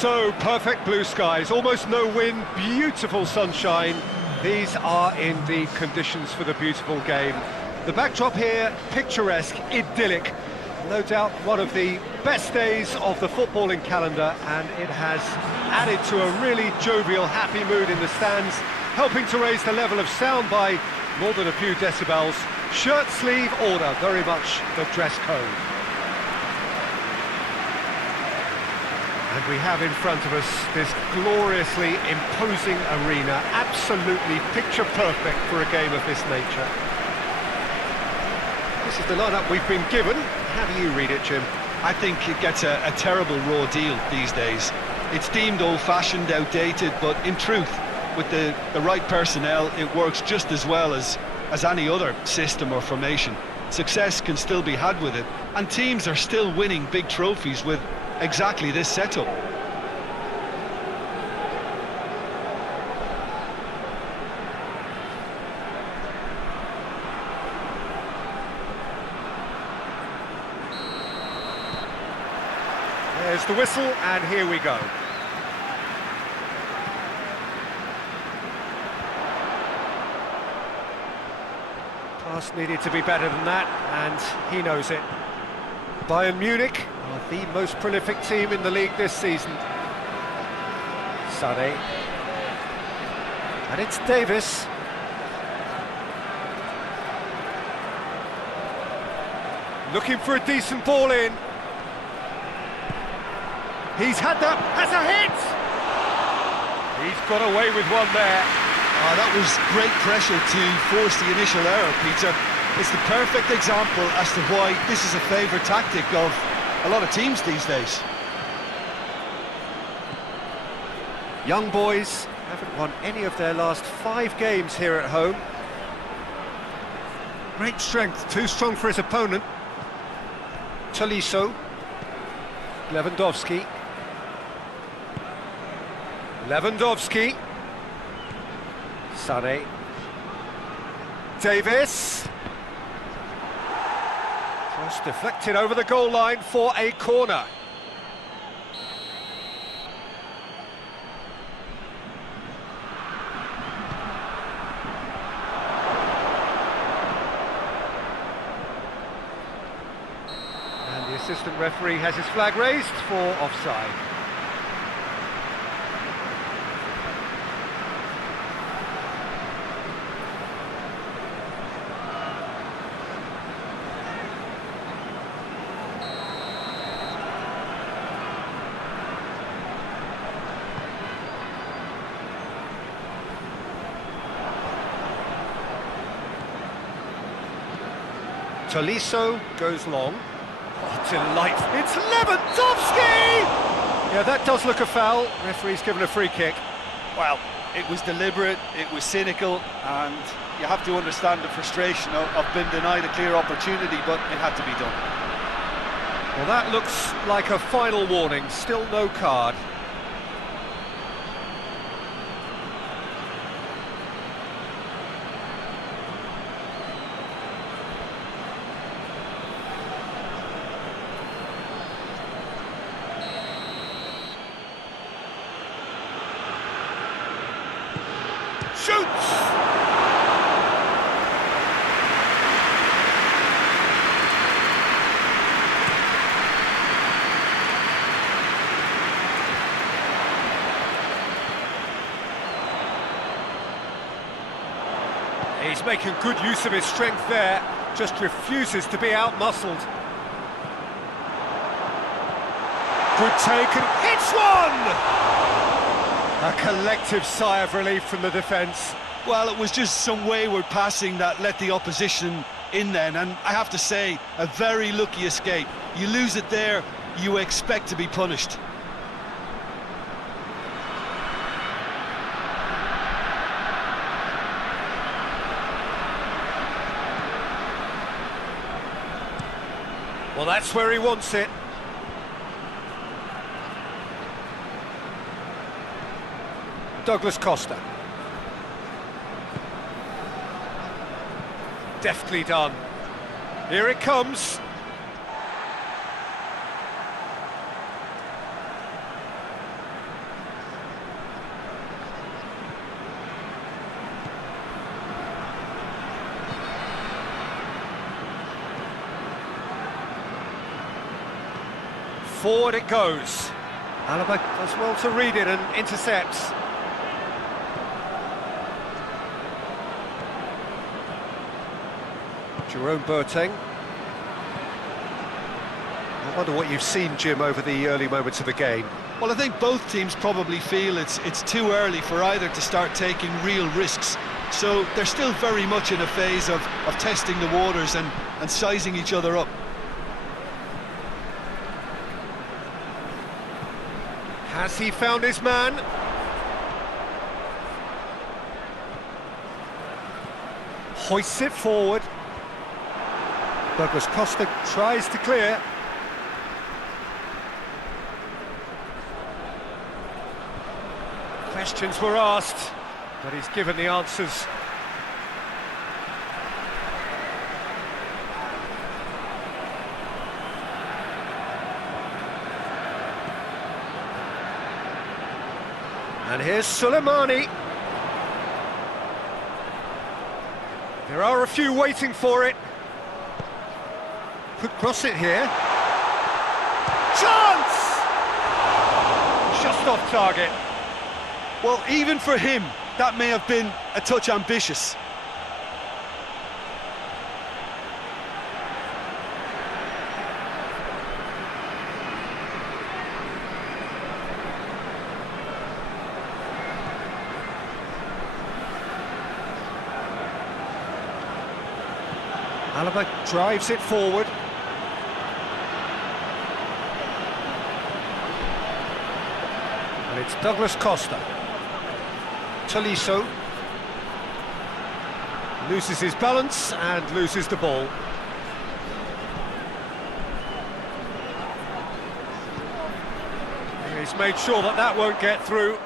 So, perfect blue skies, almost no wind, beautiful sunshine. These are indeed conditions for the beautiful game. The backdrop here, picturesque, idyllic. No doubt one of the best days of the footballing calendar, and it has added to a really jovial, happy mood in the stands, helping to raise the level of sound by more than a few decibels. Shirt sleeve order, very much the dress code. And we have in front of us this gloriously imposing arena, absolutely picture perfect for a game of this nature. This is the lineup we've been given. How do you read it, Jim? I think it gets a terrible raw deal these days. It's deemed old-fashioned, outdated, but in truth, with the right personnel, it works just as well as any other system or formation. Success can still be had with it, and teams are still winning big trophies with exactly this setup. There's the whistle, and here we go. Pass needed to be better than that, and he knows it. Bayern Munich are the most prolific team in the league this season. Sané. And it's Davis. Looking for a decent ball in. He's had that, has a hit! He's got away with one there. Oh, that was great pressure to force the initial error, Peter. It's the perfect example as to why this is a favourite tactic of a lot of teams these days. Young boys haven't won any of their last 5 games here at home. Great strength, too strong for his opponent. Tolisso. Lewandowski. Sané. Davis. Cross deflected over the goal line for a corner. And the assistant referee has his flag raised for offside. Tolisso goes long. Oh, delightful. It's Lewandowski! Yeah, that does look a foul. Referee's given a free kick. Well, it was deliberate, it was cynical, and you have to understand the frustration of being denied a clear opportunity, but it had to be done. Well, that looks like a final warning. Still no card. Shoots! He's making good use of his strength there, just refuses to be out-muscled. Good take and hits one! A collective sigh of relief from the defence. Well, it was just some wayward passing that let the opposition in then, and I have to say, a very lucky escape. You lose it there, you expect to be punished. Well, that's where he wants it. Douglas Costa. Deftly done. Here it comes. Forward it goes. Alaba does well to read it and intercepts. Jerome Boateng. I wonder what you've seen, Jim, over the early moments of the game. Well, I think both teams probably feel it's too early for either to start taking real risks. So they're still very much in a phase of testing the waters and sizing each other up. Has he found his man? Hoists it forward. Douglas Costa tries to clear. Questions were asked, but he's given the answers. And here's Soleimani. There are a few waiting for it. Could cross it here. Chance! Just off target. Well, even for him, that may have been a touch ambitious. Alaba drives it forward. And it's Douglas Costa. Tolisso loses his balance and loses the ball. He's made sure that that won't get through.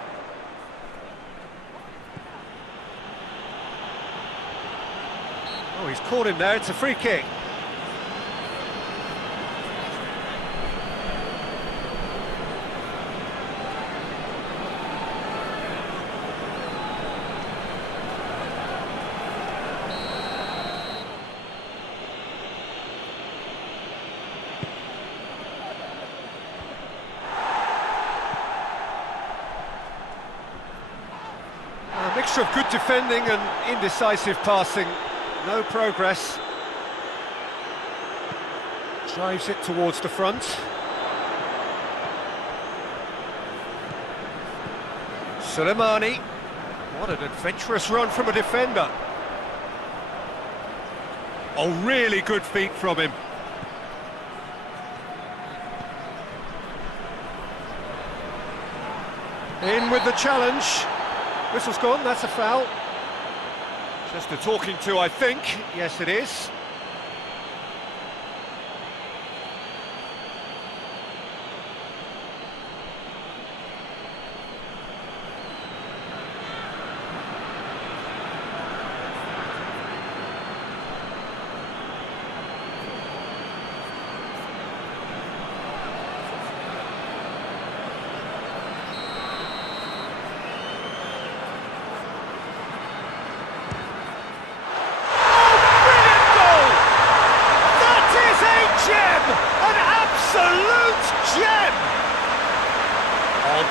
Oh, he's caught him there, it's a free kick. A mixture of good defending and indecisive passing. No progress. Drives it towards the front. Soleimani. What an adventurous run from a defender. Oh, really good feet from him. In with the challenge. Whistle's gone, that's a foul. Just a talking to, I think. Yes, it is.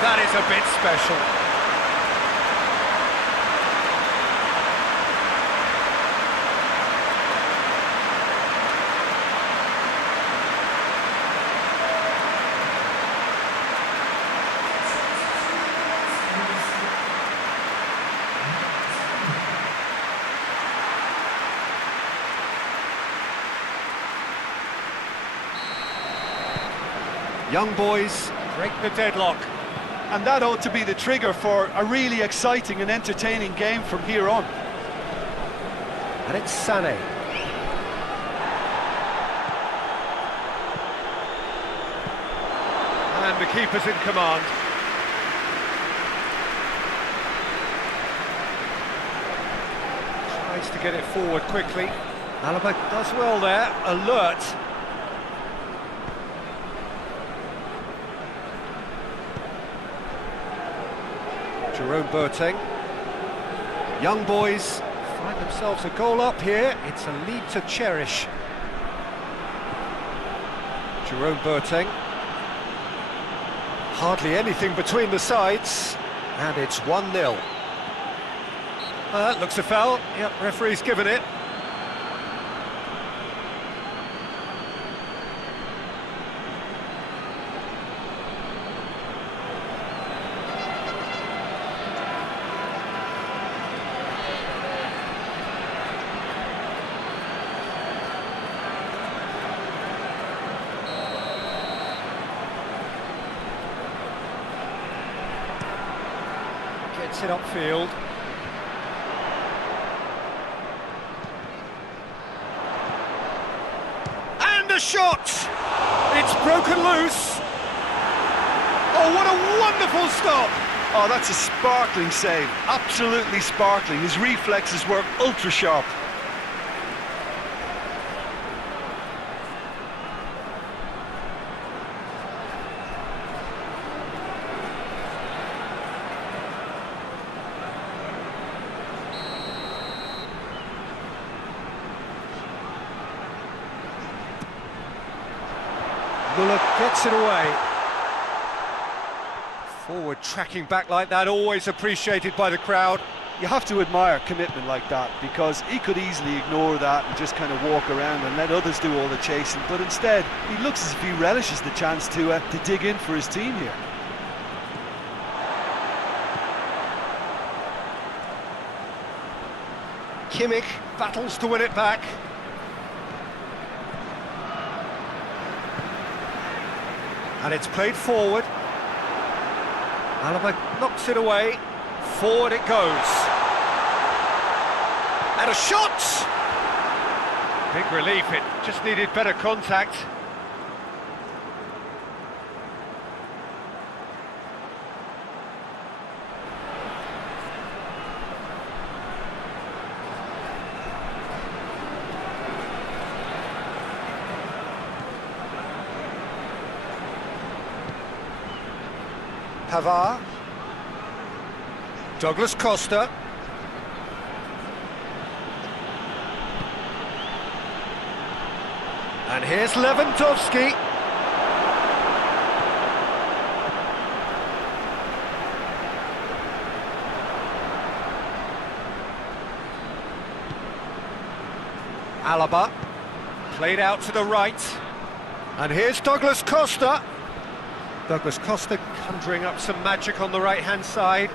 That is a bit special. Young boys break the deadlock. And that ought to be the trigger for a really exciting and entertaining game from here on. And it's Sané. And the keeper's in command. Tries to get it forward quickly. Alaba does well there, alert. Jerome Boateng. Young boys find themselves a goal up here. It's a lead to cherish. Jerome Boateng. Hardly anything between the sides, and it's 1-0. Looks a foul. Yep, referee's given it. Gets it upfield. And a shot! It's broken loose. Oh, what a wonderful stop! Oh, that's a sparkling save. Absolutely sparkling. His reflexes were ultra sharp. Muller gets it away. Forward tracking back like that, always appreciated by the crowd. You have to admire commitment like that, because he could easily ignore that and just kind of walk around and let others do all the chasing, but instead he looks as if he relishes the chance to dig in for his team here. Kimmich battles to win it back. And it's played forward. Alaba knocks it away. Forward it goes. And a shot! Big relief, it just needed better contact. Pavard. Douglas Costa. And here's Lewandowski. Alaba. Played out to the right. And here's Douglas Costa. Douglas Costa conjuring up some magic on the right-hand side.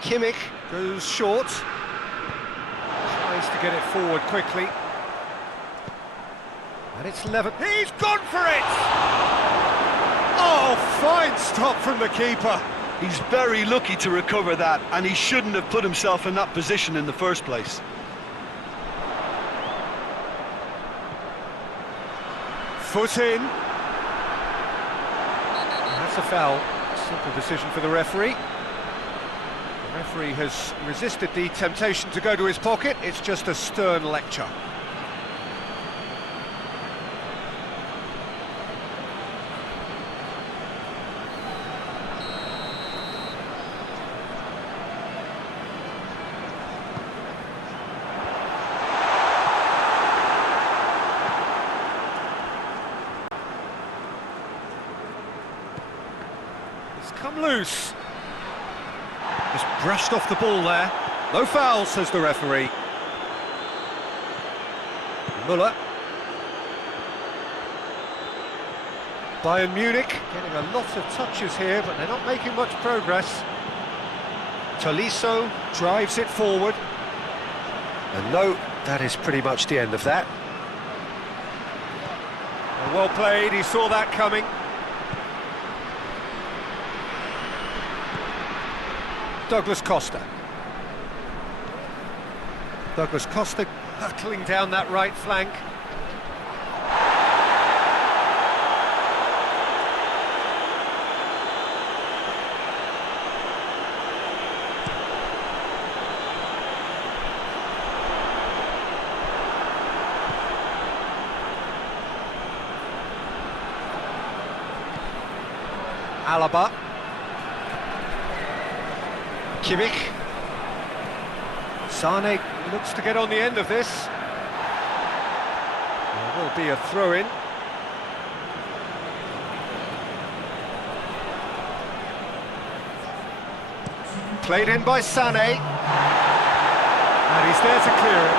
Kimmich goes short. Tries to get it forward quickly. And it's Levin. He's gone for it! Oh, fine stop from the keeper. He's very lucky to recover that, and he shouldn't have put himself in that position in the first place. Foot in. And that's a foul. Simple decision for the referee. The referee has resisted the temptation to go to his pocket. It's just a stern lecture. Come loose. Just brushed off the ball there. No foul, says the referee. Muller. Bayern Munich getting a lot of touches here, but they're not making much progress. Tolisso drives it forward. And no, that is pretty much the end of that. Well played, he saw that coming. Douglas Costa. Douglas Costa hurtling down that right flank. Alaba. Kimmich. Sane looks to get on the end of this. There will be a throw-in. Played in by Sané. And he's there to clear it.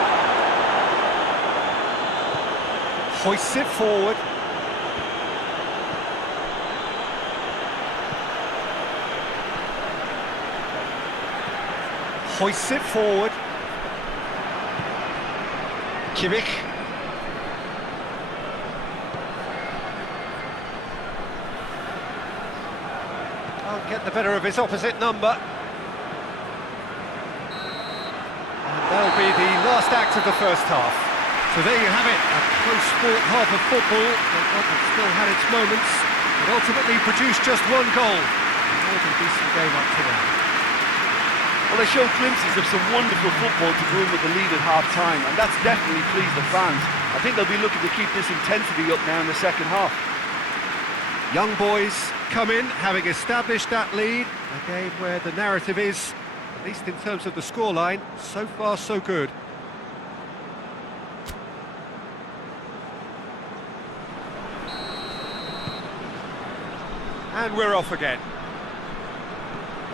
Hoists it forward. Hoists it forward. Kimmich. Can't get the better of his opposite number. And that'll be the last act of the first half. So there you have it, a close-fought half of football that still had its moments, but ultimately produced just one goal. A more than decent game up to now. Well, they show glimpses of some wonderful football to go in with the lead at half-time, and that's definitely pleased the fans. I think they'll be looking to keep this intensity up now in the second half. Young boys come in, having established that lead, a game where the narrative is, at least in terms of the scoreline, so far so good. And we're off again.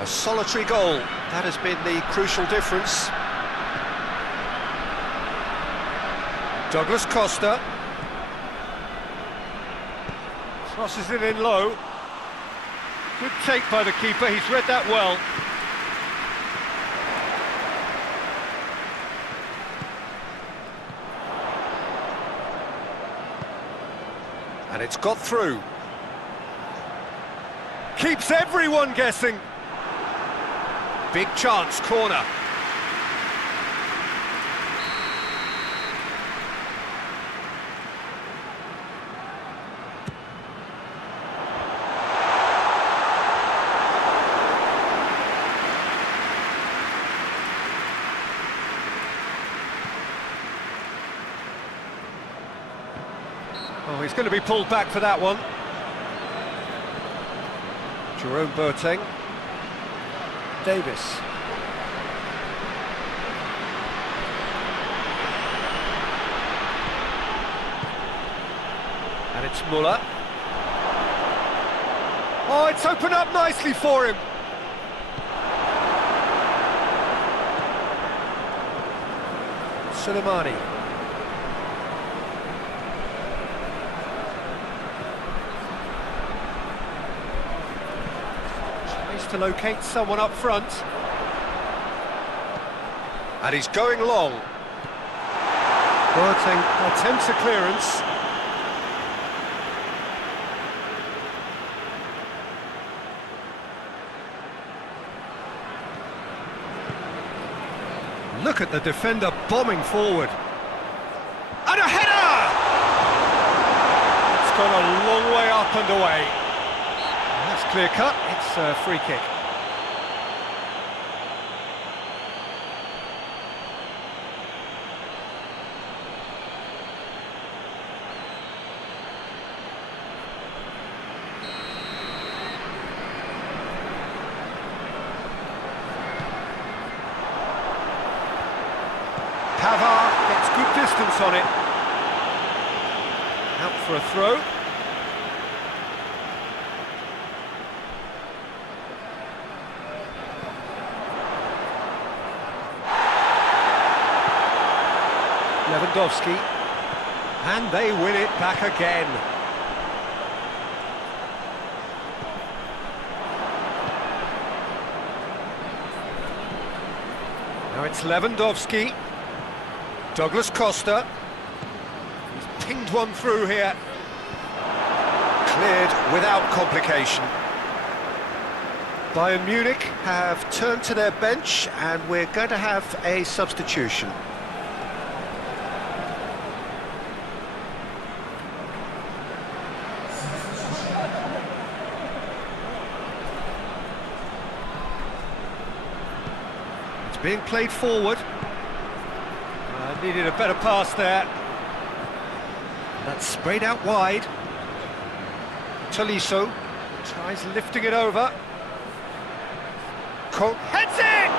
A solitary goal, that has been the crucial difference. Douglas Costa. Crosses it in low. Good take by the keeper, he's read that well. And it's got through. Keeps everyone guessing. Big chance, corner. Oh, he's going to be pulled back for that one. Jerome Boateng. Davis. And it's Muller. Oh, it's opened up nicely for him. Suleimani. To locate someone up front. And he's going long. Boateng attempts a clearance. Look at the defender bombing forward. And a header! It's gone a long way up and away. That's clear cut, it's a free kick. Pavard gets good distance on it. Out for a throw. Lewandowski, and they win it back again. Now it's Lewandowski, Douglas Costa, he's pinged one through here, cleared without complication. Bayern Munich have turned to their bench and we're going to have a substitution. Being played forward. Needed a better pass there. That's sprayed out wide. Tolisso tries lifting it over. Koch heads it!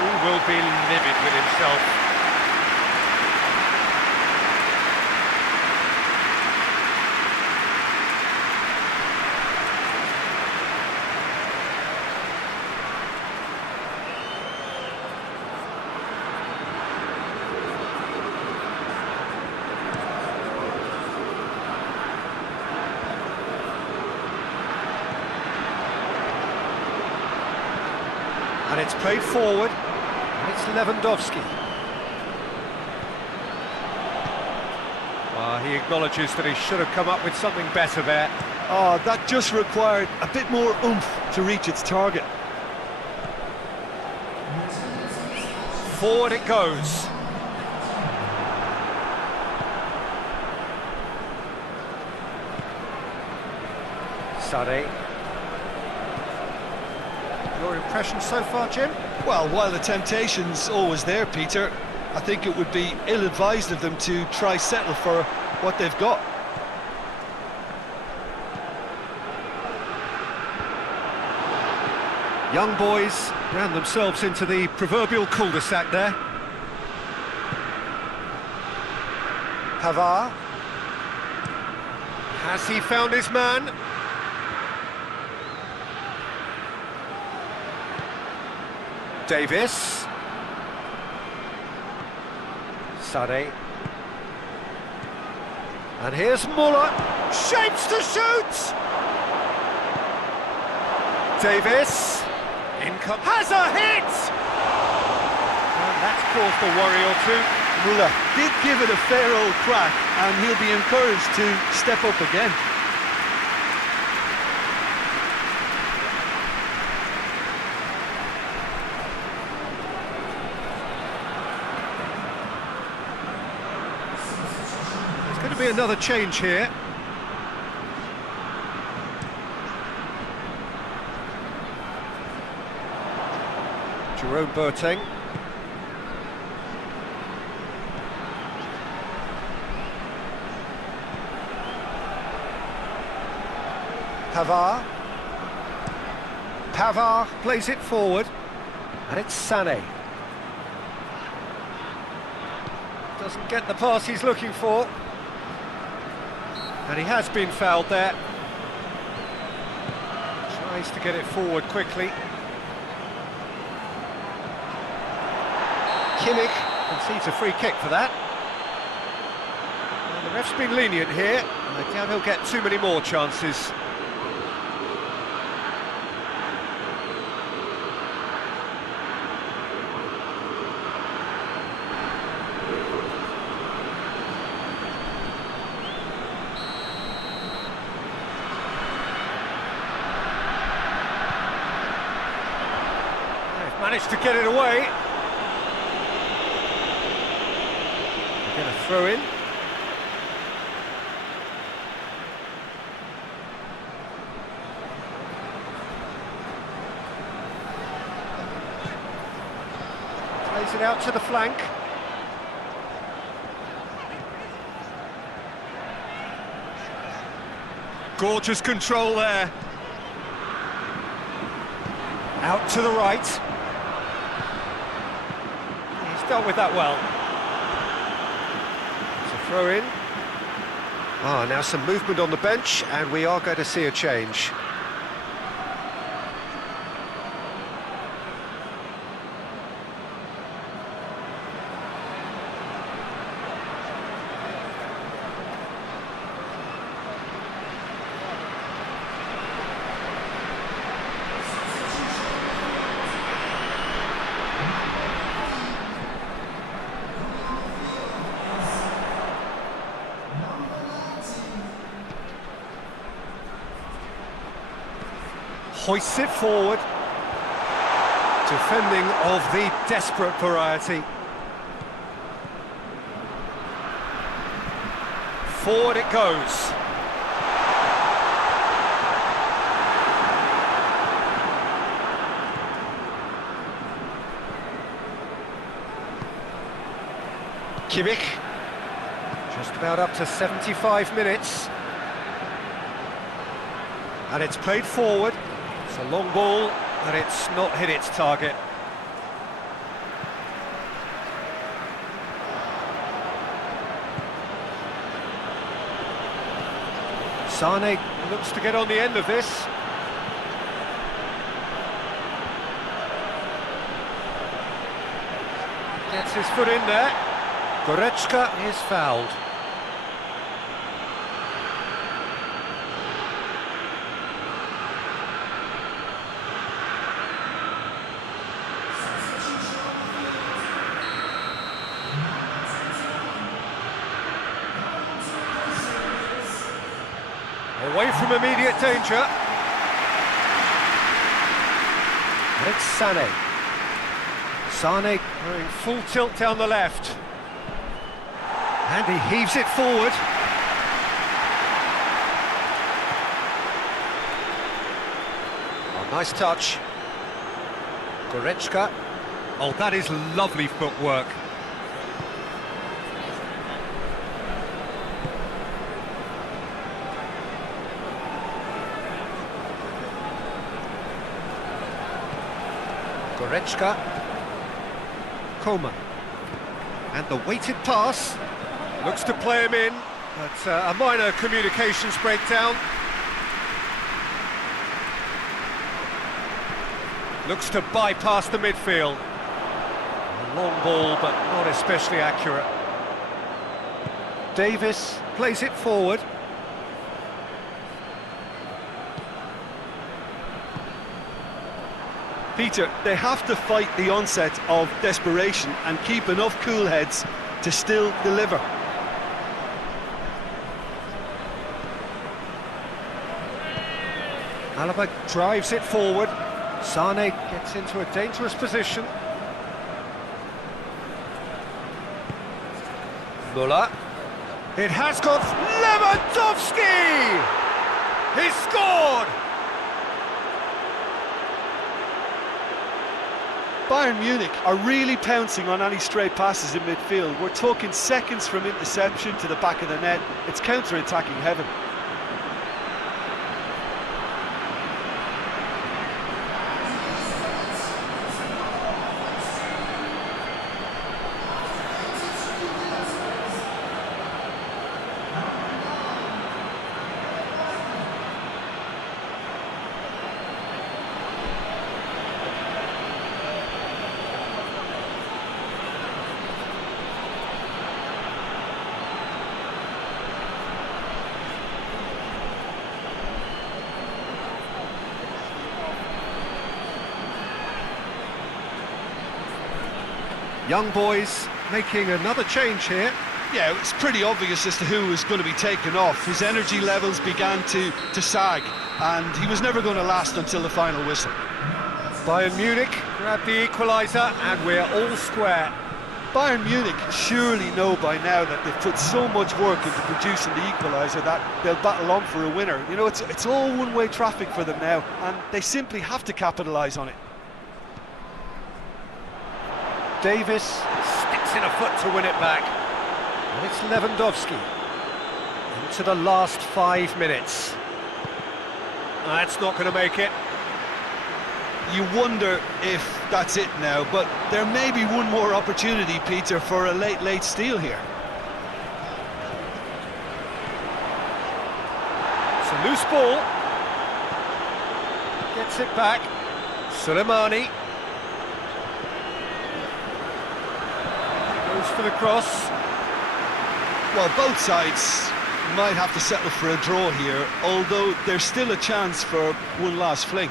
He will be livid with himself. And it's played forward, and it's Lewandowski. He acknowledges that he should have come up with something better there. Oh, that just required a bit more oomph to reach its target. Forward it goes. Sané. Your impression so far, Jim? Well, while the temptation's always there, Peter, I think it would be ill-advised of them to try settle for what they've got. Young boys ran themselves into the proverbial cul-de-sac there. Pavard. Has he found his man? Davis. Sané. And here's Muller. Shapes to shoot! Davis. Has a hit! And that's caused a worry or two. Muller did give it a fair old crack, and he'll be encouraged to step up again. There's going to be another change here. Jerome Boateng. Pavard. Pavard plays it forward, and it's Sané. Doesn't get the pass he's looking for, and he has been fouled there. Tries to get it forward quickly. Kimmich concedes a free kick for that. And the ref's been lenient here. I doubt he'll get too many more chances. They've managed to get it away. Going to throw in. Plays it out to the flank. Gorgeous control there. Out to the right. He's dealt with that well. Throw in. Now some movement on the bench, and we are going to see a change. Hoists it forward. Defending of the desperate variety. Forward it goes. Kimmich. Just about up to 75 minutes. And it's played forward. It's a long ball, and it's not hit its target. Sané looks to get on the end of this. Gets his foot in there. Goretzka is fouled. Away from immediate danger. And it's Sané. Sané going full tilt down the left. And he heaves it forward. Oh, nice touch. Goretzka. Oh, that is lovely footwork. Goretzka. Coman. And the weighted pass. Looks to play him in, but a minor communications breakdown. Looks to bypass the midfield. A long ball, but not especially accurate. Davis plays it forward. Peter, they have to fight the onset of desperation and keep enough cool heads to still deliver. Alaba drives it forward. Sané gets into a dangerous position. Müller. It has got Lewandowski! He's scored! Bayern Munich are really pouncing on any stray passes in midfield. We're talking seconds from interception to the back of the net. It's counter-attacking heaven. Young boys making another change here. Yeah, it's pretty obvious as to who was going to be taken off. His energy levels began to sag, and he was never going to last until the final whistle. Bayern Munich grab the equaliser, and we're all square. Bayern Munich surely know by now that they've put so much work into producing the equaliser that they'll battle on for a winner. You know, it's all one-way traffic for them now, and they simply have to capitalise on it. Davis sticks in a foot to win it back. And it's Lewandowski. Into the last 5 minutes. That's not going to make it. You wonder if that's it now, but there may be one more opportunity, Peter, for a late steal here. It's a loose ball. Gets it back. Soleimani. Goes for the cross. Well, both sides might have to settle for a draw here, although there's still a chance for one last fling.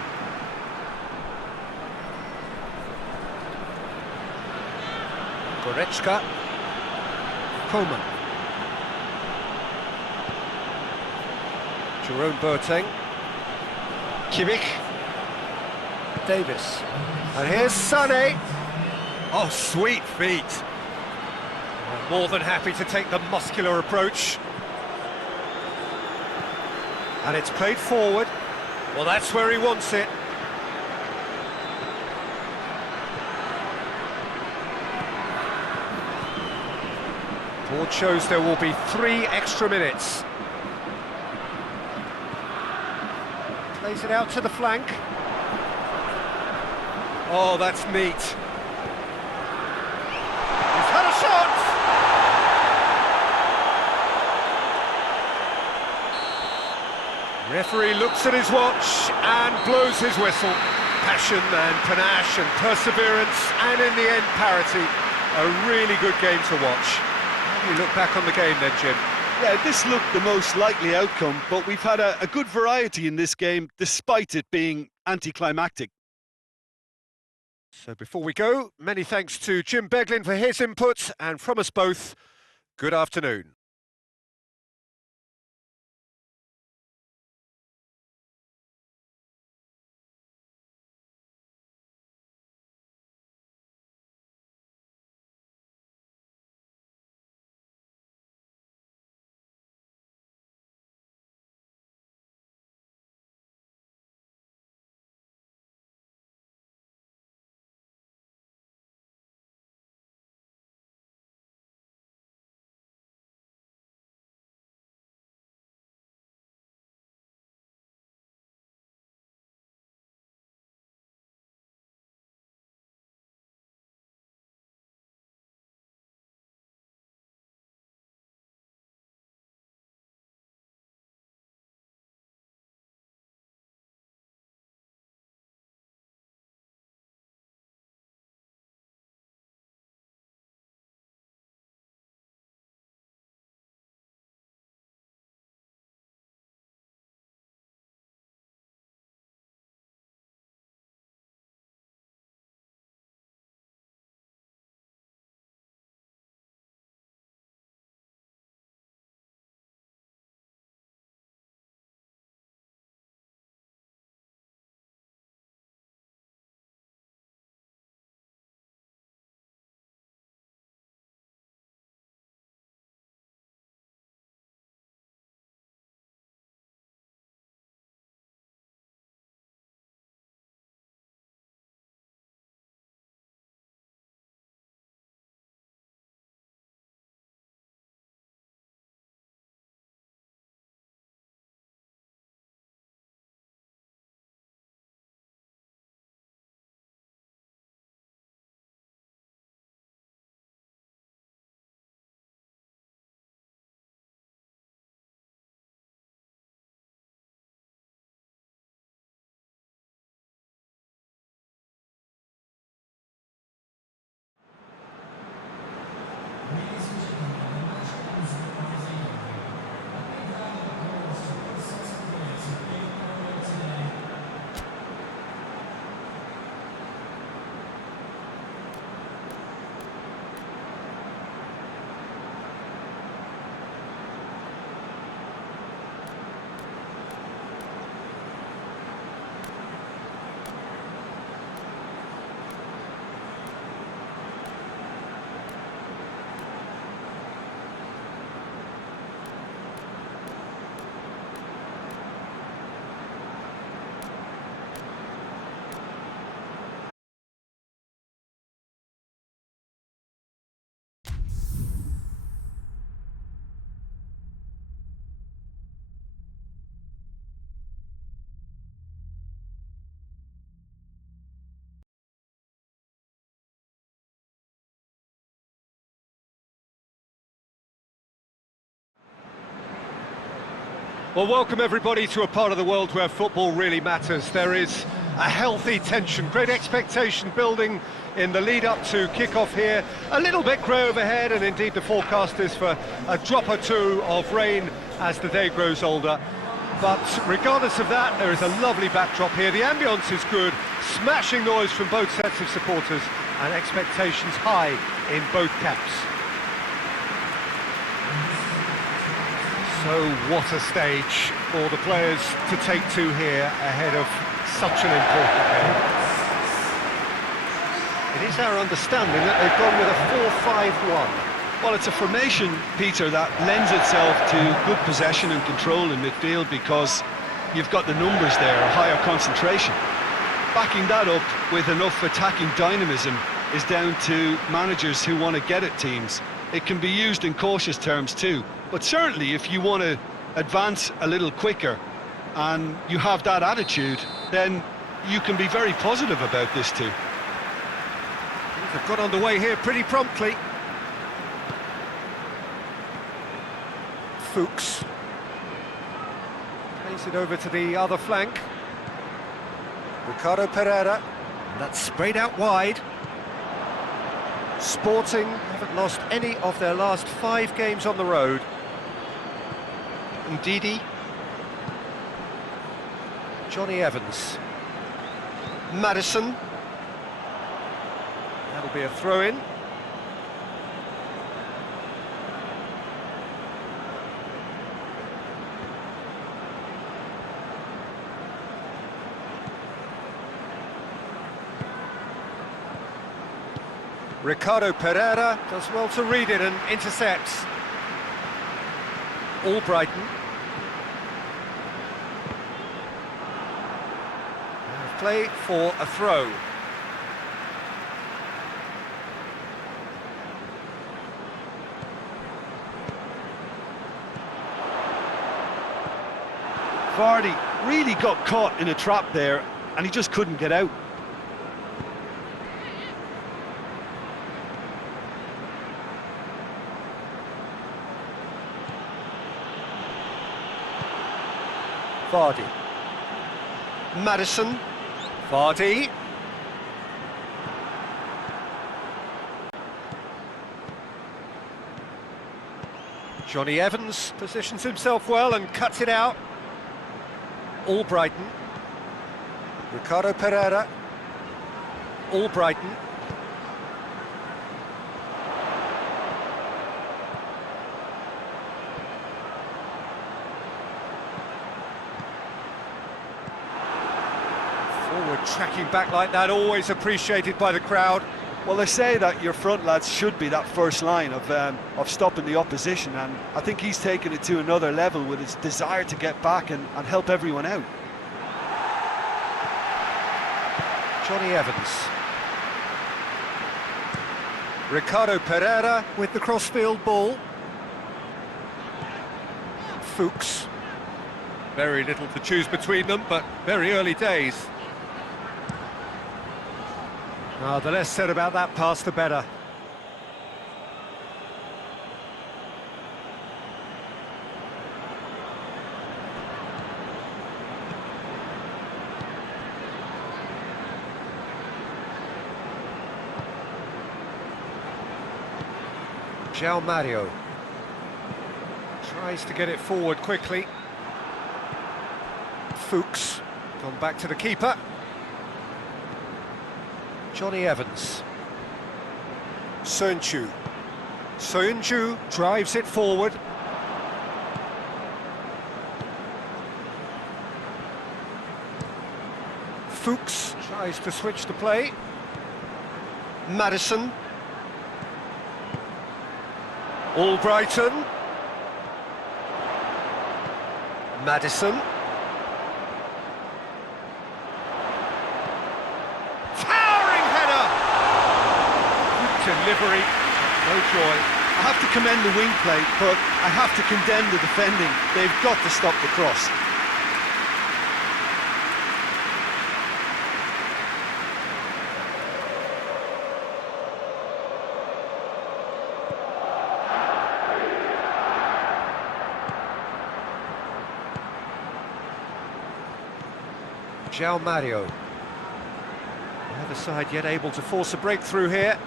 Goretzka. Coman. Jerome Boateng. Kimmich. Davis. And here's Sané. Oh, sweet feet. More than happy to take the muscular approach. And it's played forward. Well, that's where he wants it. Board shows there will be 3 extra minutes. Plays it out to the flank. Oh, that's neat. He's had a shot! Referee looks at his watch and blows his whistle. Passion and panache and perseverance, and in the end, parity. A really good game to watch. How do you look back on the game then, Jim? Yeah, this looked the most likely outcome, but we've had a good variety in this game, despite it being anticlimactic. So before we go, many thanks to Jim Beglin for his input, and from us both, good afternoon. Well, welcome everybody to a part of the world where football really matters. There is a healthy tension, great expectation building in the lead-up to kick-off here. A little bit grey overhead, and indeed the forecast is for a drop or two of rain as the day grows older. But regardless of that, there is a lovely backdrop here. The ambience is good, smashing noise from both sets of supporters, and expectations high in both camps. So what a stage for the players to take to here ahead of such an important game. It is our understanding that they've gone with a 4-5-1. Well, it's a formation, Peter, that lends itself to good possession and control in midfield because you've got the numbers there, a higher concentration. Backing that up with enough attacking dynamism is down to managers who want to get at teams. It can be used in cautious terms too, but certainly if you want to advance a little quicker and you have that attitude, then you can be very positive about this too. They've got underway here pretty promptly. Fuchs plays it over to the other flank. Ricardo Pereira, and that's sprayed out wide. Sporting haven't lost any of their last 5 games on the road. Ndidi. Johnny Evans. Madison. That'll be a throw-in. Ricardo Pereira does well to read it and intercepts. Albrighton. Play for a throw. Vardy really got caught in a trap there and he just couldn't get out. Vardy. Madison. Vardy. Johnny Evans positions himself well and cuts it out. Albrighton. Ricardo Pereira. Albrighton. Tracking back like that, always appreciated by the crowd. Well, they say that your front lads should be that first line of stopping the opposition, and I think he's taken it to another level with his desire to get back and help everyone out. Johnny Evans. Ricardo Pereira with the crossfield ball. Fuchs. Very little to choose between them, but very early days. The less said about that pass, the better. João Mario tries to get it forward quickly. Fuchs gone back to the keeper. Johnny Evans. Soyuncu. Soyuncu drives it forward. Fuchs tries to switch the play. Madison. Albrighton. Madison. Delivery, no joy. I have to commend the wing play, but I have to condemn the defending. They've got to stop the cross. João Mario. The other side yet able to force a breakthrough here.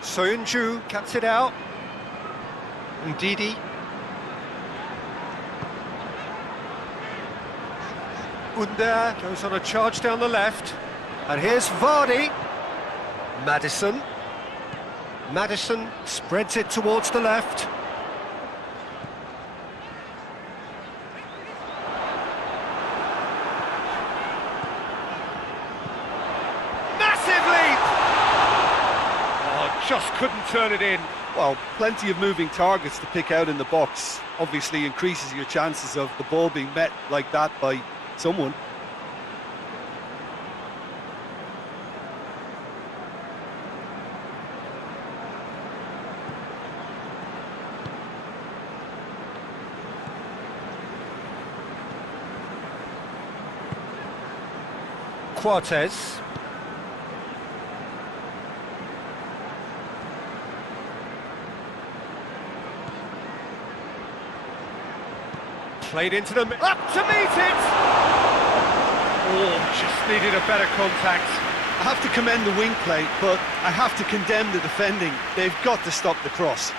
Soyuncu cuts it out. Ndidi. Under goes on a charge down the left. And here's Vardy. Maddison. Maddison spreads it towards the left. Massive leap! Oh, just couldn't turn it in. Well, plenty of moving targets to pick out in the box. Obviously increases your chances of the ball being met like that by someone. Cortez. Played into the... Up to meet it! Oh, just needed a better contact. I have to commend the wing play, but I have to condemn the defending. They've got to stop the cross.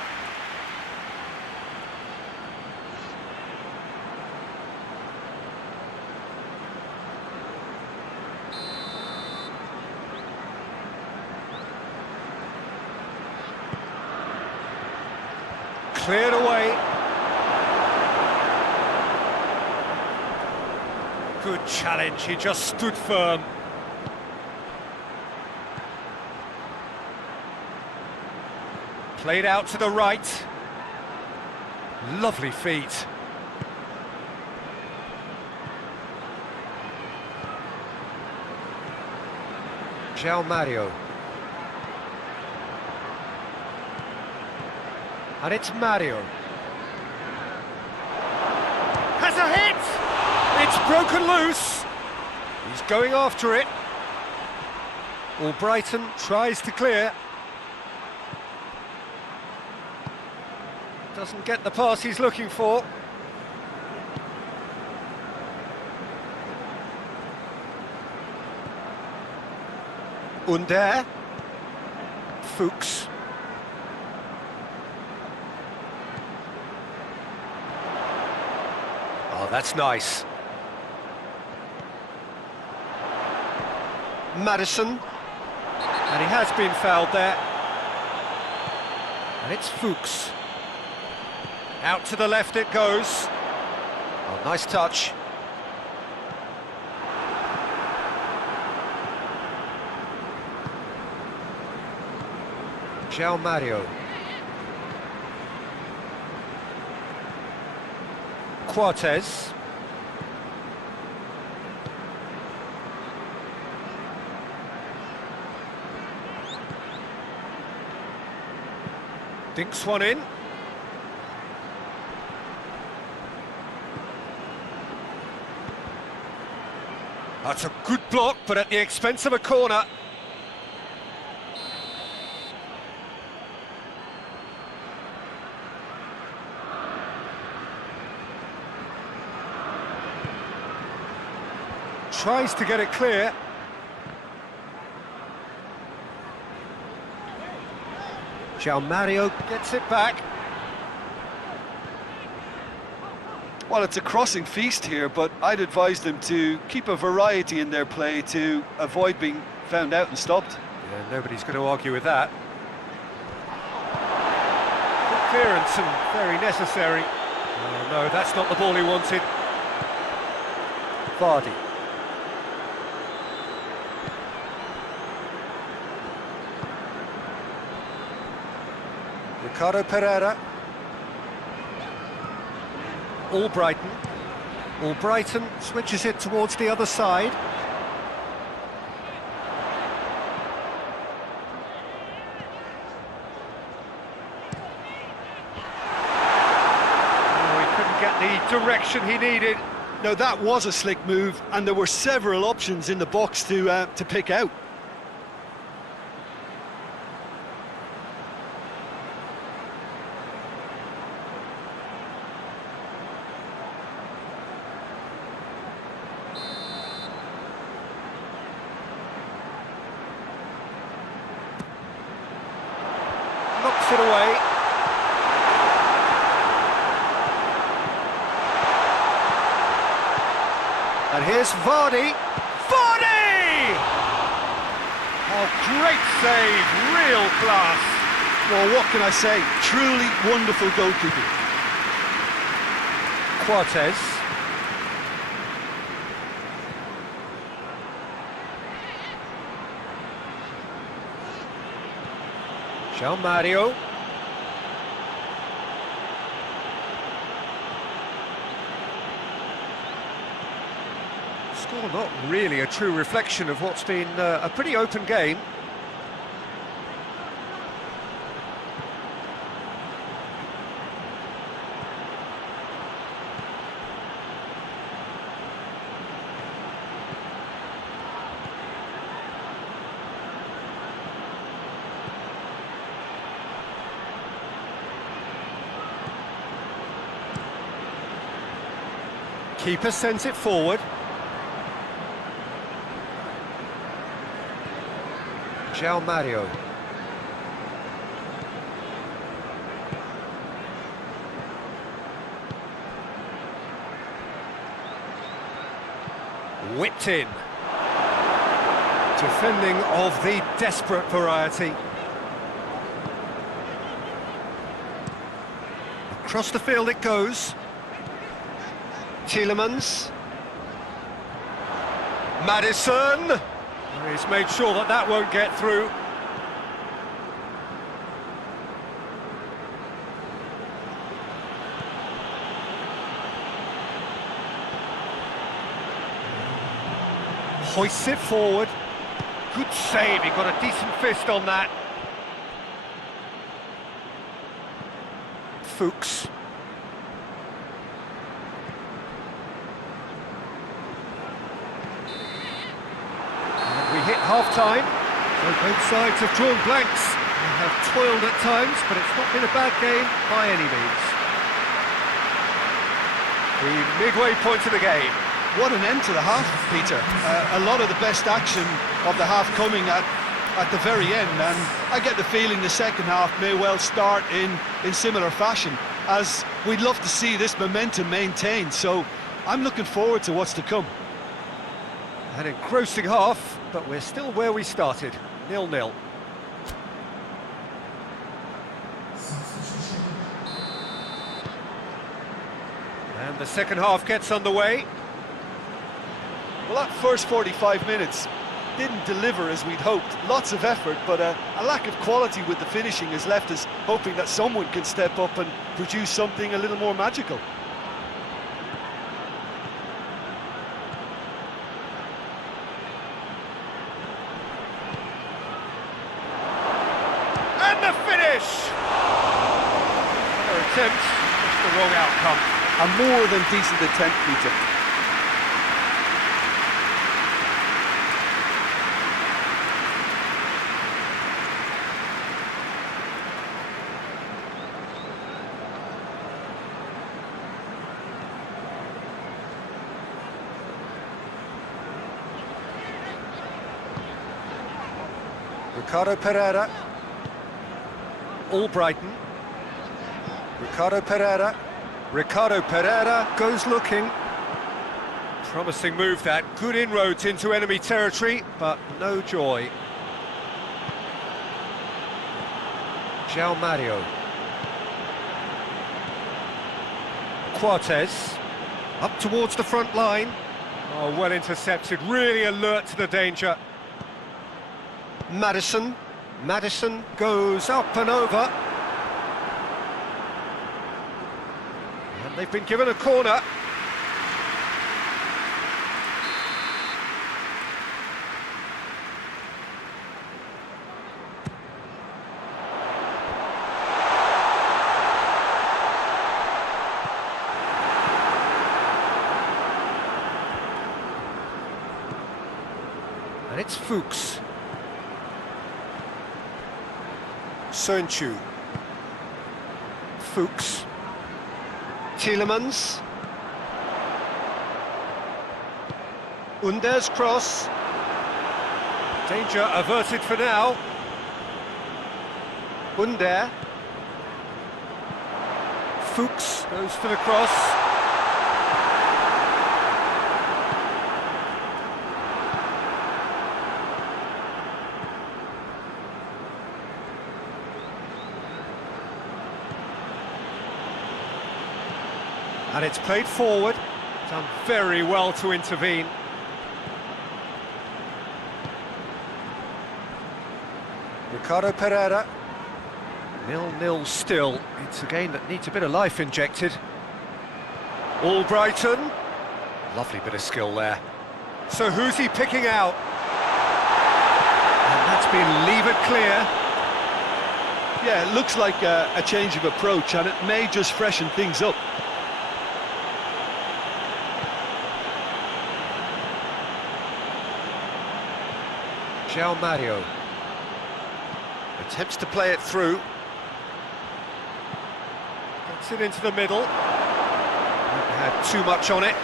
Cleared away. Good challenge, he just stood firm. Played out to the right. Lovely feet. João Mario. And it's Mario. Has a hit! It's broken loose. He's going after it. Brighton tries to clear. Doesn't get the pass he's looking for. Under. Fuchs. Oh, that's nice. Maddison. And he has been fouled there. And it's Fuchs. Out to the left it goes. Oh, nice touch. João Mario. Cortez. Dinks one in. That's a good block, but at the expense of a corner. Tries to get it clear. João Mario gets it back. Well, it's a crossing feast here, but I'd advise them to keep a variety in their play to avoid being found out and stopped. Yeah, nobody's going to argue with that. Good clearance and very necessary. Oh no, that's not the ball he wanted. Vardy. Ricardo Pereira. Brighton. Brighton switches it towards the other side. Oh, he couldn't get the direction he needed. Now that was a slick move, and there were several options in the box to pick out. Knocks it away. And here's Vardy. Vardy! Oh, great save, real class. Well, what can I say? Truly wonderful goalkeeping. Cortez. João Mario. Score not really a true reflection of what's been a pretty open game. Keeper sends it forward. João Mario. Whipped in. Defending of the desperate variety. Across the field it goes. Tielemans. Madison. He's made sure that that won't get through. Hoists it forward. Good save, he got a decent fist on that. Fuchs. Hit half-time, so both sides have drawn blanks. They have toiled at times, but it's not been a bad game by any means. The midway point of the game. What an end to the half, Peter. A lot of the best action of the half coming at the very end, and I get the feeling the second half may well start in similar fashion, as we'd love to see this momentum maintained, so I'm looking forward to what's to come. An engrossing half, but we're still where we started, 0-0. And the second half gets underway. Well, that first 45 minutes didn't deliver as we'd hoped. Lots of effort, but a lack of quality with the finishing has left us hoping that someone can step up and produce something a little more magical. The finish! Their attempt, just the wrong outcome. A more than decent attempt, Peter. Ricardo Pereira. Albrighton. Ricardo Pereira. Ricardo Pereira goes looking. Promising move that. Good inroads into enemy territory, but no joy. João Mario. Cortez. Up towards the front line. Oh, well intercepted. Really alert to the danger. Madison. Madison goes up and over. And they've been given a corner. And it's Fuchs. Sönchu. Fuchs. Tielemans. Under's cross. Danger averted for now. Under. Fuchs goes for the cross. And it's played forward. Done very well to intervene. Ricardo Pereira. 0-0 still. It's a game that needs a bit of life injected. Albrighton. Lovely bit of skill there. So who's he picking out? And that's been levered clear. Yeah, it looks like a change of approach, and it may just freshen things up. João Mario attempts to play it through. Gets it into the middle. Haven't had too much on it.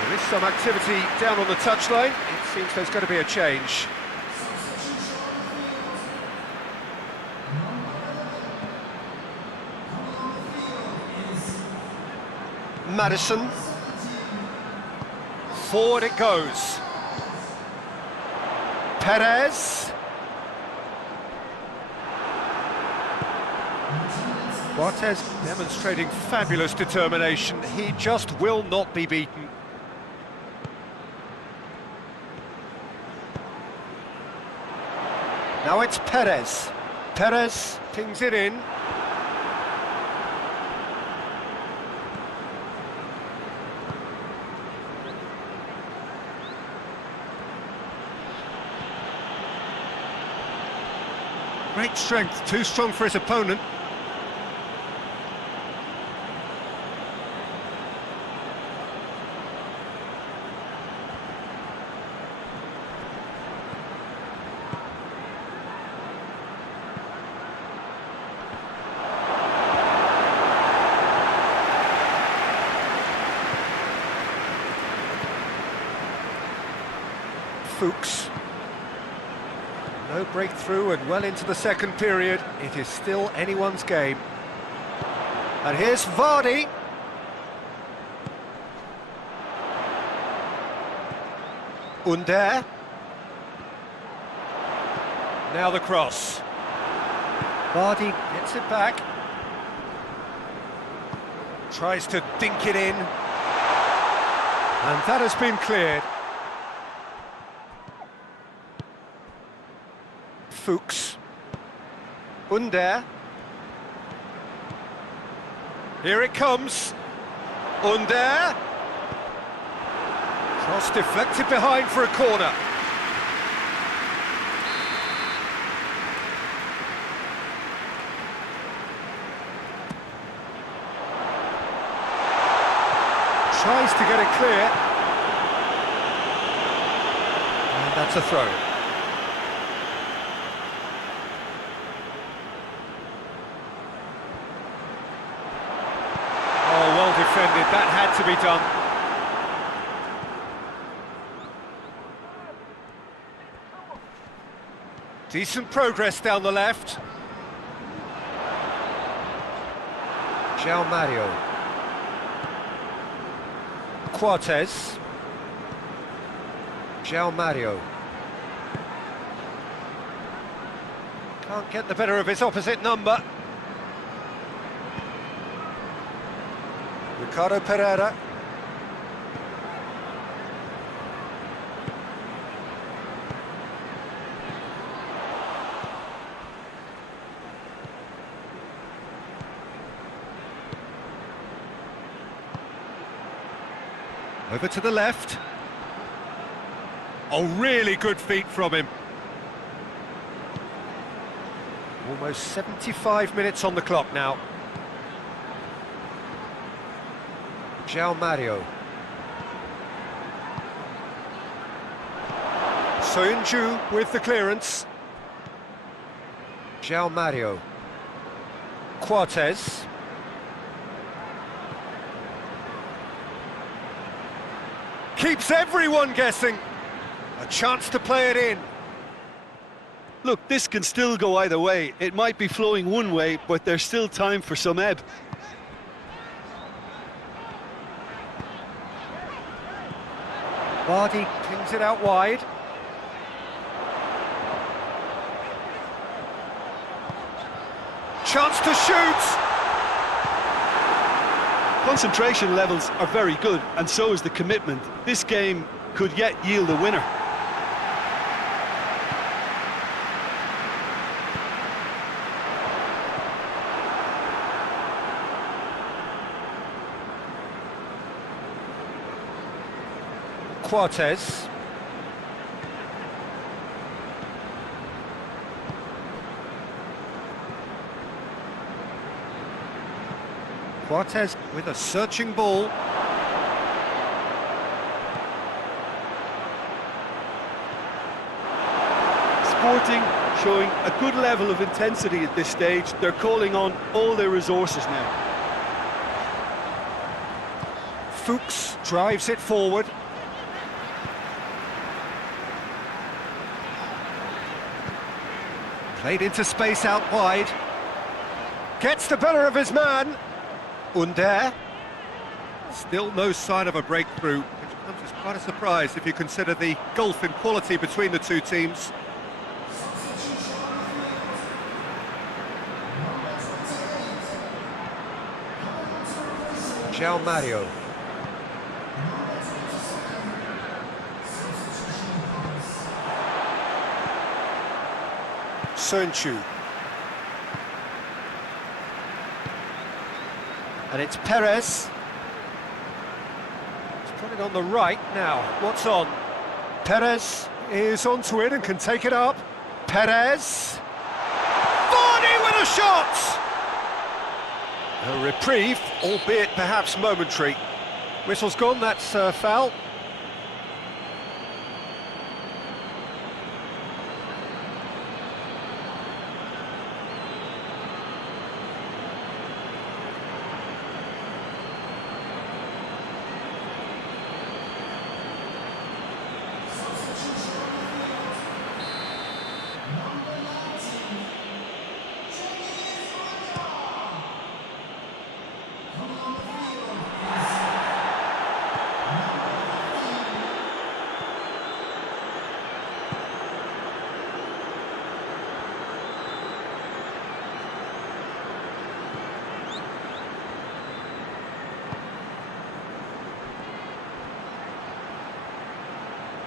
There is some activity down on the touchline. It seems there's going to be a change. Madison. Forward it goes. Perez. Cortez demonstrating fabulous determination. He just will not be beaten. Now it's Perez. Perez pings it in. Great strength, too strong for his opponent. Fuchs. No breakthrough and well into the second period. It is still anyone's game. And here's Vardy. Under. Now the cross. Vardy gets it back. Tries to dink it in. And that has been cleared. Fuchs. Under. Here it comes. Under. Cross deflected behind for a corner. Tries to get it clear. And that's a throw. Defended, that had to be done. Decent progress down the left. João Mario. Cortez. João Mario. Can't get the better of his opposite number. Ricardo Pereira. Over to the left. Oh, really good feet from him. Almost 75 minutes on the clock now. João Mario. Soyuncu with the clearance. João Mario. Cortez. Keeps everyone guessing. A chance to play it in. Look, this can still go either way. It might be flowing one way, but there's still time for some ebb. Vardy pings it out wide. Chance to shoot! Concentration levels are very good, and so is the commitment. This game could yet yield a winner. Cortez. Cortez with a searching ball. Sporting showing a good level of intensity at this stage. They're calling on all their resources now. Fuchs drives it forward. Played into space out wide. Gets the better of his man. Under. Still no sign of a breakthrough, which comes as quite a surprise if you consider the gulf in quality between the two teams. João Mario. Sönchu. And it's Perez. He's got it on the right now. What's on? Perez is onto it and can take it up. Perez. Vardy with a shot! A reprieve, albeit perhaps momentary. Whistle's gone, that's foul.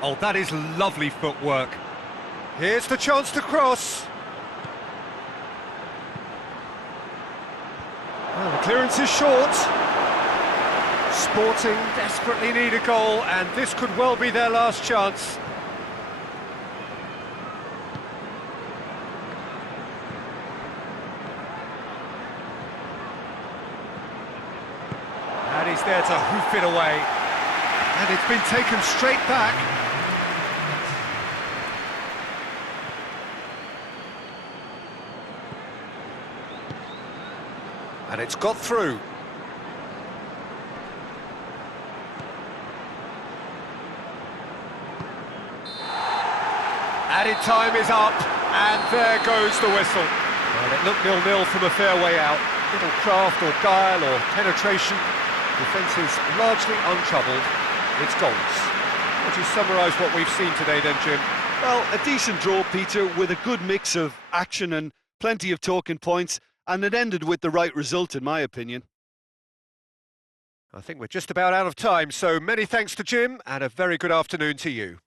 Oh, that is lovely footwork. Here's the chance to cross. Well, the clearance is short. Sporting desperately need a goal, and this could well be their last chance. And he's there to hoof it away. And it's been taken straight back. And it's got through. Added time is up, and there goes the whistle. Well, it looked 0-0 from a fair way out. Little craft or guile or penetration. Defence is largely untroubled. It's goals. Would you summarise what we've seen today then, Jim? Well, a decent draw, Peter, with a good mix of action and plenty of talking points, and it ended with the right result, in my opinion. I think we're just about out of time, so many thanks to Jim, and a very good afternoon to you.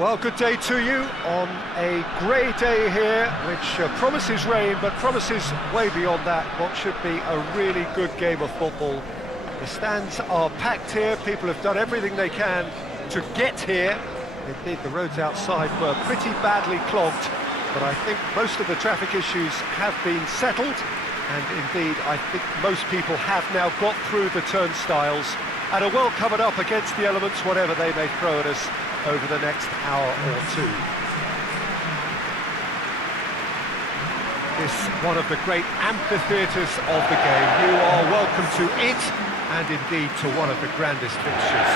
Well, good day to you on a grey day here, which promises rain, but promises way beyond that what should be a really good game of football. The stands are packed here, people have done everything they can to get here. Indeed, the roads outside were pretty badly clogged, but I think most of the traffic issues have been settled, and indeed, I think most people have now got through the turnstiles and are well covered up against the elements, whatever they may throw at us over the next hour or two. This one of the great amphitheatres of the game. You are welcome to it, and indeed to one of the grandest fixtures.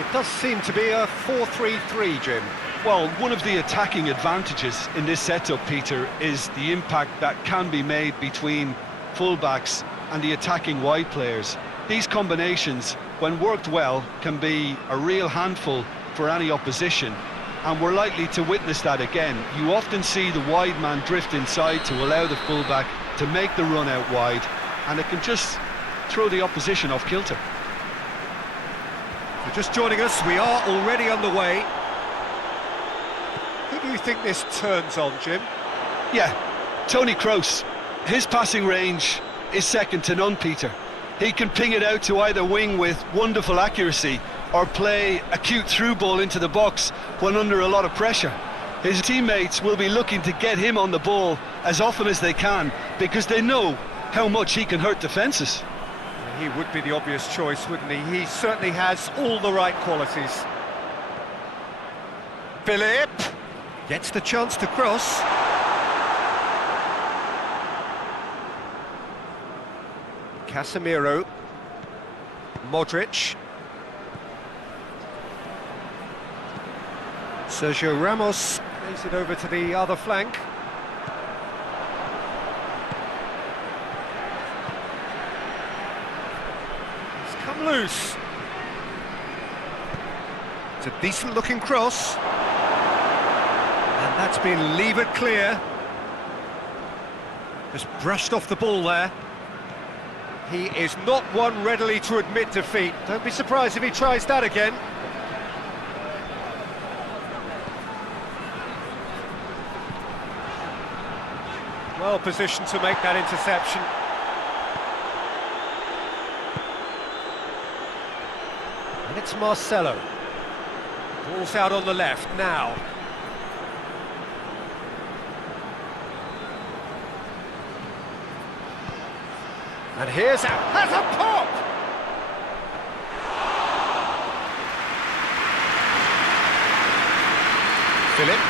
It does seem to be a 4-3-3, Jim. Well, one of the attacking advantages in this setup, Peter, is the impact that can be made between fullbacks and the attacking wide players. These combinations, when worked well, can be a real handful for any opposition, and we're likely to witness that again. You often see the wide man drift inside to allow the fullback to make the run out wide, and it can just throw the opposition off kilter. So just joining us, we are already underway. Who do you think this turns on, Jim? Yeah, Toni Kroos. His passing range is second to none, Peter. He can ping it out to either wing with wonderful accuracy or play a cute through ball into the box when under a lot of pressure. His teammates will be looking to get him on the ball as often as they can because they know how much he can hurt defences. He would be the obvious choice, wouldn't he? He certainly has all the right qualities. Philip gets the chance to cross. Casemiro, Modric, Sergio Ramos plays it over to the other flank. It's come loose. It's a decent looking cross, and that's been levered clear. Just brushed off the ball there. He is not one readily to admit defeat. Don't be surprised if he tries that again. Well positioned to make that interception. And it's Marcelo. Ball's out on the left now. And has a pop! Philip.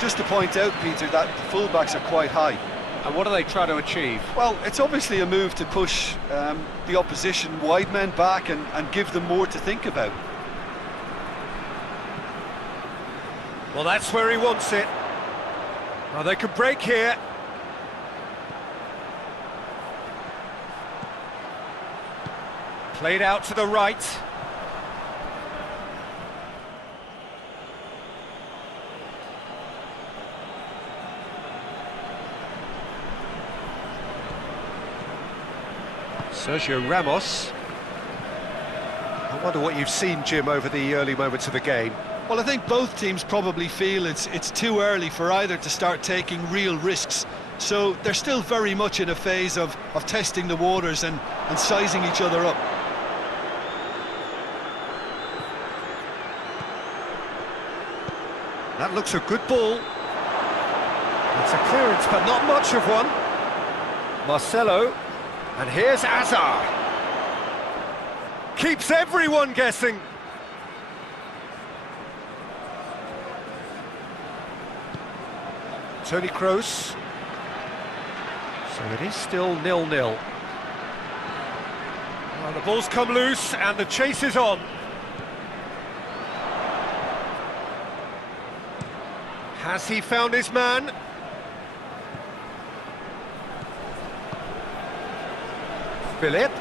Just to point out, Peter, that the fullbacks are quite high. And what do they try to achieve? Well, it's obviously a move to push the opposition wide men back and give them more to think about. Well, that's where he wants it. Now they could break here. Played out to the right. Sergio Ramos. I wonder what you've seen, Jim, over the early moments of the game. Well, I think both teams probably feel it's too early for either to start taking real risks. So they're still very much in a phase of testing the waters and sizing each other up. That looks a good ball. It's a clearance, but not much of one. Marcelo. And here's Azar. Keeps everyone guessing. Toni Kroos. So it is still 0-0. Well, the ball's come loose and the chase is on. Has he found his man? Philip.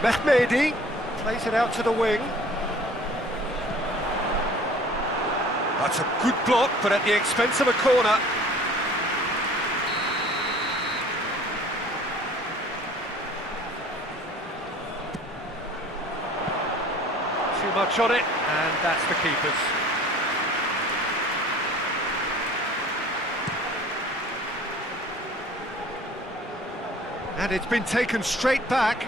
Mehmedi plays it out to the wing. That's a good block, but at the expense of a corner. too much on it, and that's the keeper's. And it's been taken straight back.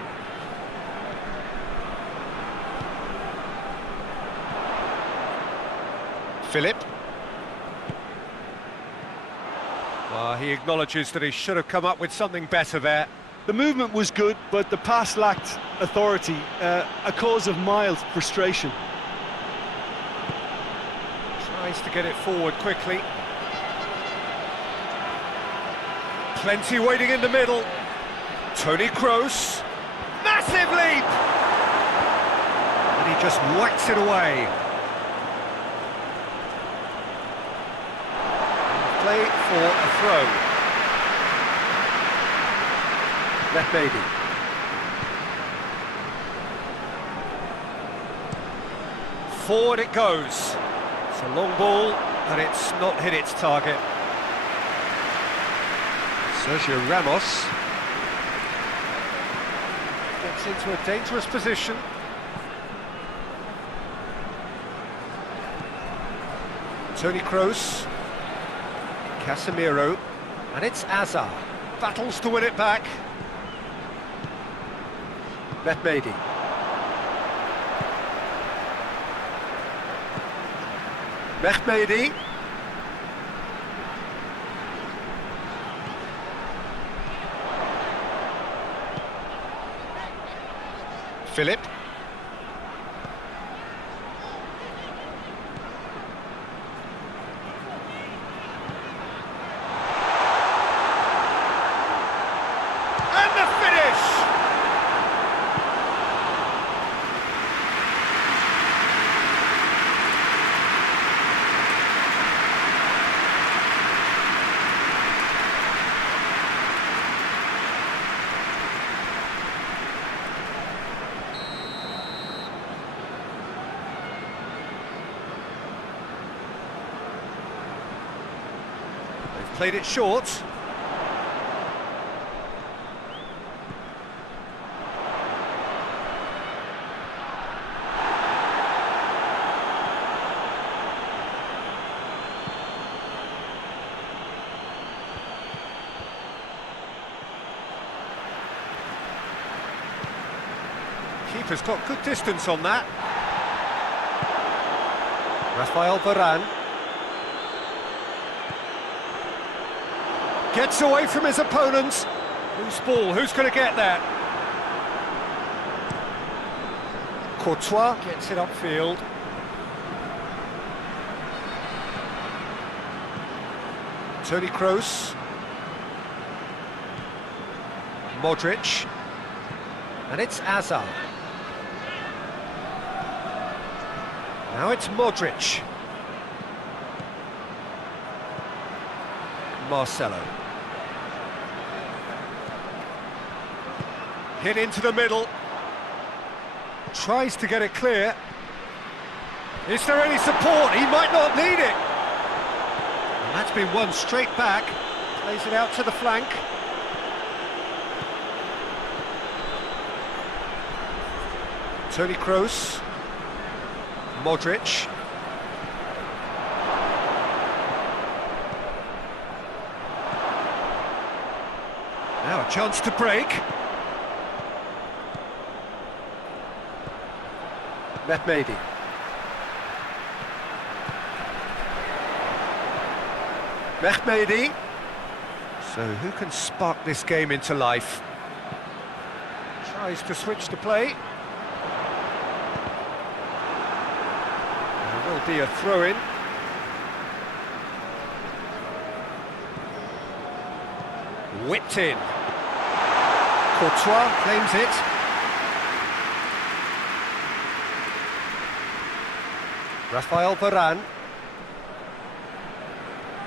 Philip. Well, he acknowledges that he should have come up with something better there. The movement was good, but the pass lacked authority, a cause of mild frustration. Tries to get it forward quickly. Plenty waiting in the middle. Toni Kroos. Massive leap! And he just whacks it away. Play for a throw. Matchday. Forward it goes. It's a long ball, and it's not hit its target. Sergio Ramos gets into a dangerous position. Toni Kroos. Casemiro, and it's Azar. Battles to win it back. Matchday. Matchday. Philip. Played it short. Keeper's got good distance on that. Rafael Varane. Gets away from his opponents. Loose ball, who's going to get that? Courtois gets it upfield. Toni Kroos. Modric. And it's Azar. Now it's Modric. Marcelo. Hit into the middle. Tries to get it clear. Is there any support? He might not need it. And that's been won straight back. Plays it out to the flank. Toni Kroos. Modric. Now a chance to break. Matchday. Matchday. So who can spark this game into life? Tries to switch the play. There will be a throw-in. Whipped in. Courtois claims it. Rafael Varane.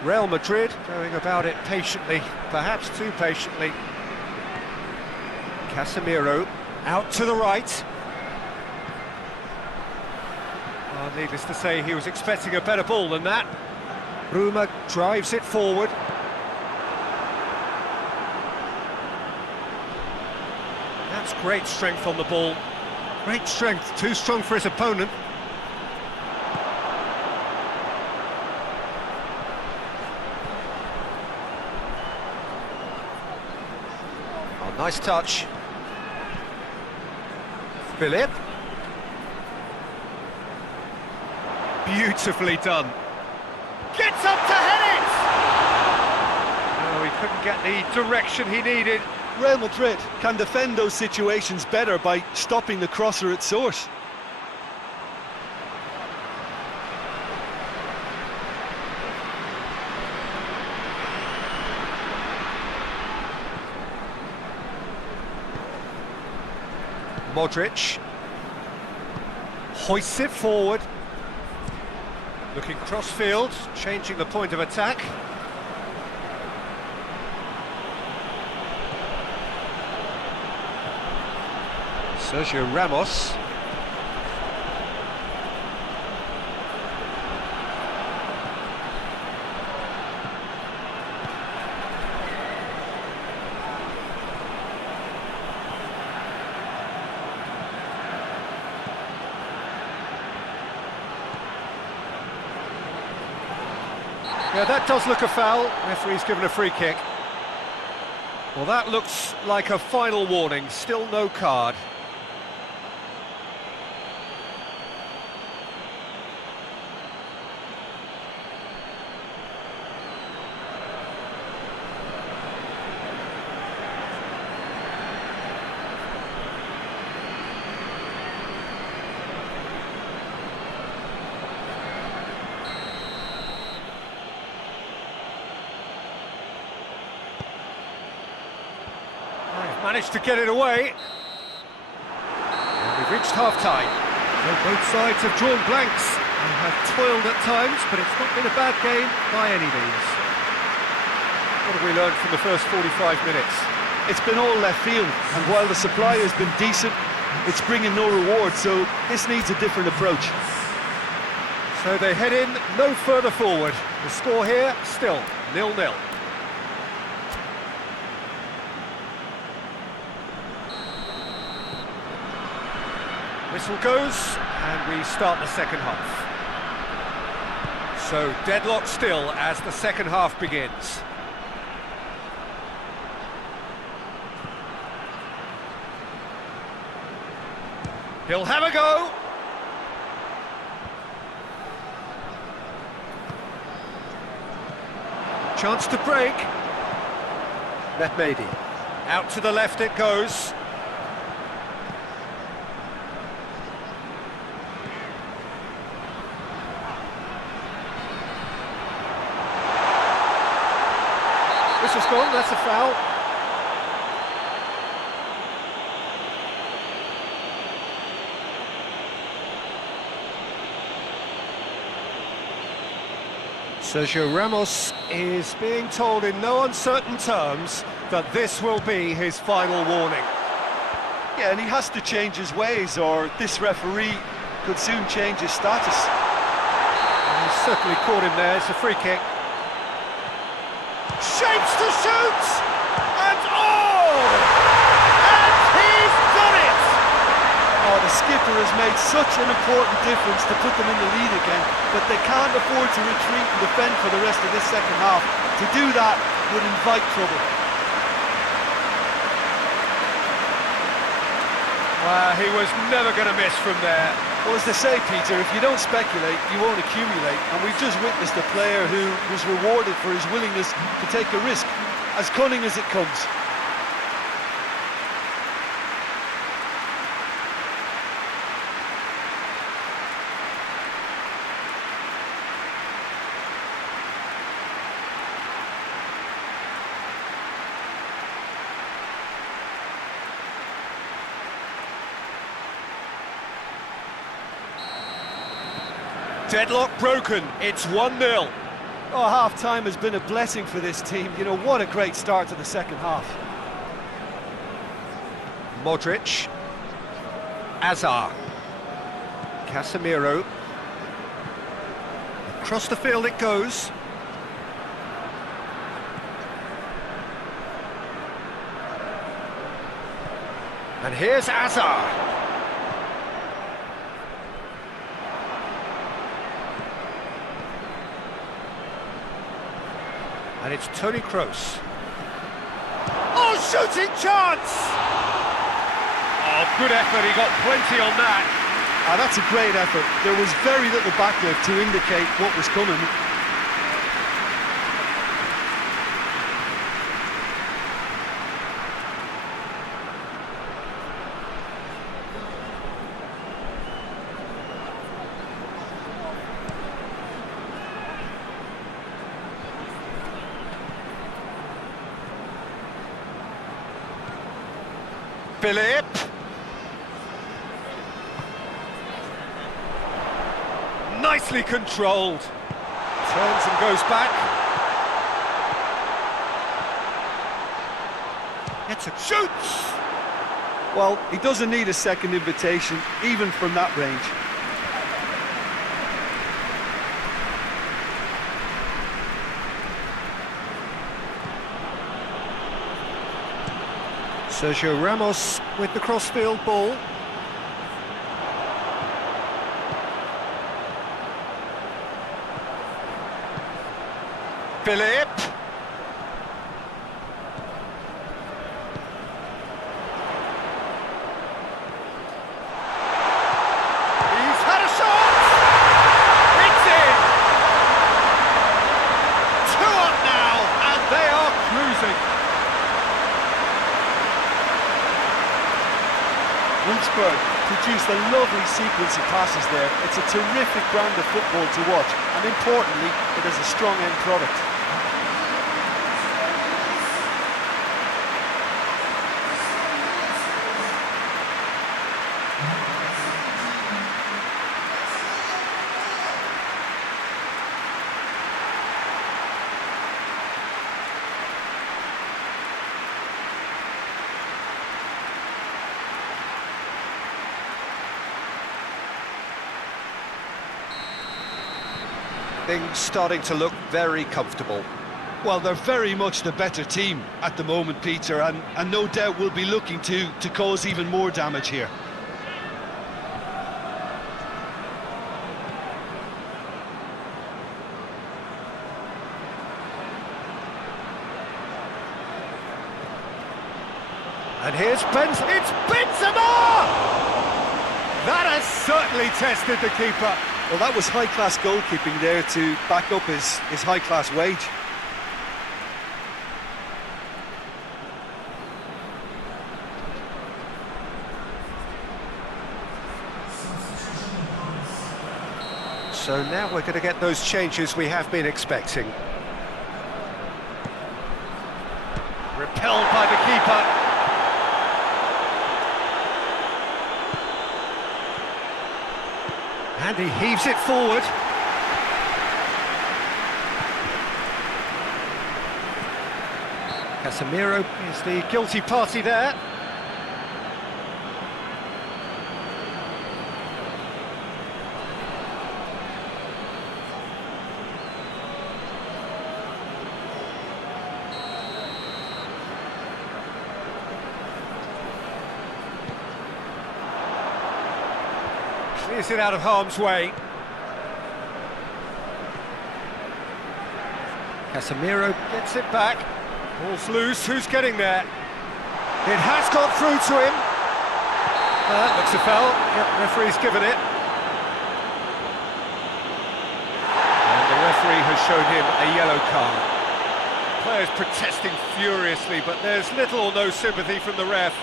Real Madrid going about it patiently, perhaps too patiently. Casemiro out to the right. Well, needless to say, he was expecting a better ball than that. Bruma drives it forward. That's great strength on the ball. Great strength, too strong for his opponent. Nice touch. Philip. Beautifully done. Gets up to head it! No, he couldn't get the direction he needed. Real Madrid can defend those situations better by stopping the crosser at source. Modric hoists it forward, looking cross-field, changing the point of attack. Sergio Ramos. Yeah, that does look a foul. Referee's given a free kick. Well, that looks like a final warning. Still no card. Managed to get it away. And we've reached half-time. So both sides have drawn blanks and have toiled at times, but it's not been a bad game by any means. What have we learned from the first 45 minutes? It's been all left field, and while the supply has been decent, it's bringing no reward, so this needs a different approach. So they head in no further forward. The score here, still 0-0. Whistle goes, and we start the second half. So deadlock still as the second half begins. He'll have a go. Chance to break. Matchday. Out to the left it goes. This is gone, that's a foul. Sergio Ramos is being told in no uncertain terms that this will be his final warning. Yeah, and he has to change his ways, or this referee could soon change his status. And he's certainly caught him there, it's a free kick. Shapes to shoot! And oh! And he's done it! Oh, the skipper has made such an important difference to put them in the lead again, but they can't afford to retreat and defend for the rest of this second half. To do that would invite trouble. He was never going to miss from there. Well, as they say, Peter, if you don't speculate, you won't accumulate. And we've just witnessed a player who was rewarded for his willingness to take a risk, as cunning as it comes. Deadlock broken, it's 1-0. Oh, half-time has been a blessing for this team. You know, what a great start to the second half. Modric. Azar. Casemiro. Across the field it goes. And here's Azar. And it's Toni Kroos. Oh, shooting chance! Oh, good effort, he got plenty on that. That's a great effort. There was very little backlift to indicate what was coming. Philip. Nicely controlled. Turns and goes back. It's a shoots. Well, he doesn't need a second invitation, even from that range. Sergio Ramos with the crossfield ball. Philip. He's had a shot! It's in! 2 up now, and they are cruising. Wolfsburg produced a lovely sequence of passes there. It's a terrific brand of football to watch, and importantly, it has a strong end product. Things starting to look very comfortable. Well, they're very much the better team at the moment, Peter, and no doubt will be looking to cause even more damage here. And here's Benzema. It's Benzema! That has certainly tested the keeper. Well, that was high-class goalkeeping there to back up his high-class wage. So now we're going to get those changes we have been expecting. Repelled by the keeper. And he heaves it forward. Casemiro is the guilty party there. Clears it out of harm's way. Casemiro gets it back. Ball's loose, who's getting there? It has got through to him. That looks a foul. Yep, referee's given it. And the referee has shown him a yellow card. Players protesting furiously, but there's little or no sympathy from the ref.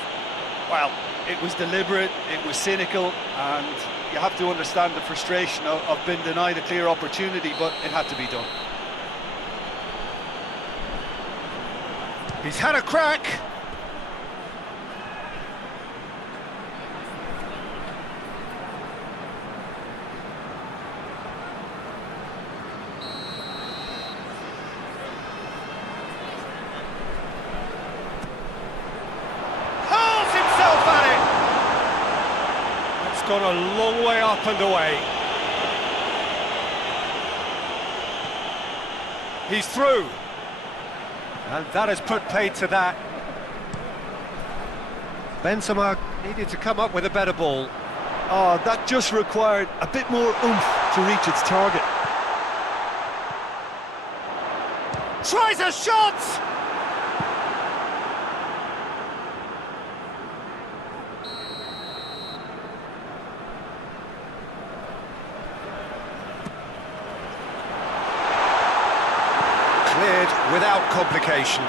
Well, it was deliberate, it was cynical, and you have to understand the frustration of being denied a clear opportunity, but it had to be done. He's had a crack. Hurls himself at it. It's gone a long way up and away. He's through. And that has put paid to that. Benzema needed to come up with a better ball. Oh, that just required a bit more oomph to reach its target. Tries a shot! Cleared without complication.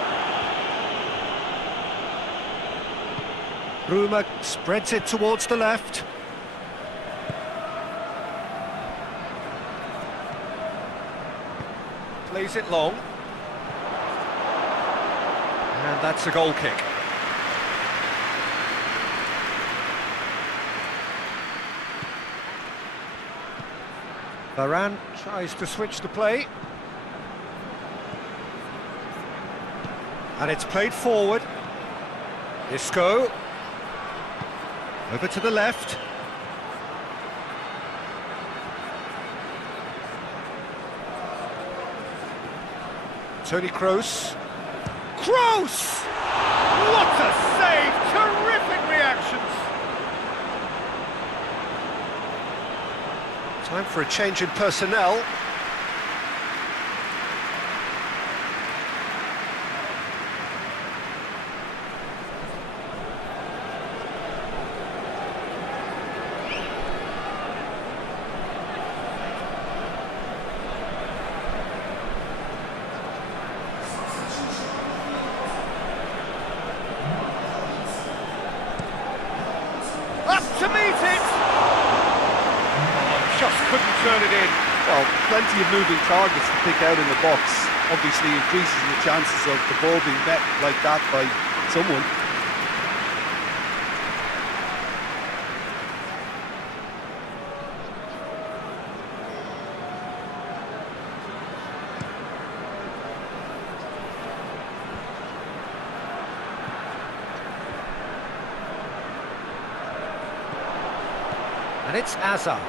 Bruma spreads it towards the left. Plays it long. And that's a goal kick. Varane tries to switch the play. And it's played forward. Isco. Over to the left. Toni Kroos. Kroos! What a save! Terrific reactions! Time for a change in personnel. To meet it! Oh, just couldn't turn it in. Well, plenty of moving targets to pick out in the box. Obviously increases the chances of the ball being met like that by someone. And it's Hazard.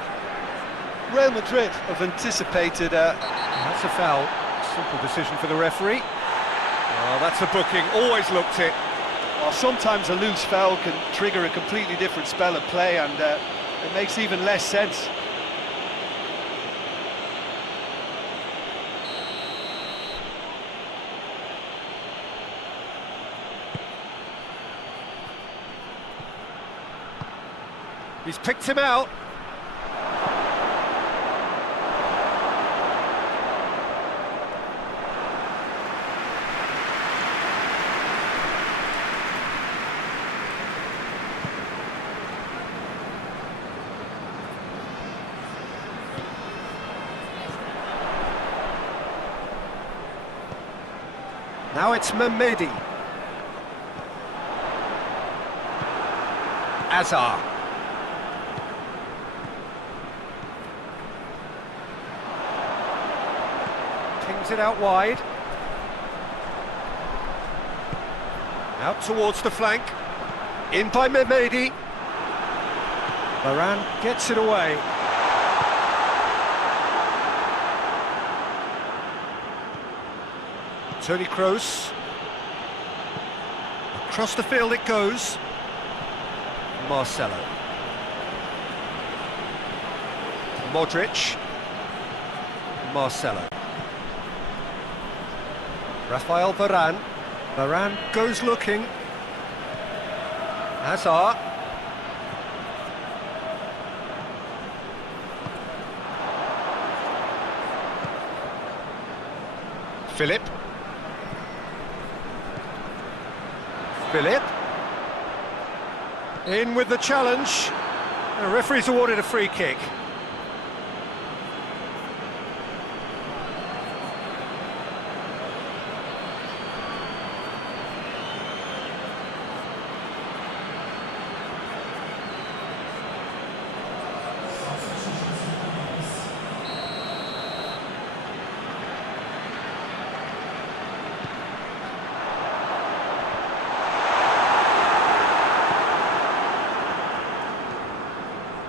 Real Madrid have anticipated That's a foul. Simple decision for the referee. Oh, that's a booking. Always looked it. well, sometimes a loose foul can trigger a completely different spell of play, and it makes even less sense. He's picked him out. Now it's Mehmedi. Hazard. Pings it out wide. Out towards the flank. In by Mehmedi. Varane gets it away. Toni Kroos. Across the field it goes. Marcelo. Modric. Marcelo. Rafael Varane. Varane goes looking. Hazard. Philip. Philip. In with the challenge. The referee's awarded a free kick.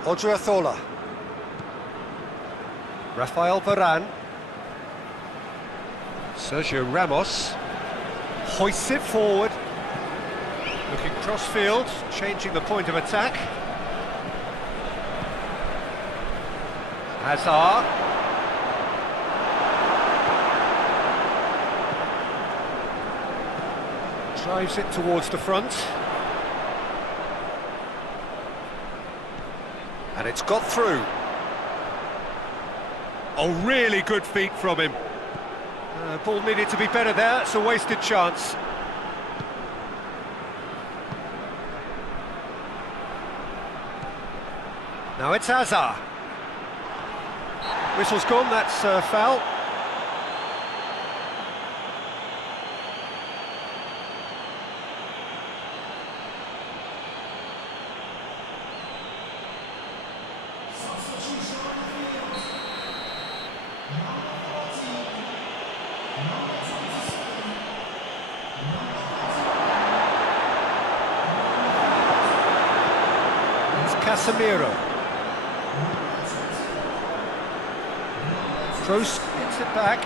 Odriozola. Rafael Varane. Sergio Ramos. Hoists it forward. Looking cross-field, changing the point of attack. Hazard. Drives it towards the front. And it's got through. Oh, really good feet from him. Ball needed to be better there, it's a wasted chance. Now it's Hazard. Whistle's gone, that's foul. It's Casemiro. Kroos gets it back.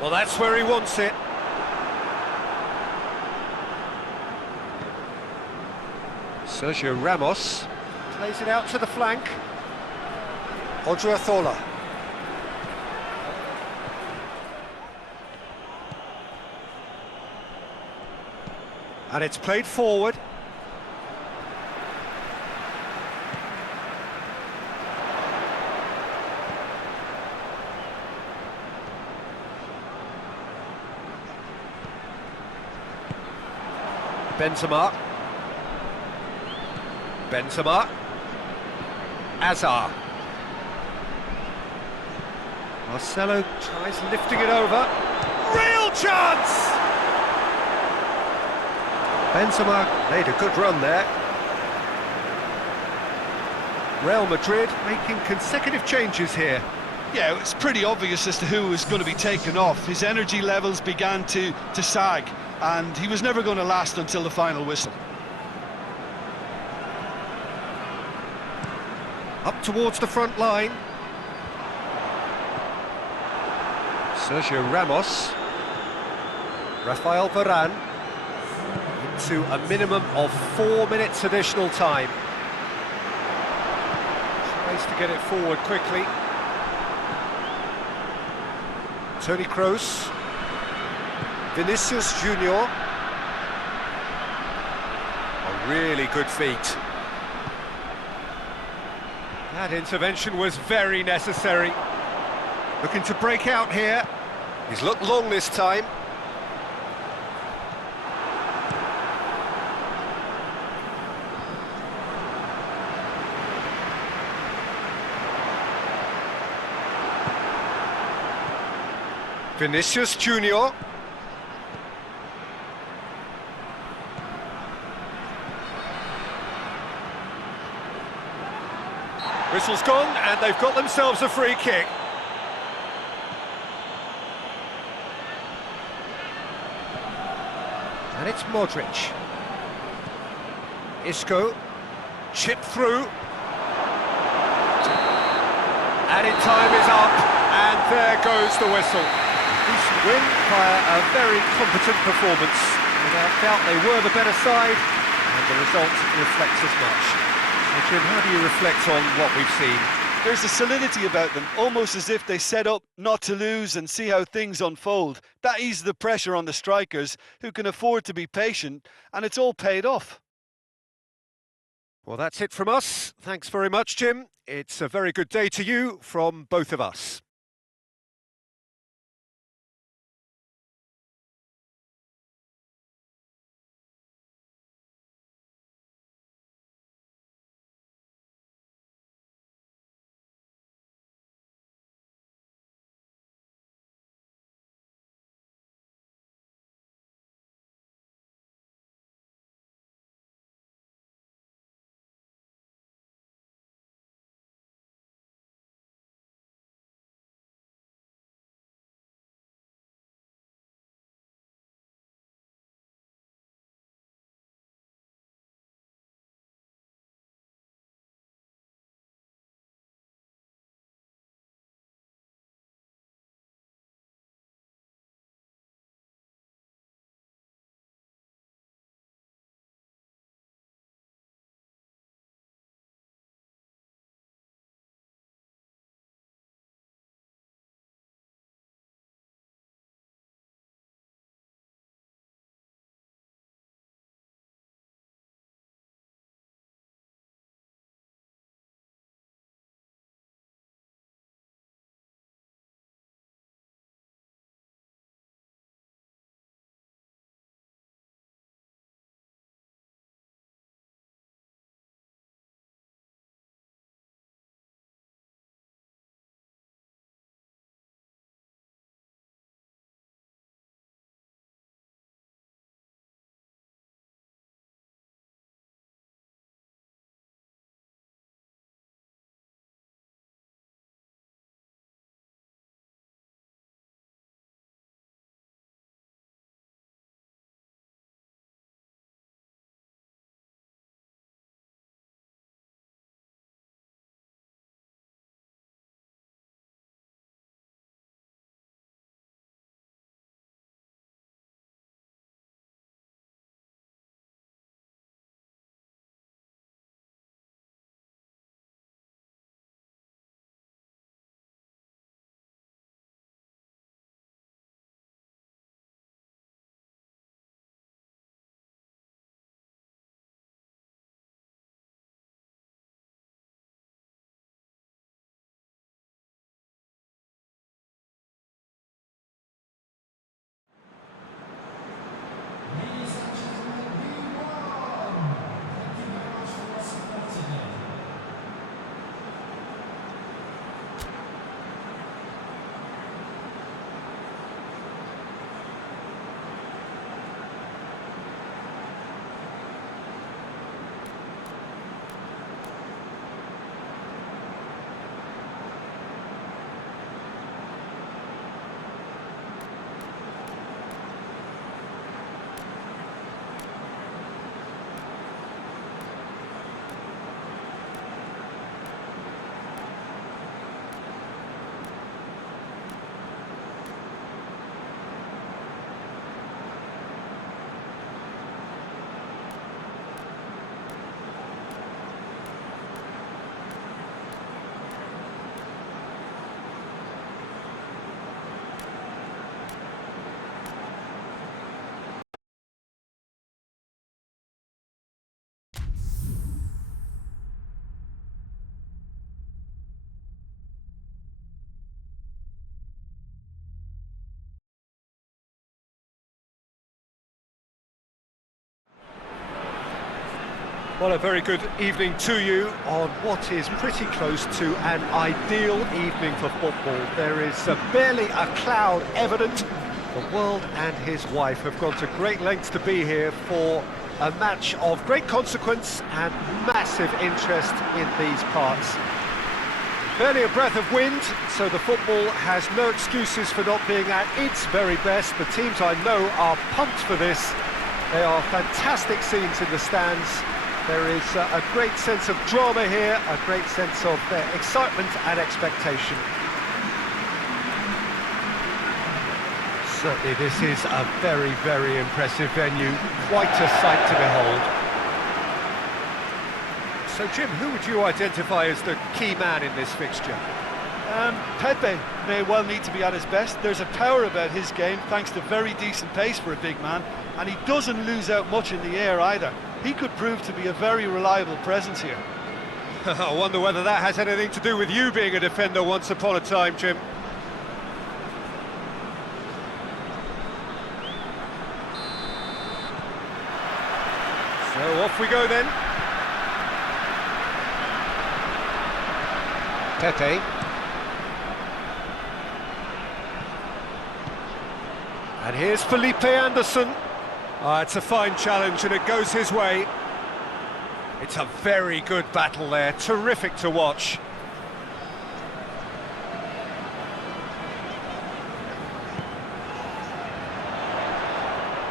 Well, that's where he wants it. Sergio Ramos plays it out to the flank. Odriozola. And it's played forward. Benzema. Hazard. Marcelo tries lifting it over. Real chance! Benzema made a good run there. Real Madrid making consecutive changes here. Yeah, it's pretty obvious as to who was going to be taken off. His energy levels began to sag, and he was never going to last until the final whistle. Up towards the front line. Sergio Ramos. Rafael Varane. Into a minimum of 4 minutes additional time. Tries to get it forward quickly. Toni Kroos. Vinicius Junior. A really good feat. That intervention was very necessary. Looking to break out here. He's looked long this time. Vinicius Junior. Whistle's gone, and they've got themselves a free kick. And it's Modric. Isco, chip through. Added time is up, and there goes the whistle. Decent win via a very competent performance. Without doubt, they were the better side, and the result reflects as much. Jim, how do you reflect on what we've seen? There's a solidity about them, almost as if they set up not to lose and see how things unfold. That eases the pressure on the strikers, who can afford to be patient, and it's all paid off. Well, that's it from us. Thanks very much, Jim. It's a very good day to you from both of us. Well, a very good evening to you on what is pretty close to an ideal evening for football. There is barely a cloud evident. The world and his wife have gone to great lengths to be here for a match of great consequence and massive interest in these parts. Barely a breath of wind, so the football has no excuses for not being at its very best. The teams I know are pumped for this. They are fantastic scenes in the stands. There is a great sense of drama here, a great sense of excitement and expectation. Certainly this is a very, very impressive venue, quite a sight to behold. So Jim, who would you identify as the key man in this fixture? Pepe may well need to be at his best. There's a power about his game, thanks to very decent pace for a big man, and he doesn't lose out much in the air either. He could prove to be a very reliable presence here. I wonder whether that has anything to do with you being a defender once upon a time, Jim. So off we go then. Pepe. And here's Felipe Anderson. It's a fine challenge and it goes his way. It's a very good battle there, terrific to watch.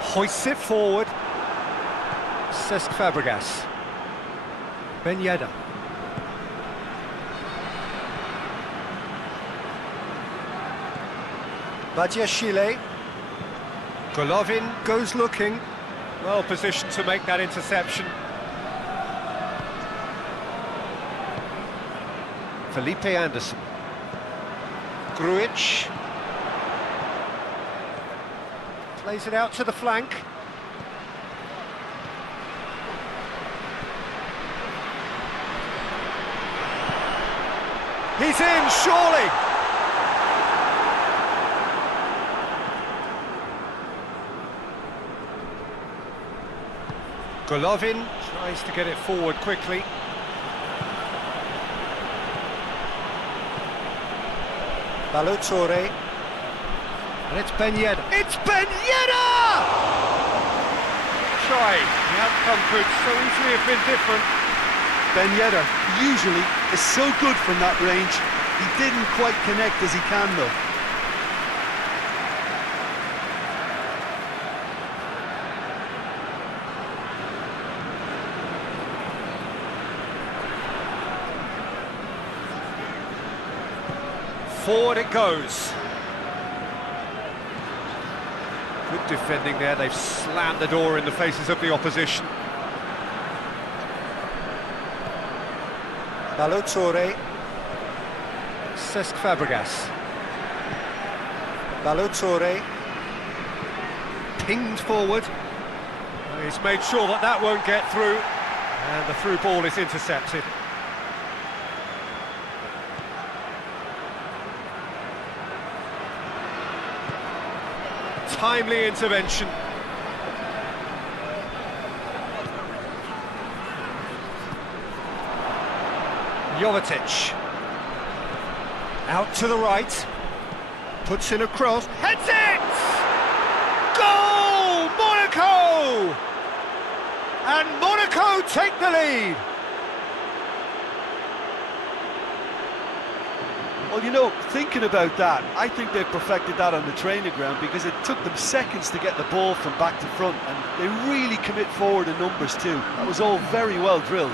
Hoists it forward. Cesc Fabregas. Ben Yedder. Badiashile. Golovin goes looking. Well positioned to make that interception. Felipe Anderson. Grujic. Plays it out to the flank. He's in, surely! Golovin tries to get it forward quickly. Balotore. And it's Ben Yedder. It's Ben Yedder! Try. The outcome could so easily have been different. Ben Yedder usually is so good from that range. He didn't quite connect as he can though. Forward it goes. Good defending there, they've slammed the door in the faces of the opposition. Balotore. Cesc Fabregas. Balotore. Pinged forward. He's made sure that that won't get through. And the through ball is intercepted. Timely intervention. Jovetic. Out to the right. Puts in a cross. Heads it! Goal! Monaco! And Monaco take the lead. Well, you know, thinking about that, I think they perfected that on the training ground because it took them seconds to get the ball from back to front, and they really commit forward in numbers too. That was all very well drilled.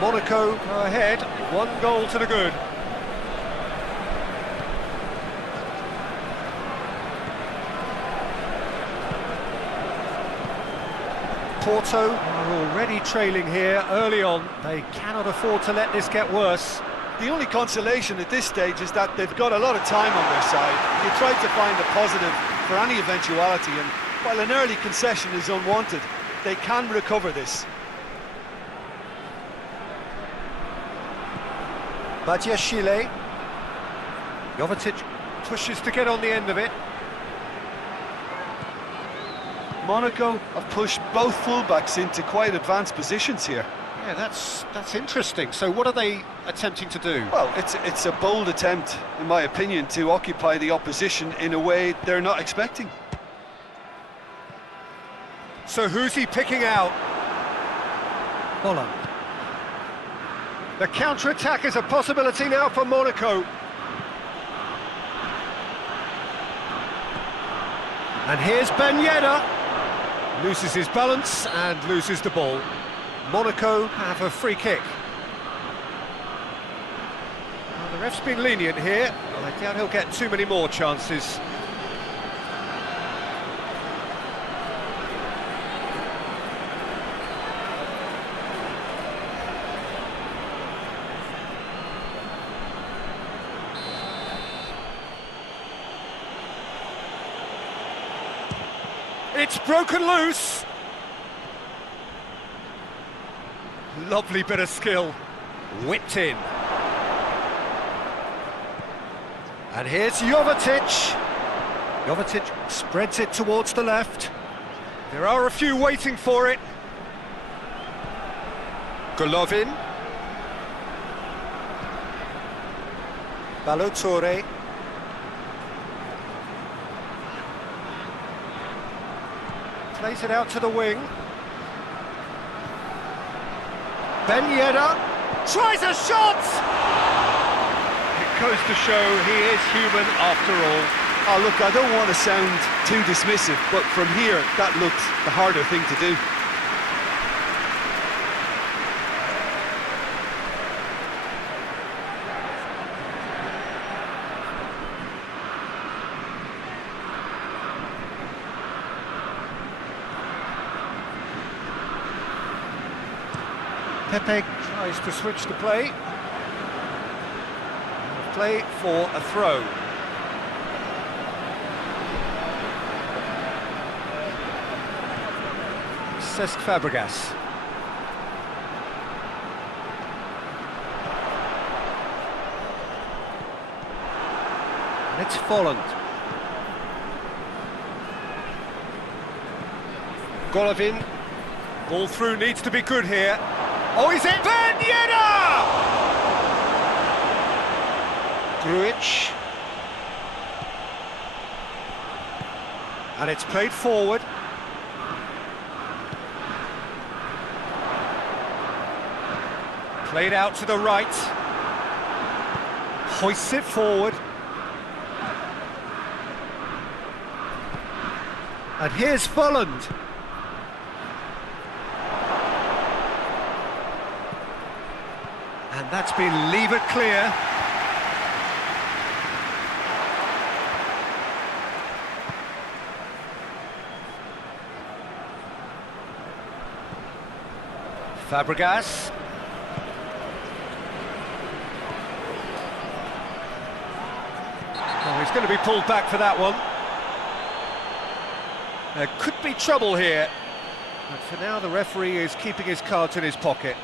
Monaco go ahead, 1 goal to the good. Porto are already trailing here early on. They cannot afford to let this get worse. The only consolation at this stage is that they've got a lot of time on their side. You try to find a positive for any eventuality, and while an early concession is unwanted, they can recover this. Badiashile. Jovetic pushes to get on the end of it. Monaco have pushed both fullbacks into quite advanced positions here. Yeah, that's interesting. So what are they attempting to do? Well, it's a bold attempt, in my opinion, to occupy the opposition in a way they're not expecting. So who's he picking out? Holland. The counter-attack is a possibility now for Monaco. And here's Ben Yedder. Loses his balance and loses the ball. Monaco have a free kick. Well, the ref's been lenient here. I doubt he'll get too many more chances. It's broken loose. Lovely bit of skill. Whipped in. And here's Jovetic. Jovetic spreads it towards the left. There are a few waiting for it. Golovin. Balotore. Plays it out to the wing. Ben Yedder tries a shot! It goes to show he is human after all. Oh, look, I don't want to sound too dismissive, but from here, that looks the harder thing to do. Pepe tries to switch the play. Play for a throw. Cesc Fabregas. And it's Folland. Golovin. Ball through needs to be good here. Oh, he's in! Ben Yedder! Grujic. And it's played forward. Played out to the right. Hoists it forward. And here's Folland. And that's been levered clear. Fabregas. Oh, he's going to be pulled back for that one. There could be trouble here. But for now, the referee is keeping his cards in his pocket.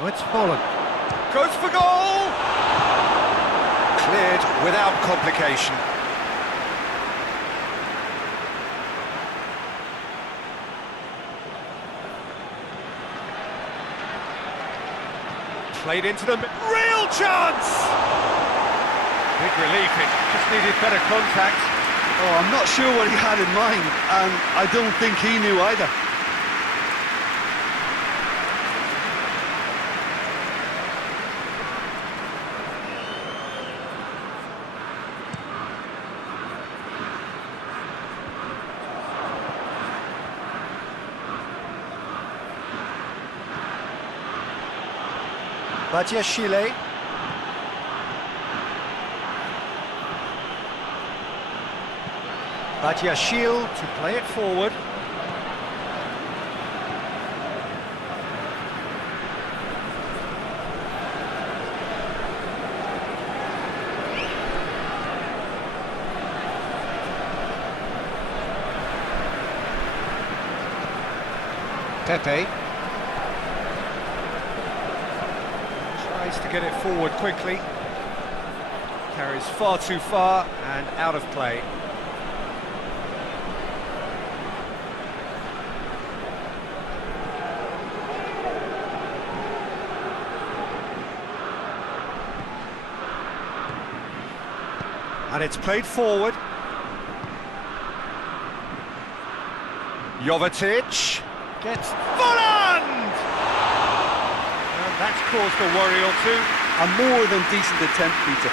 Oh, it's Folland. Goes for goal! Cleared without complication. Played into the... Real chance! Big relief, it just needed better contact. Oh, I'm not sure what he had in mind, and I don't think he knew either. Badiashile. Badiashile to play it forward. Pepe tries to get it forward quickly, carries far too far and out of play. And it's played forward. Jovetic gets Volland! And that's caused a worry or two. A more than decent attempt, Peter.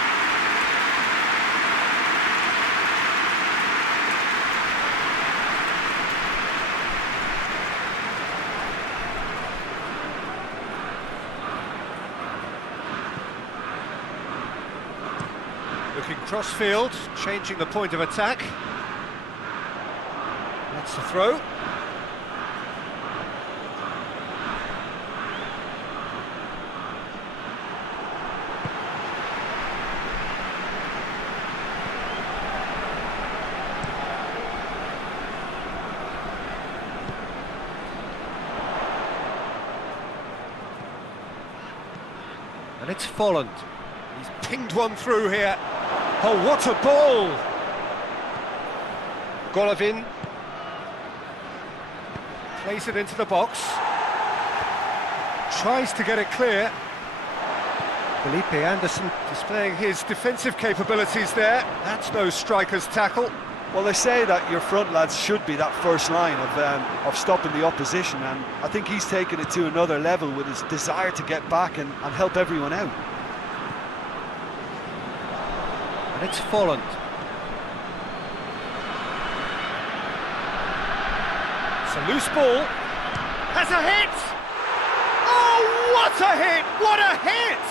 Looking cross-field, changing the point of attack. That's the throw. And it's Volland. He's pinged one through here. Oh, what a ball! Golovin plays it into the box. Tries to get it clear. Felipe Anderson displaying his defensive capabilities there. That's no striker's tackle. Well, they say that your front lads should be that first line of stopping the opposition, and I think he's taken it to another level with his desire to get back and help everyone out. And it's Volland. It's a loose ball. Has a hit! Oh, what a hit! What a hit!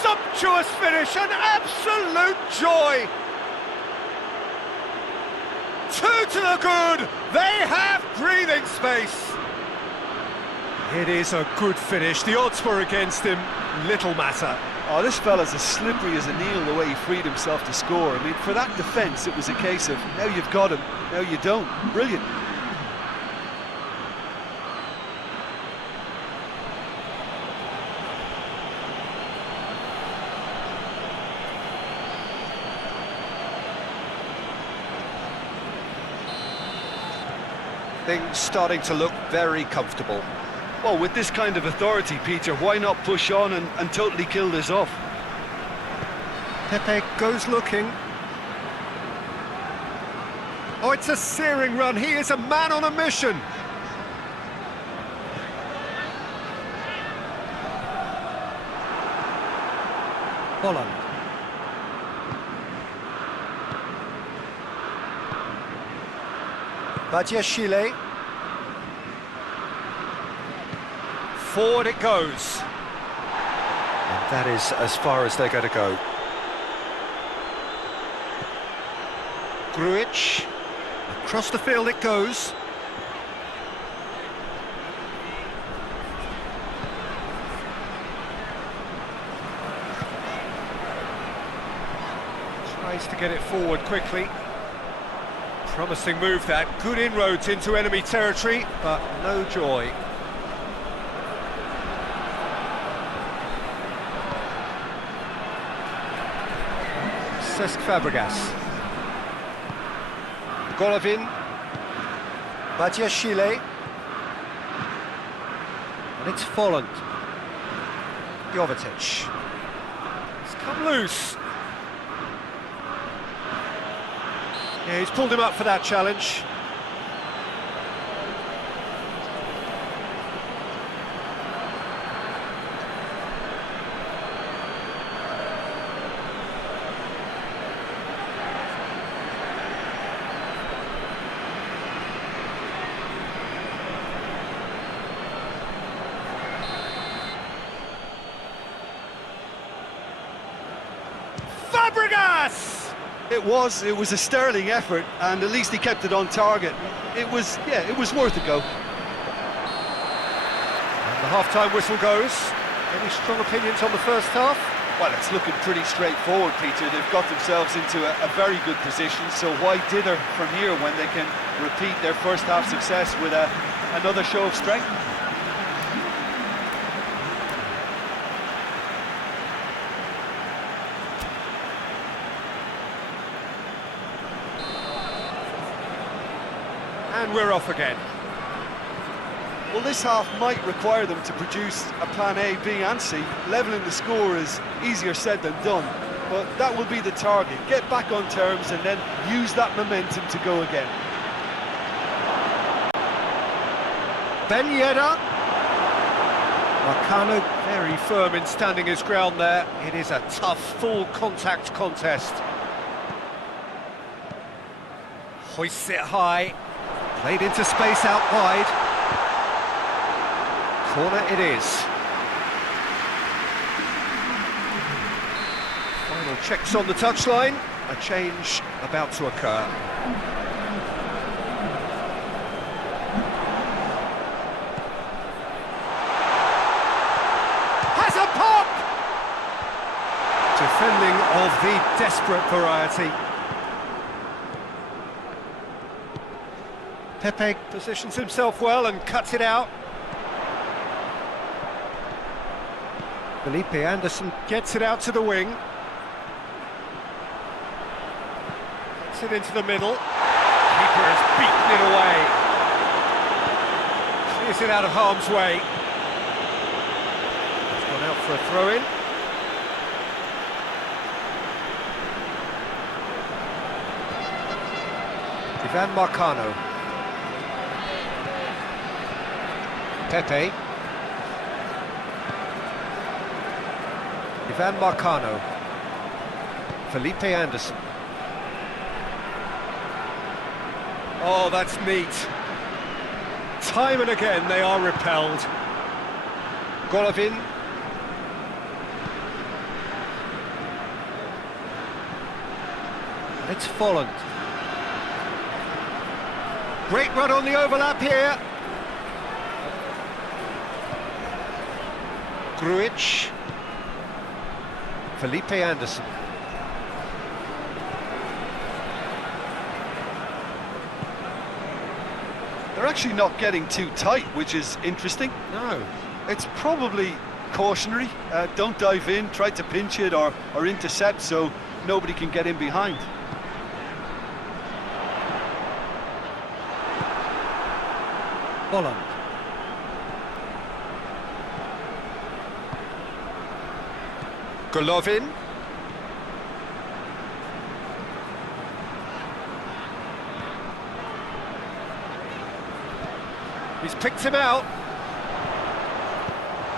Sumptuous finish, an absolute joy! Two to the good! They have breathing space! It is a good finish. The odds were against him. Little matter. Oh, this fella's as slippery as an eel the way he freed himself to score. I mean, for that defence, it was a case of, now you've got him, now you don't. Brilliant. Things starting to look very comfortable. Well, with this kind of authority, Peter, why not push on and totally kill this off? Pepe goes looking. Oh, it's a searing run. He is a man on a mission. Volland. Badiashile. Forward it goes. And that is as far as they're going to go. Grujic. Across the field it goes. Tries to get it forward quickly. Promising move that. Good inroads into enemy territory, but no joy. Cesc Fabregas. Golovin. Badiashile. And it's Volland. Jovetic. It's come loose. Yeah, he's pulled him up for that challenge. Fabregas! It was a sterling effort, and at least he kept it on target. It was worth a go. And the half-time whistle goes. Any strong opinions on the first half? Well, it's looking pretty straightforward, Peter. They've got themselves into a very good position, so why dither from here when they can repeat their first half success with another show of strength? And we're off again. Well, this half might require them to produce a plan A, B and C. Levelling the score is easier said than done, but that will be the target. Get back on terms and then use that momentum to go again. Ben Yedder. Marcano very firm in standing his ground there. It is a tough, full contact contest. Hoists it high. Played into space out wide. Corner it is. Final checks on the touchline. A change about to occur. Has a pop! Defending of the desperate variety. Pepe positions himself well and cuts it out. Felipe Anderson gets it out to the wing. Gets it into the middle. Keeper has beaten it away. Clears it out of harm's way. It's gone out for a throw-in. Ivan Marcano. Pepe. Ivan Marcano. Felipe Anderson. Oh, that's neat. Time and again they are repelled. Golovin. It's Folland. Great run on the overlap here. Grujic. Felipe Anderson. They're actually not getting too tight, which is interesting. No. It's probably cautionary. Don't dive in, try to pinch it or intercept so nobody can get in behind. Folland. Golovin. He's picked him out.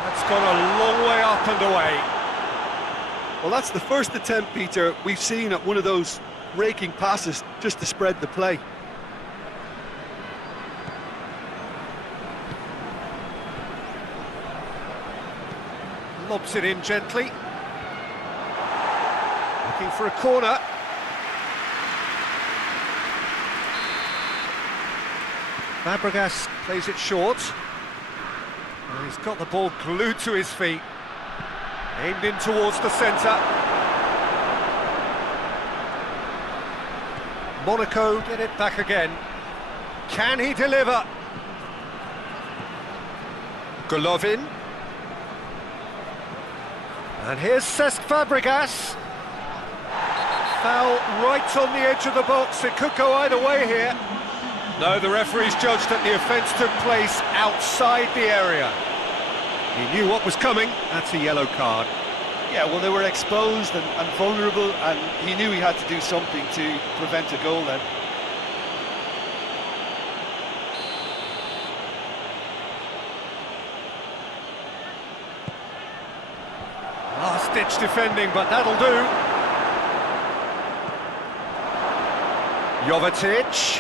That's gone a long way up and away. Well, that's the first attempt, Peter, we've seen at one of those raking passes just to spread the play. Lobs it in gently. Looking for a corner. Fabregas plays it short. And he's got the ball glued to his feet. Aimed in towards the centre. Monaco get it back again. Can he deliver? Golovin. And here's Cesc Fabregas. Foul right on the edge of the box. It could go either way here. No, the referee's judged that the offence took place outside the area. He knew what was coming. That's a yellow card. Yeah, well, they were exposed and vulnerable, and he knew he had to do something to prevent a goal then. Last-ditch defending, but that'll do. Jovetic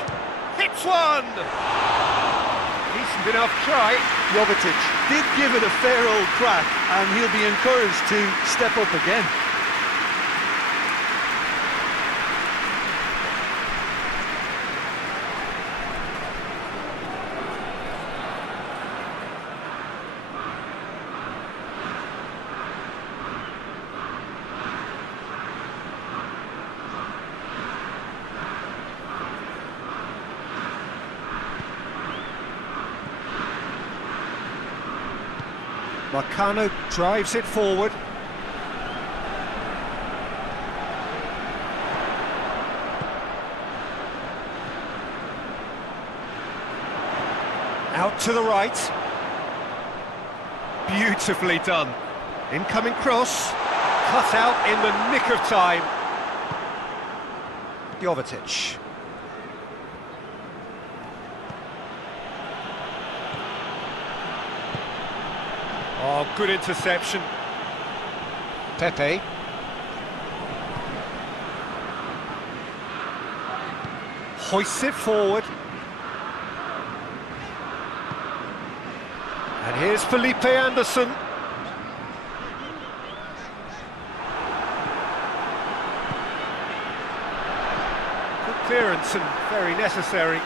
hits one! Decent enough try. Jovetic did give it a fair old crack, and he'll be encouraged to step up again. Marcano drives it forward. Out to the right. Beautifully done. Incoming cross. Cut out in the nick of time. Jovetic. Oh, good interception. Pepe. Hoists it forward. And here's Felipe Anderson. Good clearance and very necessary.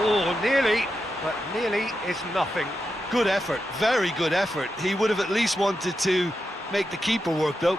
Oh, nearly, but nearly is nothing. Good effort, very good effort. He would have at least wanted to make the keeper work, though.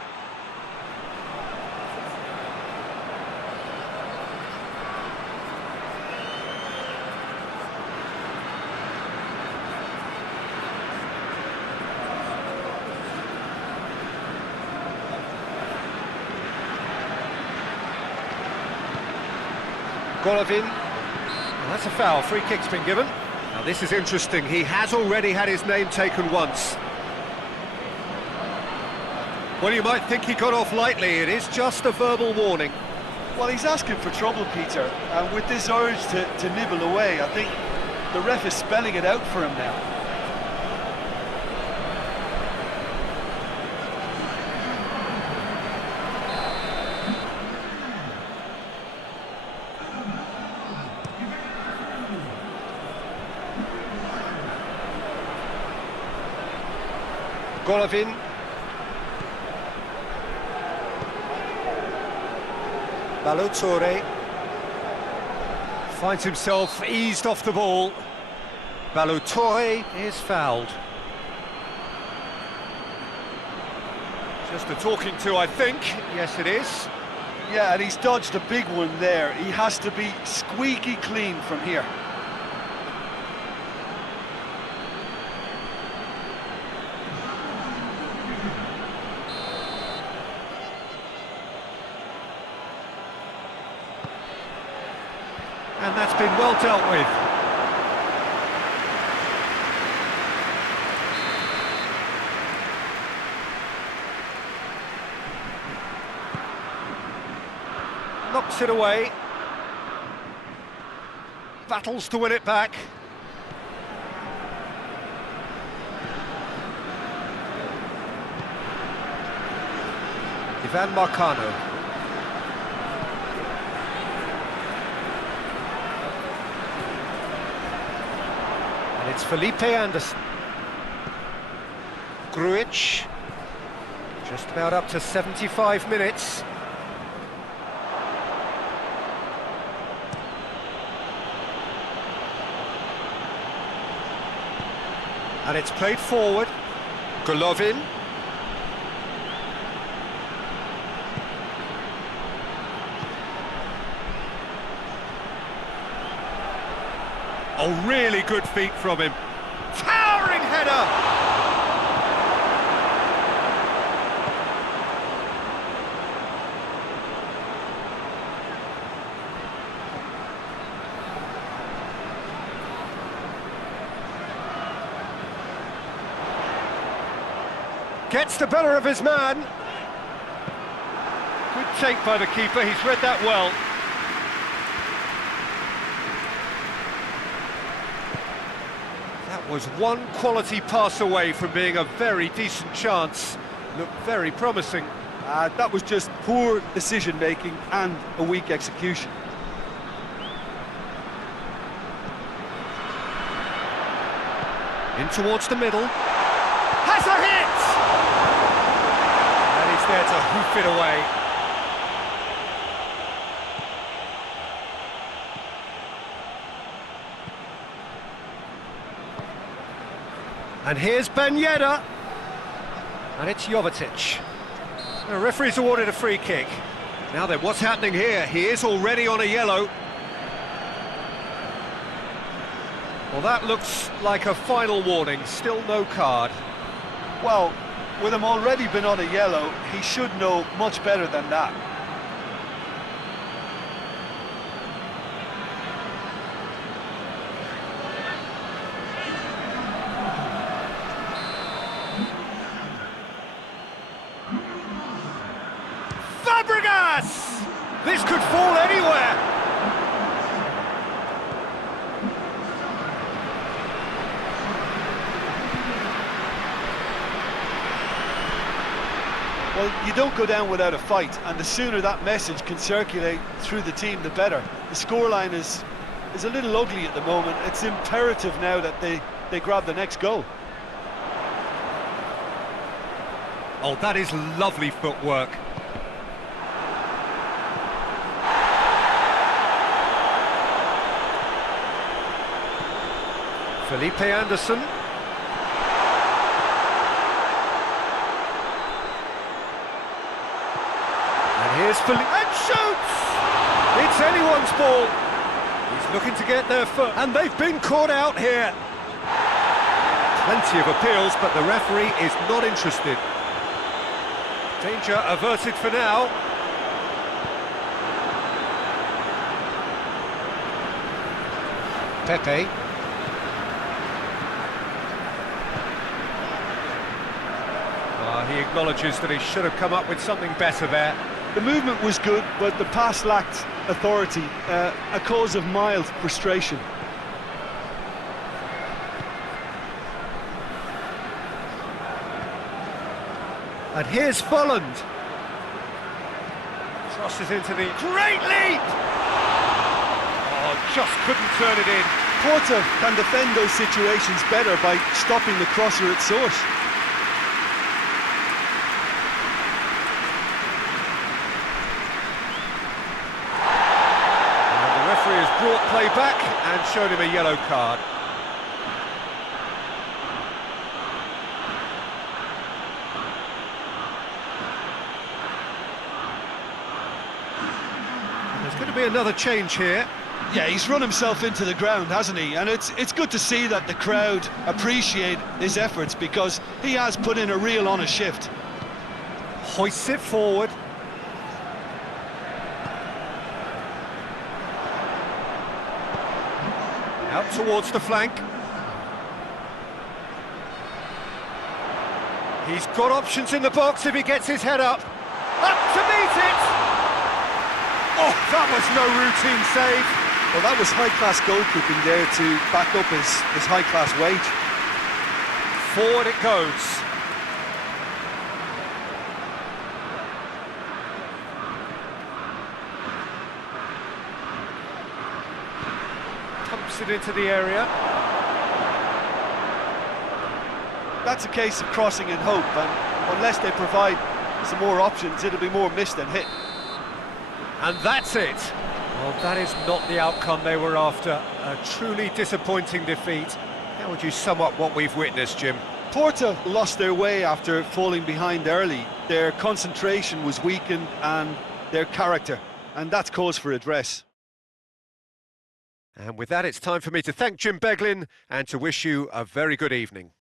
Golovin. Well, that's a foul. Free kick's been given. Now this is interesting. He has already had his name taken once. Well, you might think he got off lightly. It is just a verbal warning. Well, he's asking for trouble, Peter, and with this urge to nibble away, I think the ref is spelling it out for him now. Golovin. Balotore finds himself eased off the ball. Balotore is fouled. Just a talking to, I think. Yes, it is. Yeah, and he's dodged a big one there. He has to be squeaky clean from here. And that's been well dealt with. Knocks it away. Battles to win it back. Ivan Marcano. It's Felipe Anderson. Grujic, just about up to 75 minutes. And it's played forward. Golovin. Oh, really good feet from him. Towering header! Gets the better of his man. Good take by the keeper, he's read that well. Was one quality pass away from being a very decent chance. Looked very promising. That was just poor decision-making and a weak execution. In towards the middle. Has a hit! And he's there to hoof it away. And here's Ben Yedder. And it's Jovetic. The referee's awarded a free kick. Now then, what's happening here? He is already on a yellow. Well, that looks like a final warning. Still no card. Well, with him already been on a yellow, he should know much better than that. Fabregas! This could fall anywhere. Well, you don't go down without a fight, and the sooner that message can circulate through the team, the better. The scoreline is a little ugly at the moment. It's imperative now that they grab the next goal. Oh, that is lovely footwork. Felipe Anderson. And here's Felipe, and shoots! It's anyone's ball. He's looking to get their foot, and they've been caught out here. Plenty of appeals, but the referee is not interested. Danger averted for now. Pepe. He acknowledges that he should have come up with something better there. The movement was good, but the pass lacked authority, a cause of mild frustration. And here's Folland. Crosses into the great leap! Oh, just couldn't turn it in. Porto can defend those situations better by stopping the crosser at source. Brought play back and showed him a yellow card. And there's going to be another change here. Yeah, he's run himself into the ground, hasn't he? And it's good to see that the crowd appreciate his efforts, because he has put in a real honest shift. Hoists it forward. Out towards the flank. He's got options in the box if he gets his head up. Up to meet it! Oh, that was no routine save. Well, that was high-class goalkeeping there to back up his high-class wage. Forward it goes. Pumps it into the area. That's a case of crossing in hope, and unless they provide some more options, it'll be more missed than hit. And that's it. Well, that is not the outcome they were after. A truly disappointing defeat. How would you sum up what we've witnessed, Jim? Porto lost their way after falling behind early. Their concentration was weakened, and their character, and that's cause for address. And with that, it's time for me to thank Jim Beglin and to wish you a very good evening.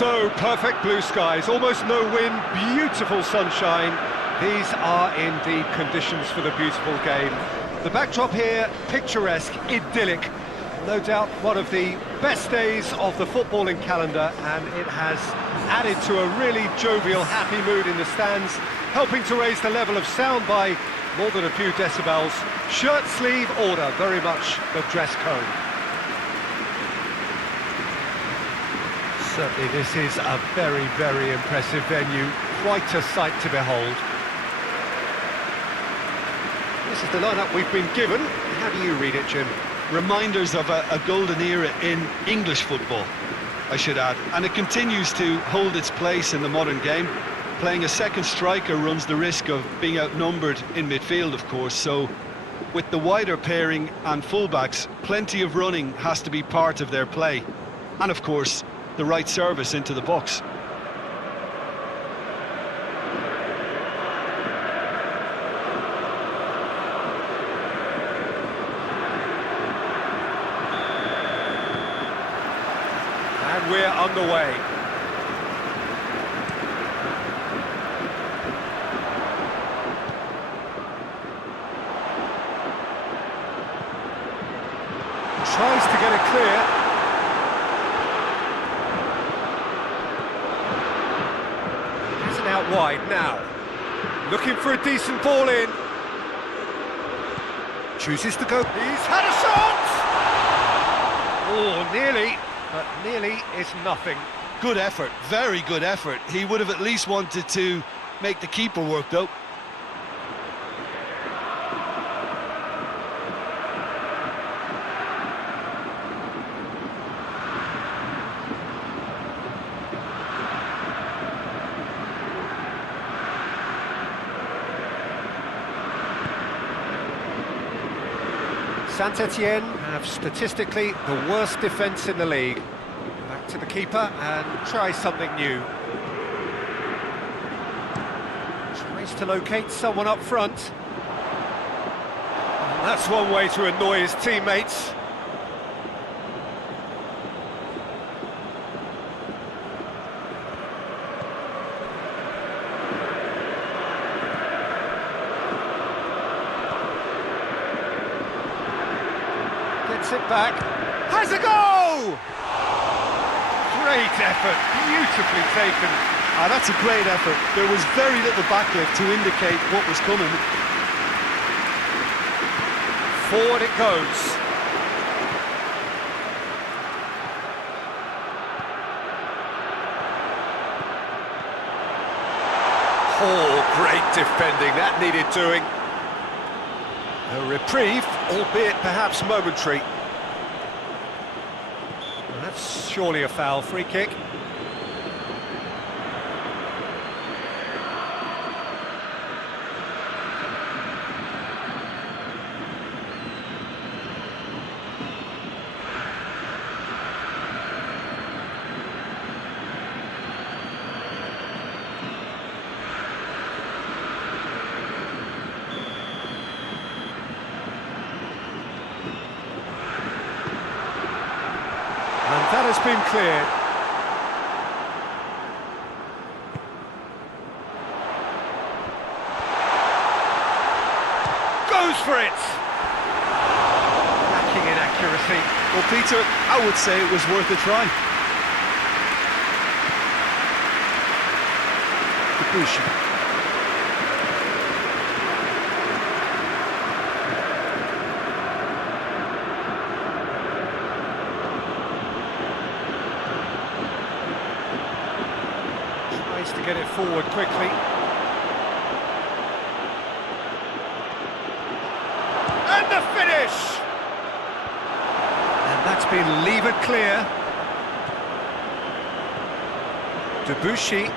So perfect blue skies, almost no wind, beautiful sunshine. These are indeed conditions for the beautiful game. The backdrop here, picturesque, idyllic. No doubt one of the best days of the footballing calendar, and it has added to a really jovial, happy mood in the stands, helping to raise the level of sound by more than a few decibels. Shirt sleeve order, very much the dress code. Certainly this is a very, very impressive venue, quite a sight to behold. This is the lineup we've been given. How do you read it, Jim? Reminders of a golden era in English football, I should add, and it continues to hold its place in the modern game. Playing a second striker runs the risk of being outnumbered in midfield, of course, so with the wider pairing and fullbacks, plenty of running has to be part of their play, and of course the right service into the box. And we're underway. Tries to get it clear. Has it out wide now. Looking for a decent ball in. Chooses to go. He's had a shot! Oh, nearly. But nearly is nothing. Good effort, very good effort. He would have at least wanted to make the keeper work, though. Saint-Etienne have statistically the worst defence in the league. Back to the keeper and try something new. Tries to locate someone up front. And that's one way to annoy his teammates. Gets it back. Has a goal! Great effort, beautifully taken. That's a great effort. There was very little backlift to indicate what was coming. Forward it goes. Oh, great defending, that needed doing. A reprieve, albeit perhaps momentary. Well, that's surely a foul. Free kick. And that has been cleared. Goes for it! Lacking in accuracy. Well, Peter, I would say it was worth a try. Debussy. To get it forward quickly. And the finish! And that's been levered clear. Debussy.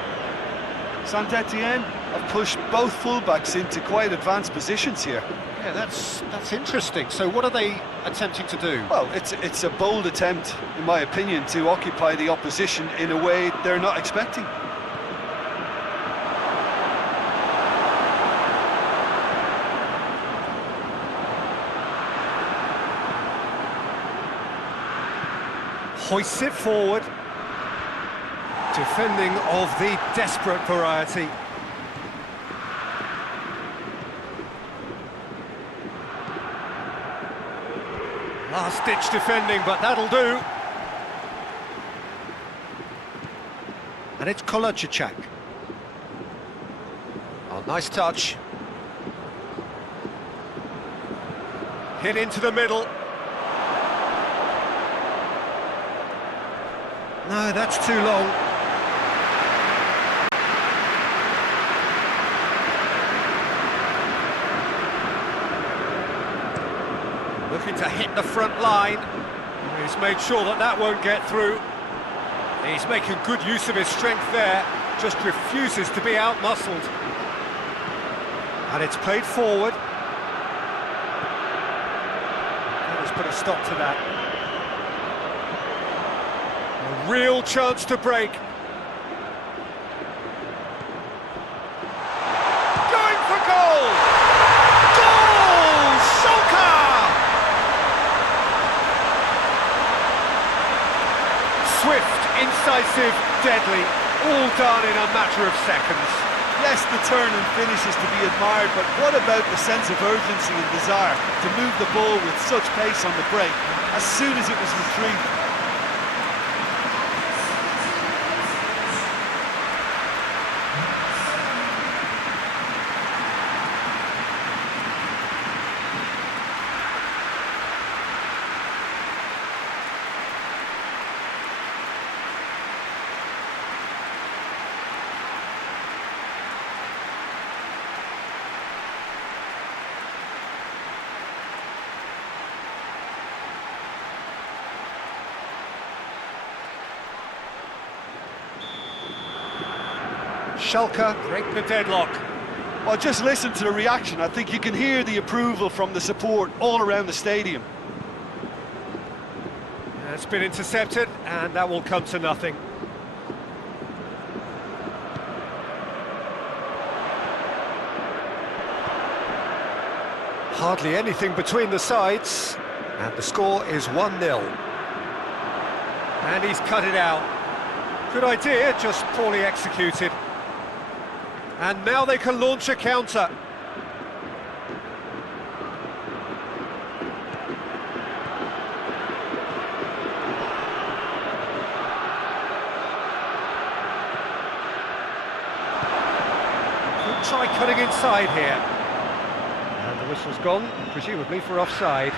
Saint-Etienne have pushed both fullbacks into quite advanced positions here. Yeah, that's interesting. So what are they attempting to do? Well, it's a bold attempt, in my opinion, to occupy the opposition in a way they're not expecting. Hoists it forward. Defending of the desperate variety. Last-ditch defending, but that'll do. And it's Kolarczyk. Oh, nice touch. Hit into the middle. No, that's too long. Looking to hit the front line. He's made sure that that won't get through. He's making good use of his strength there, just refuses to be out-muscled. And it's played forward. Let's put a stop to that. A real chance to break. Going for goal! Goal! Schalke! Swift, incisive, deadly, all done in a matter of seconds. Yes, the turn and finish is to be admired, but what about the sense of urgency and desire to move the ball with such pace on the break as soon as it was retrieved? Schalke break the deadlock. Well, just listen to the reaction. I think you can hear the approval from the support all around the stadium. It's been intercepted, and that will come to nothing. Hardly anything between the sides, and the score is 1-0. And he's cut it out. Good idea, just poorly executed. And now they can launch a counter. Could try cutting inside here. And the whistle's gone, presumably for offside.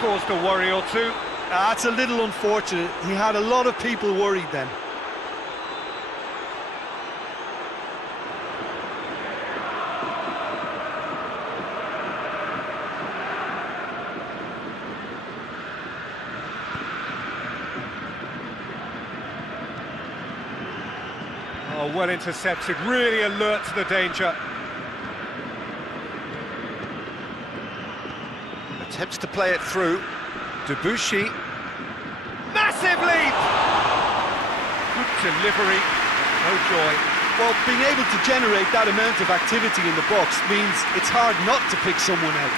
Caused a worry or two. That's a little unfortunate. He had a lot of people worried then. Oh, well intercepted, really alert to the danger. Attempts to play it through. Debussy. Massive leap! Good delivery, no joy. Well, being able to generate that amount of activity in the box means it's hard not to pick someone out.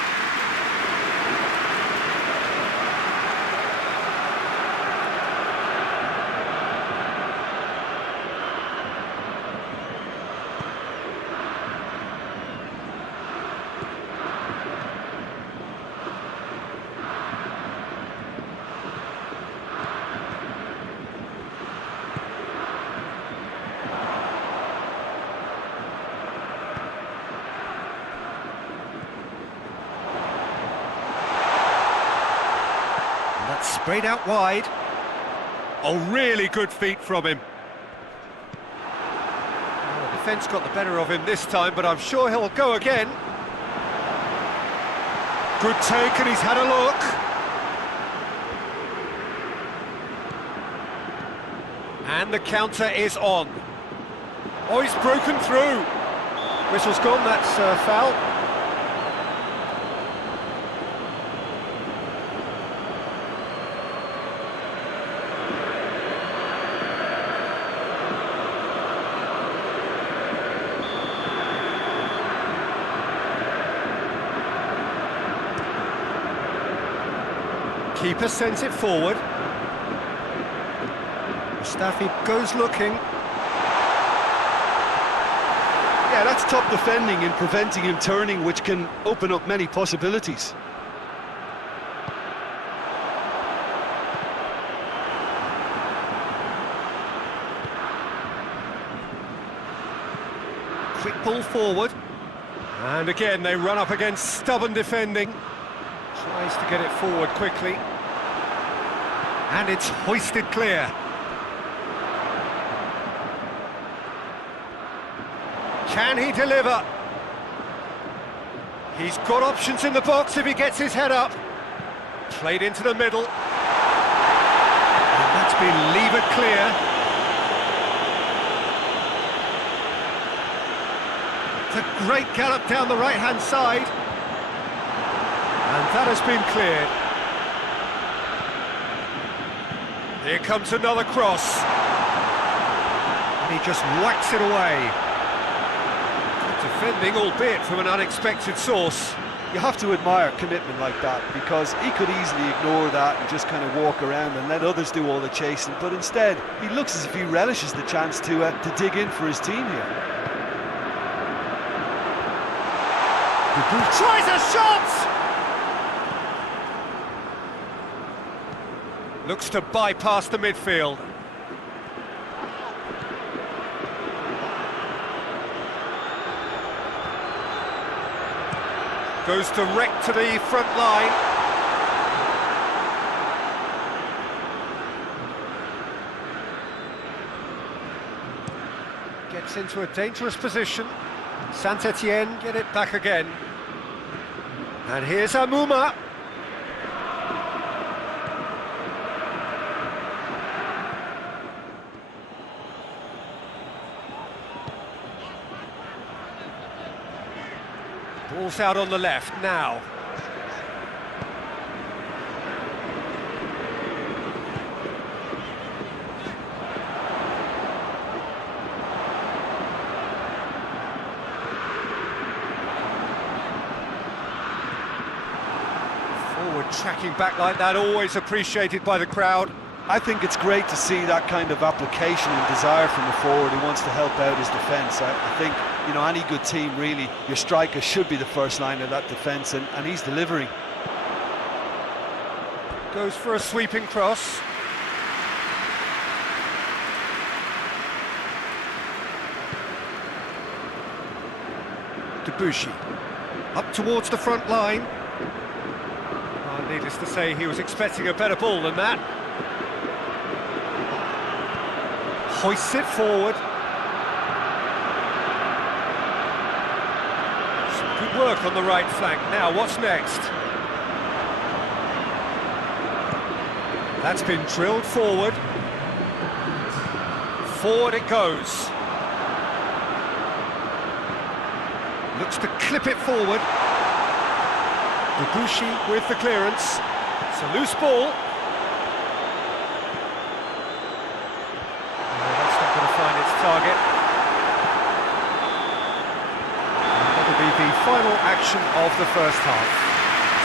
Sprayed out wide. Oh, really good feet from him. Well, the defence got the better of him this time, but I'm sure he'll go again. Good take, and he's had a look. And the counter is on. Oh, he's broken through. Whistle's gone, that's foul. Keeper sends it forward. Mustafi goes looking. Yeah, that's top defending and preventing him turning, which can open up many possibilities. Quick ball forward. And again, they run up against stubborn defending. Tries to get it forward quickly. And it's hoisted clear. Can he deliver? He's got options in the box if he gets his head up. Played into the middle. And that's been levered clear. It's a great gallop down the right-hand side. And that has been cleared. Here comes another cross. And he just whacks it away. Defending, albeit from an unexpected source. You have to admire commitment like that, because he could easily ignore that and just kind of walk around and let others do all the chasing, but instead he looks as if he relishes the chance to dig in for his team here. Tries a shot! Looks to bypass the midfield. Goes direct to the front line. Gets into a dangerous position. Saint-Etienne get it back again. And here's Amouma. Ball's out on the left now. Forward tracking back like that, always appreciated by the crowd. I think it's great to see that kind of application and desire from the forward who wants to help out his defence. I think, you know, any good team, really, your striker should be the first line of that defence, and he's delivering. Goes for a sweeping cross. Debuchy up towards the front line. Oh, needless to say, he was expecting a better ball than that. Hoists it forward. Some good work on the right flank. Now, what's next? That's been drilled forward. Forward it goes. Looks to clip it forward. Debuchy with the clearance. It's a loose ball. That's not going to find its target. And that'll be the final action of the first half.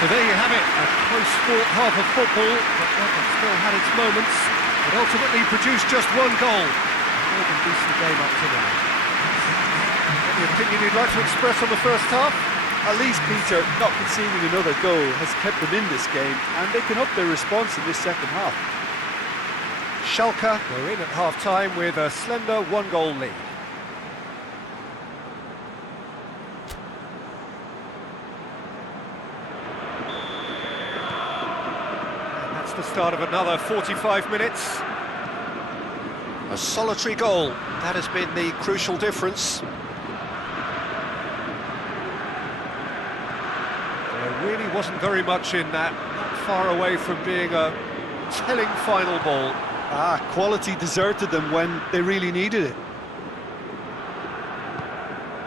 So there you have it, a close-fought half of football, but one that still had its moments, but ultimately produced just one goal. A more than decent game up to now. Any opinion you'd like to express on the first half? At least, Peter, not conceding another goal has kept them in this game, and they can up their response in this second half. Schalke were in at half-time with a slender one-goal lead. And that's the start of another 45 minutes. A solitary goal, that has been the crucial difference. There really wasn't very much in that, not far away from being a telling final ball. Quality deserted them when they really needed it.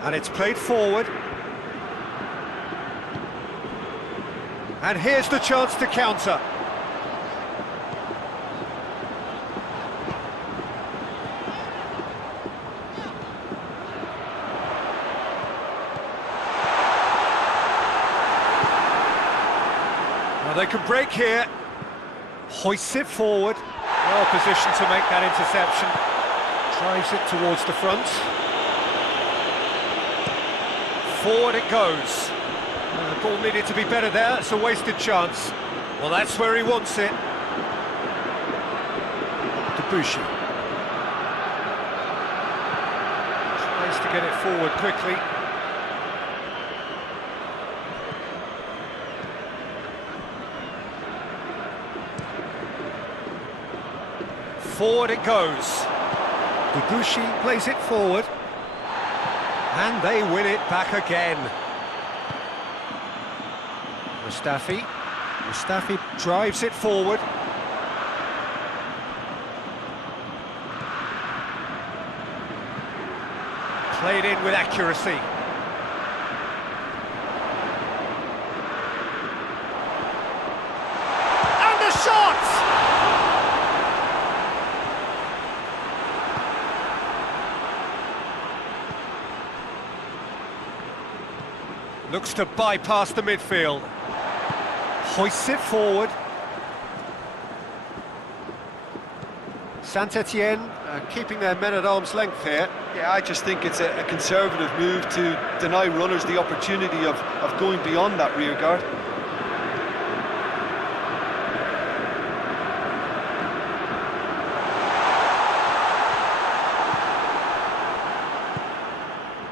And it's played forward. And here's the chance to counter. Well, they can break here. Hoists it forward. Well positioned to make that interception. Drives it towards the front. Forward it goes. The ball needed to be better there. It's a wasted chance. Well, that's where he wants it. Debuchy. Tries to get it forward quickly. Forward it goes. Debuchy plays it forward. And they win it back again. Mustafi drives it forward. Played in with accuracy. And the shot! Looks to bypass the midfield. Hoists it forward. Saint-Etienne keeping their men at arm's length here. Yeah, I just think it's a conservative move to deny runners the opportunity of going beyond that rear guard.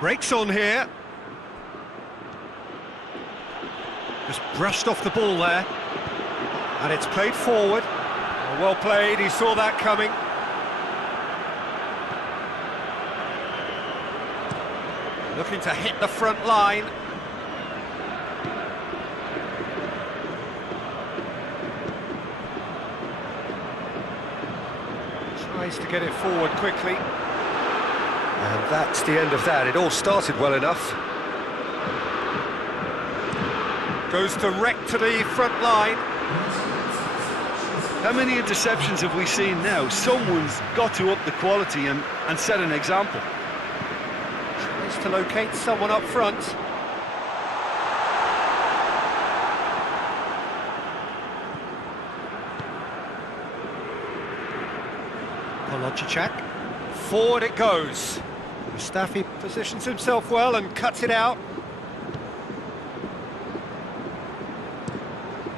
Breaks on here. Just brushed off the ball there. And it's played forward. Well played, he saw that coming. Looking to hit the front line. Tries to get it forward quickly. And that's the end of that. It all started well enough. Goes direct to the front line. How many interceptions have we seen now? Someone's got to up the quality and set an example. Tries to locate someone up front. Polojicak. Forward it goes. Mustafi positions himself well and cuts it out.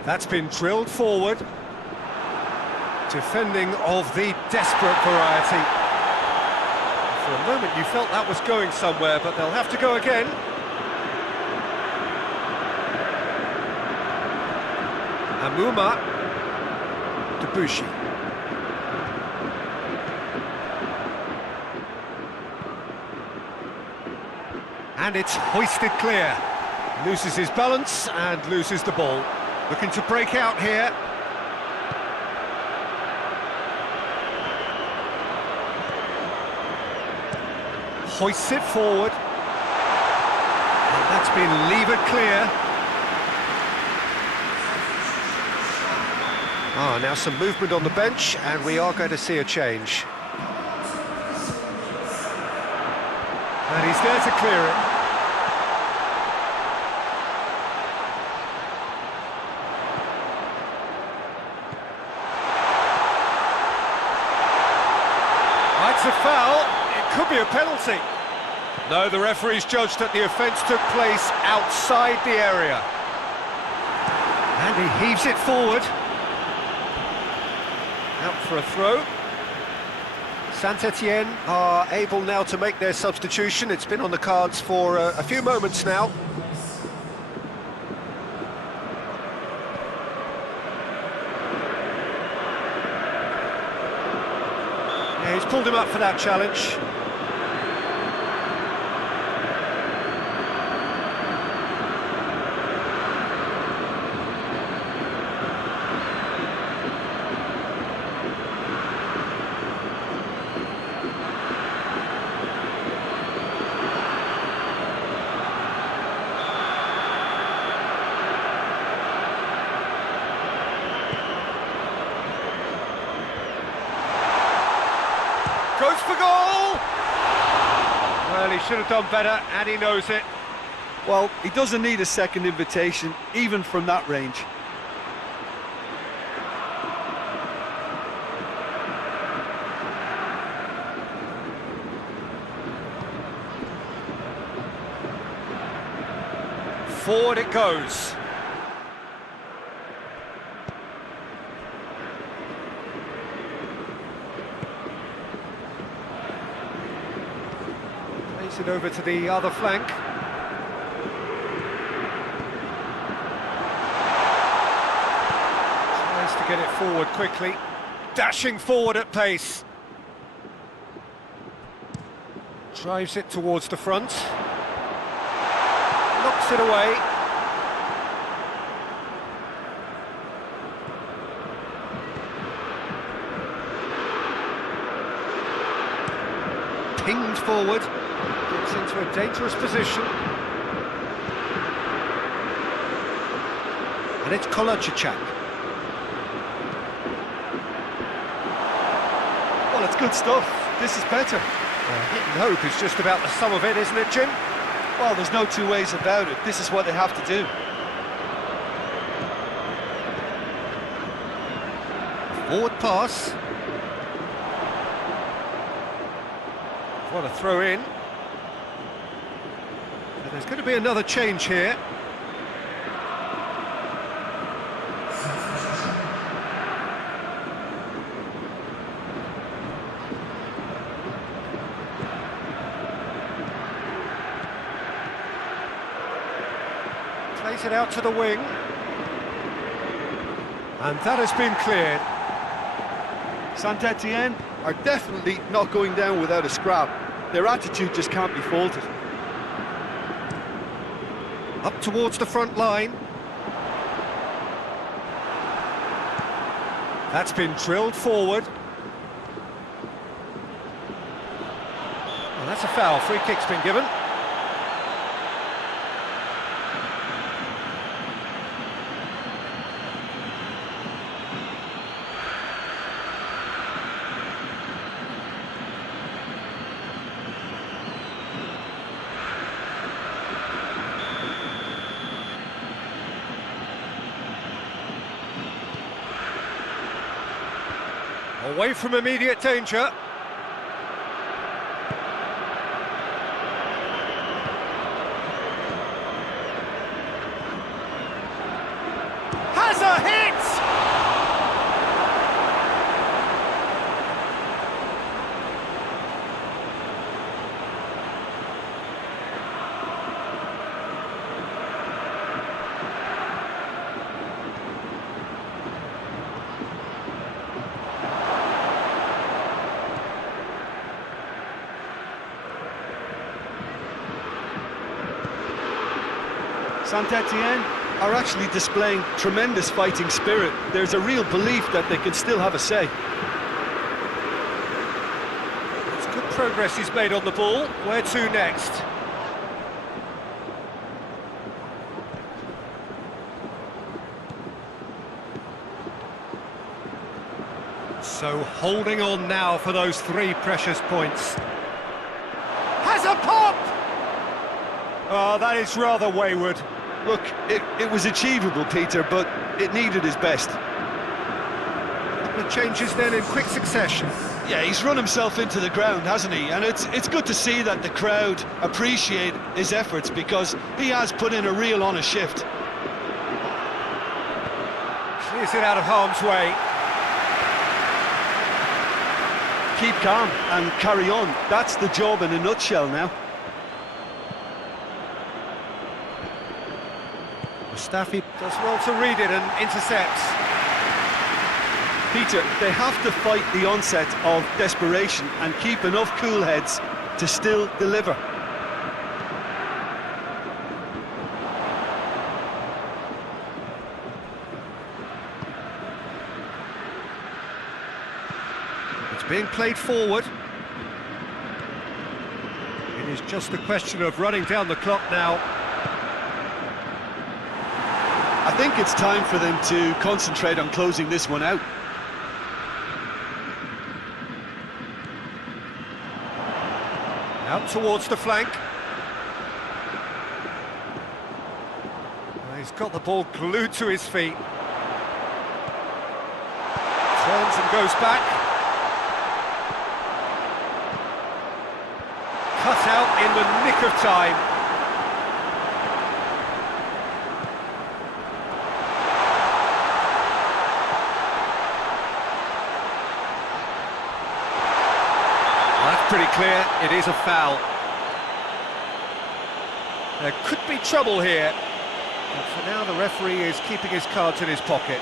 That's been drilled forward. Defending of the desperate variety. For a moment you felt that was going somewhere, but they'll have to go again. Amuma. Debuchy. And it's hoisted clear. Loses his balance and loses the ball. Looking to break out here. Hoists it forward. And that's been levered clear. Now some movement on the bench, and we are going to see a change. And he's there to clear it. It's a foul, it could be a penalty. No, the referee's judged that the offence took place outside the area. And he heaves it forward. Out for a throw. Saint-Etienne are able now to make their substitution. It's been on the cards for a few moments now. He's pulled him up for that challenge. Goes for goal! Well, he should have done better, and he knows it. Well, he doesn't need a second invitation, even from that range. Forward it goes. Plays it over to the other flank. Tries to get it forward quickly. Dashing forward at pace. Drives it towards the front. Knocks it away. Pinged forward. Gets into a dangerous position. And it's Kolachicak. Well, it's good stuff. This is better. Hit and hope is just about the sum of it, isn't it, Jim? Well, there's no two ways about it. This is what they have to do. Forward pass. What a throw in. And there's going to be another change here. Plays it out to the wing. And that has been cleared. Saint-Etienne are definitely not going down without a scrap. Their attitude just can't be faulted. Up towards the front line. That's been drilled forward. Well, that's a foul. Free kick's been given. Away from immediate danger. Has a hit! Saint-Etienne are actually displaying tremendous fighting spirit. There's a real belief that they can still have a say. It's good progress he's made on the ball. Where to next? So holding on now for those 3 precious points. Has a pop! Oh, that is rather wayward. Look, it was achievable, Peter, but it needed his best. The changes then in quick succession. Yeah, he's run himself into the ground, hasn't he? And it's good to see that the crowd appreciate his efforts, because he has put in a real honest shift. Clears it out of harm's way. Keep calm and carry on. That's the job in a nutshell now. Mustafi does well to read it and intercepts. Peter, they have to fight the onset of desperation and keep enough cool heads to still deliver. It's being played forward. It is just a question of running down the clock now. I think it's time for them to concentrate on closing this one out. towards the flank. He's got the ball glued to his feet. Turns and goes back. Cut out in the nick of time. That's pretty clear, it is a foul. There could be trouble here. But for now, the referee is keeping his cards in his pocket.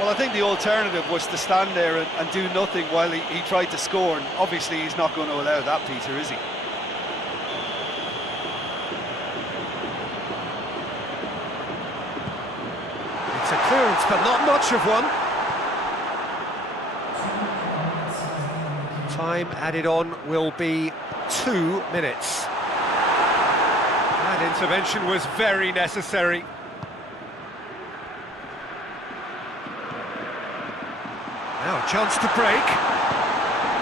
Well, I think the alternative was to stand there and do nothing while he tried to score, and obviously he's not going to allow that, Peter, is he? It's a clearance, but not much of one. Time added on will be 2 minutes. That intervention was very necessary. Now a chance to break.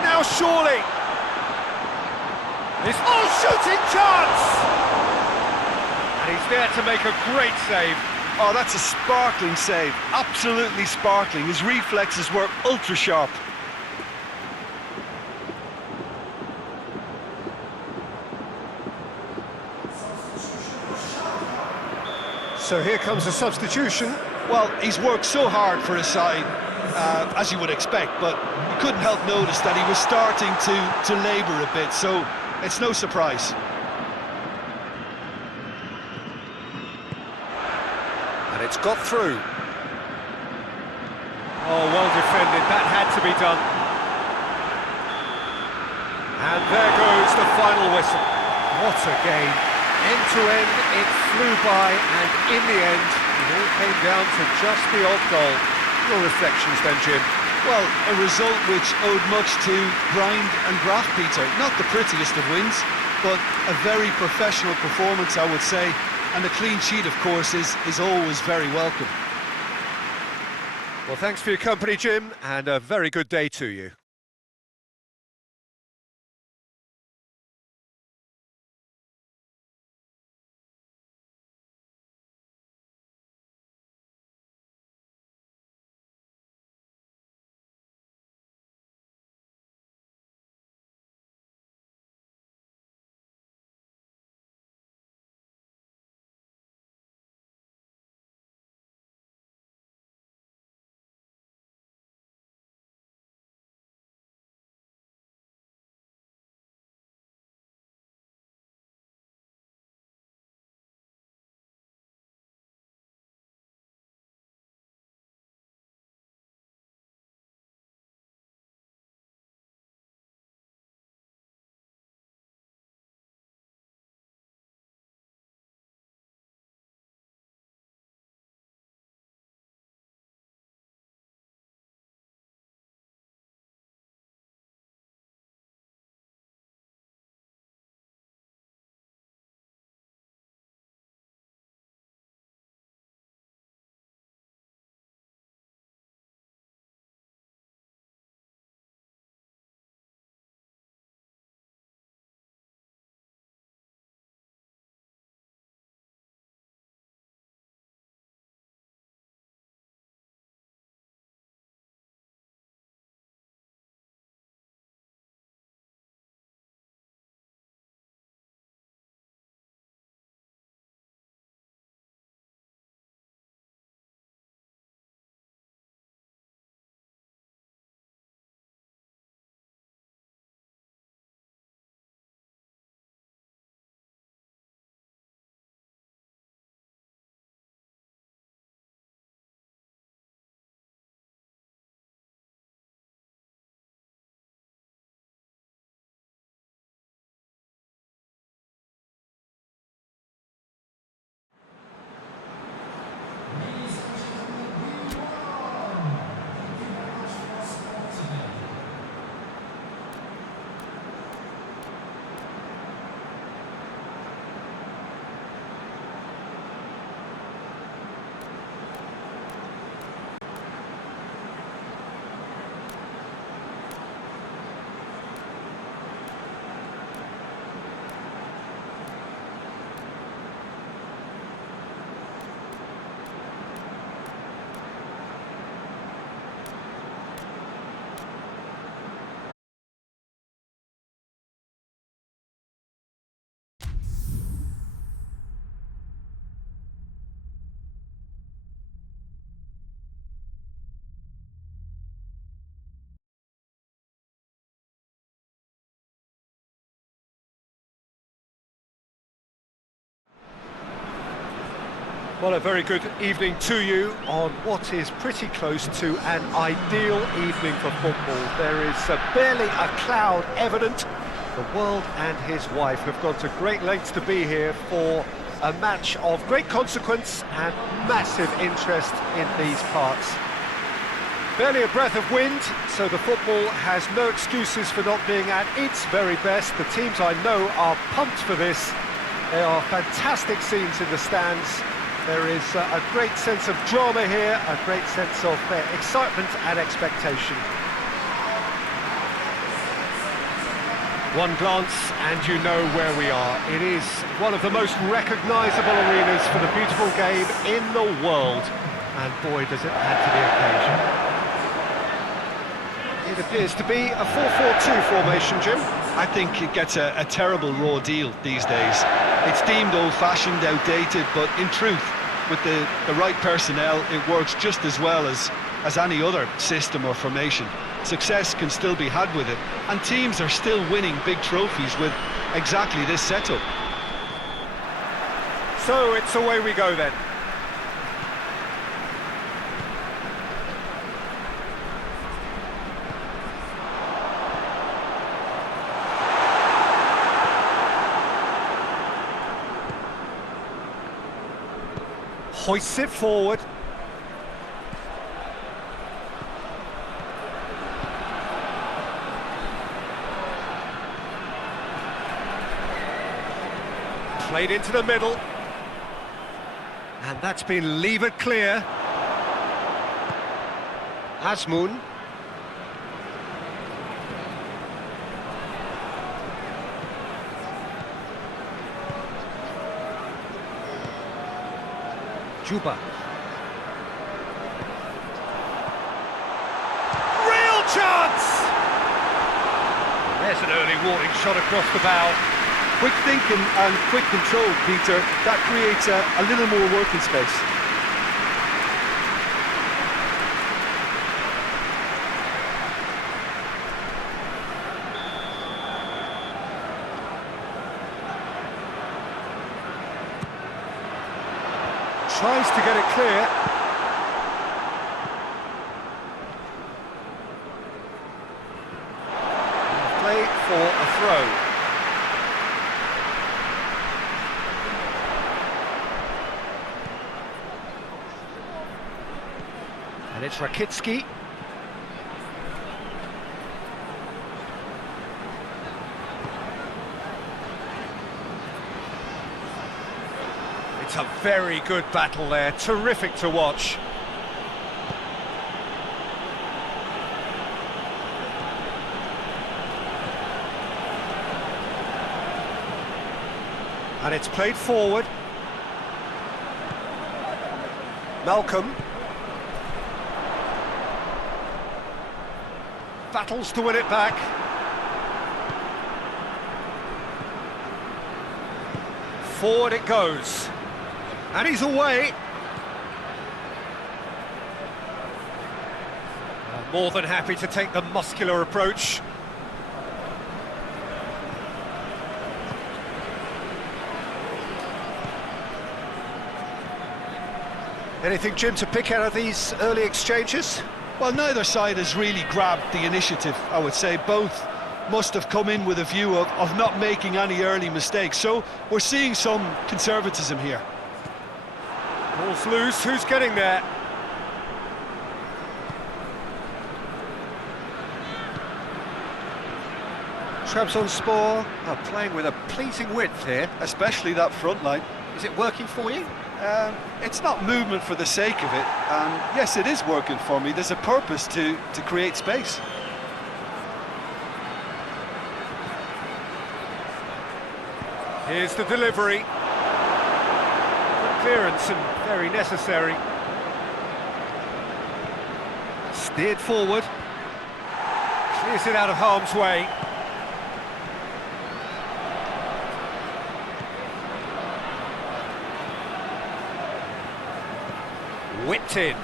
Now surely. This shooting chance! And he's there to make a great save. Oh, that's a sparkling save. Absolutely sparkling. His reflexes were ultra sharp. So here comes a substitution. Well, he's worked so hard for his side, as you would expect, but you couldn't help notice that he was starting to labour a bit, so it's no surprise. And it's got through. Oh, well defended, that had to be done. And there goes the final whistle. What a game. End to end, it flew by, and in the end, it all came down to just the odd goal. Your reflections then, Jim? Well, a result which owed much to grind and graft, Peter. Not the prettiest of wins, but a very professional performance, I would say. And a clean sheet, of course, is always very welcome. Well, thanks for your company, Jim, and a very good day to you. Well, a very good evening to you on what is pretty close to an ideal evening for football. There is barely a cloud evident. The world and his wife have gone to great lengths to be here for a match of great consequence and massive interest in these parts. Barely a breath of wind, so the football has no excuses for not being at its very best. The teams I know are pumped for this. There are fantastic scenes in the stands. There is a great sense of drama here, a great sense of excitement and expectation. One glance and you know where we are. It is one of the most recognisable arenas for the beautiful game in the world. And boy, does it add to the occasion. It appears to be a 4-4-2 formation, Jim. I think it gets a terrible raw deal these days. It's deemed old-fashioned, outdated, but in truth, with the right personnel, it works just as well as any other system or formation. Success can still be had with it, and teams are still winning big trophies with exactly this setup. So it's away we go then. Hoists it forward. Played into the middle. And that's been levered clear. Asmoon. Juba. Real chance! There's an early warning shot across the bow. Quick thinking and quick control, Peter. That creates a little more working space. Tries to get it clear. Play for a throw. And it's Rakitsky. It's a very good battle there, terrific to watch. And it's played forward. Malcolm. Battles to win it back. Forward it goes. And he's away. More than happy to take the muscular approach. Anything, Jim, to pick out of these early exchanges? Well, neither side has really grabbed the initiative, I would say. Both must have come in with a view of not making any early mistakes. So we're seeing some conservatism here. Ball's loose, who's getting there? Trabzonspor are playing with a pleasing width here. Especially that front line. Is it working for you? It's not movement for the sake of it, and yes, it is working for me. There's a purpose to create space. Here's the delivery. Good clearance and very necessary. Steered forward. Clears it out of harm's way. Whipped in.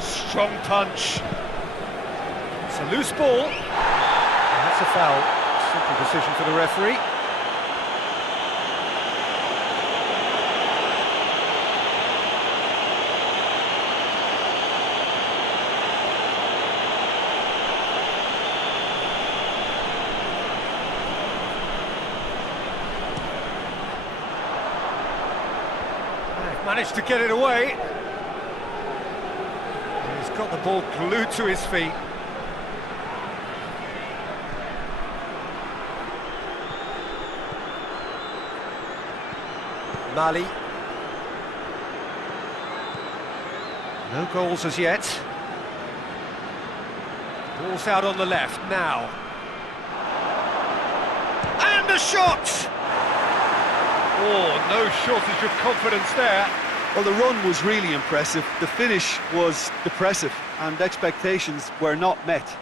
Strong punch. It's a loose ball. And that's a foul. Simple decision for the referee. Managed to get it away. He's got the ball glued to his feet. Mali. No goals as yet. Ball's out on the left now. And a shot! Oh, no shortage of confidence there. Well, the run was really impressive. The finish was depressive, and expectations were not met.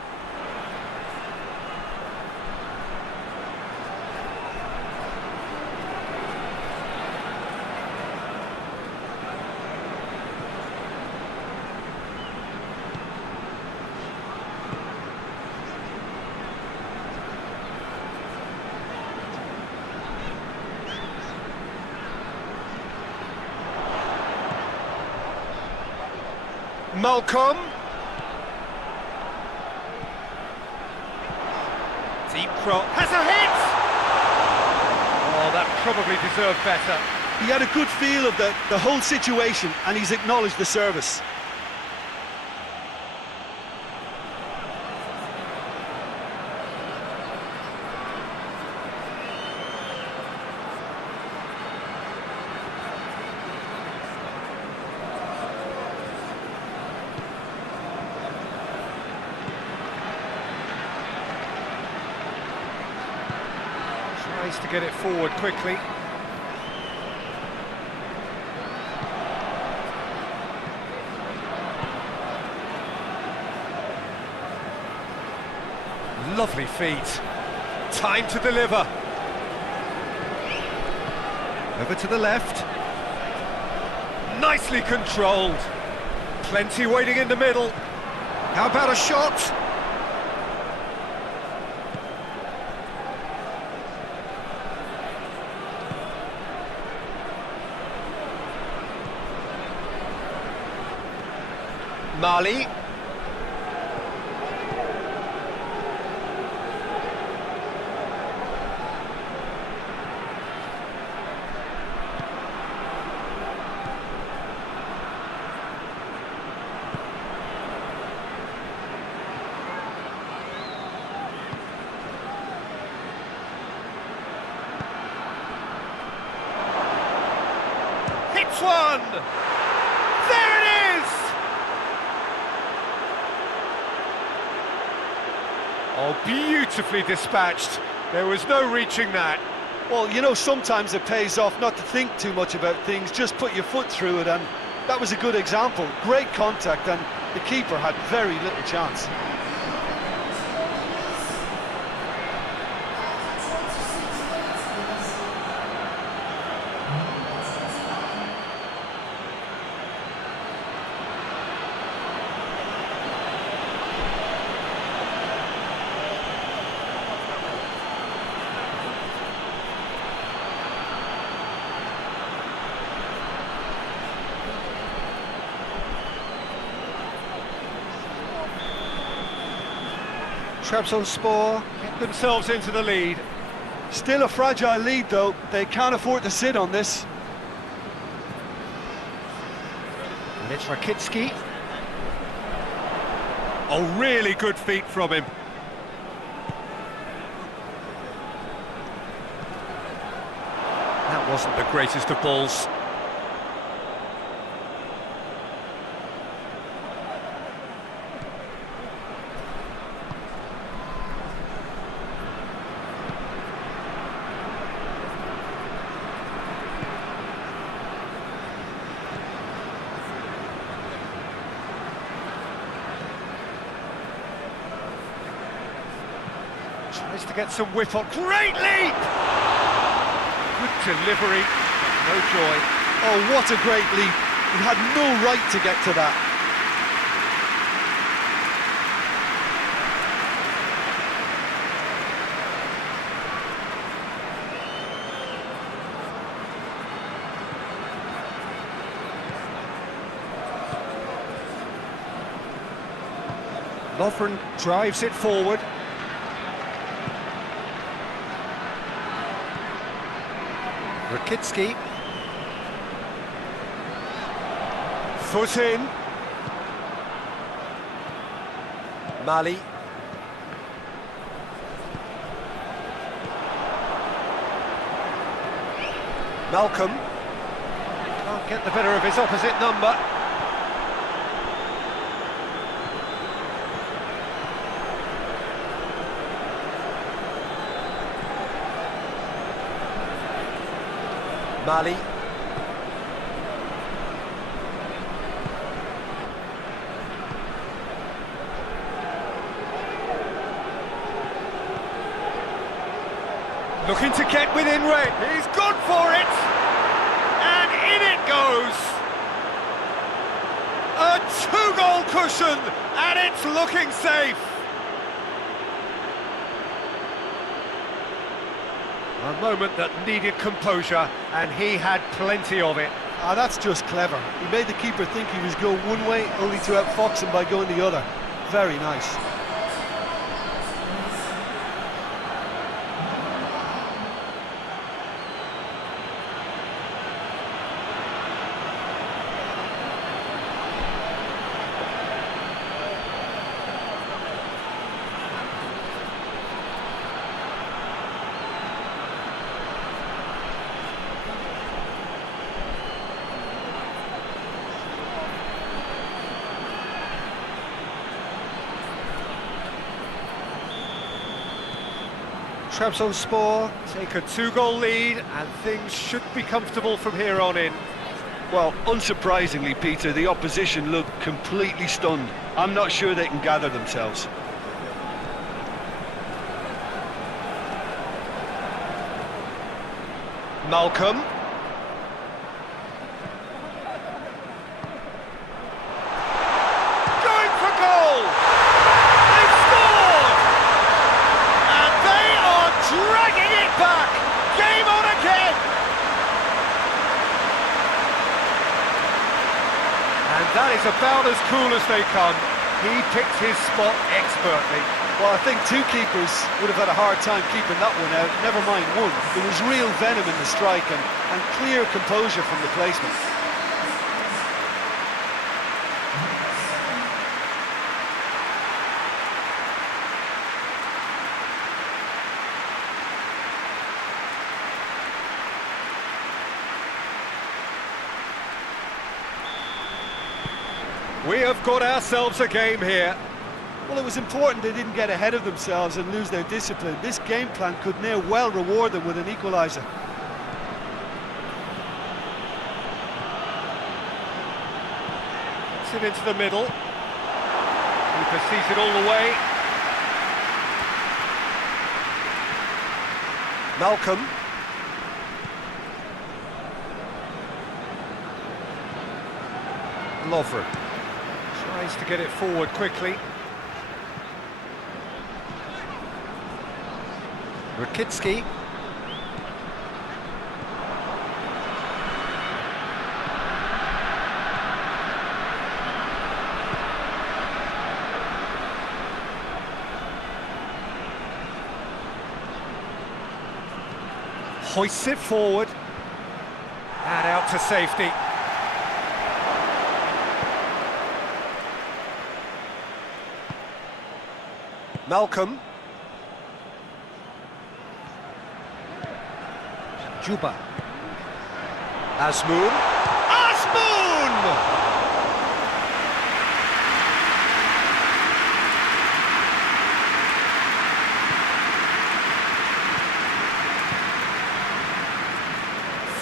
Malcolm. Deep cross. Has a hit! Oh, that probably deserved better. He had a good feel of the whole situation, and he's acknowledged the service. Tries to get it forward quickly. Lovely feet. Time to deliver. Over to the left. Nicely controlled. Plenty waiting in the middle. How about a shot? Mali. Hits one! There it is! Oh, beautifully dispatched. There was no reaching that. Well, you know, sometimes it pays off not to think too much about things, just put your foot through it, and that was a good example. Great contact, and the keeper had very little chance. Trabzonspor get themselves into the lead. Still a fragile lead, though. They can't afford to sit on this. And it's Rakitsky. Oh, really good feet from him. That wasn't the greatest of balls. Tries to get some whip on. Great leap! Good delivery, but no joy. Oh, what a great leap. He had no right to get to that. Lovren drives it forward. Rakitsky. Put in. Mali. Malcolm. Can't get the better of his opposite number. Mali. Looking to get within range. He's gone for it! And in it goes! A two-goal cushion, and it's looking safe! A moment that needed composure, and he had plenty of it. Ah, that's just clever. He made the keeper think he was going one way, only to outfox him by going the other. Very nice. Trabzonspor take a two-goal lead, and things should be comfortable from here on in. Well, unsurprisingly, Peter, the opposition look completely stunned. I'm not sure they can gather themselves. Malcolm. Going for goal! They've scored! And they are dragging it back! Game on again! And that is about as cool as they come. He picked his spot expertly. Well, I think two keepers would have had a hard time keeping that one out, never mind one. There was real venom in the strike and clear composure from the placement. We have got ourselves a game here. Well, it was important they didn't get ahead of themselves and lose their discipline. This game plan could now well reward them with an equaliser. It's it into the middle. Keeper sees it all the way. Malcolm. Lovren tries to get it forward quickly. Rakitsky. Hoists it forward. And out to safety. Malcolm. Juba. Asmoon. Asmoon!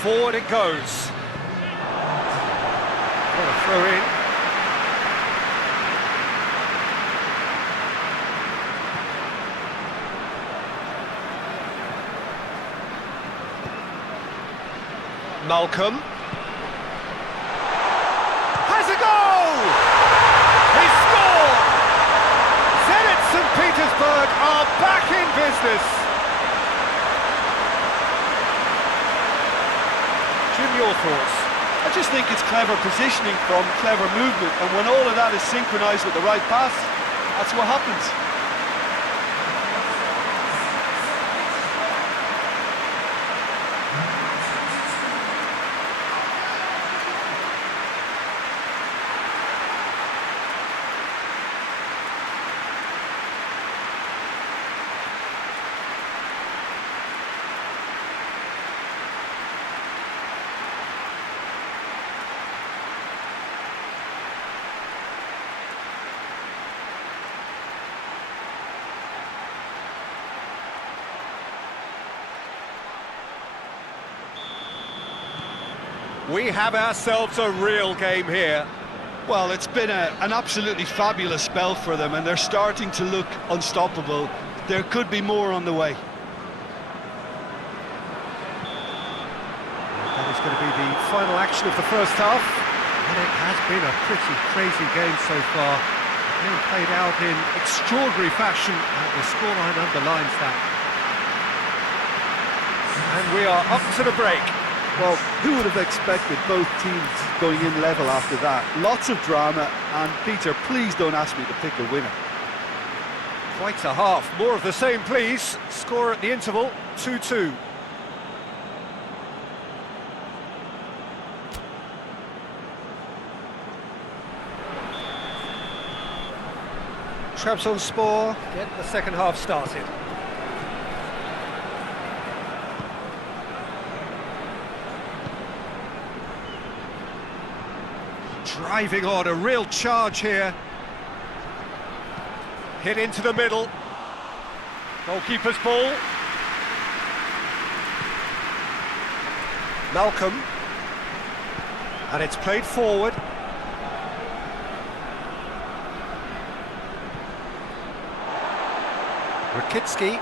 Forward it goes. What a throw in. Malcolm has a goal! He scored! Zenit St. Petersburg are back in business. Jim, your thoughts? I just think it's clever positioning from clever movement, and when all of that is synchronised with the right pass, that's what happens. We have ourselves a real game here. Well, it's been an absolutely fabulous spell for them, and they're starting to look unstoppable. There could be more on the way. That is going to be the final action of the first half. And it has been a pretty crazy game so far. Being played out in extraordinary fashion, and the scoreline underlines that. And we are up to the break. Well, who would have expected both teams going in level after that? Lots of drama, and Peter, please don't ask me to pick a winner. Quite a half. More of the same, please. Score at the interval, 2-2. Trabzonspor get the second half started. Driving on, a real charge here. Hit into the middle. Goalkeeper's ball. Malcolm. And it's played forward. Rakitsky.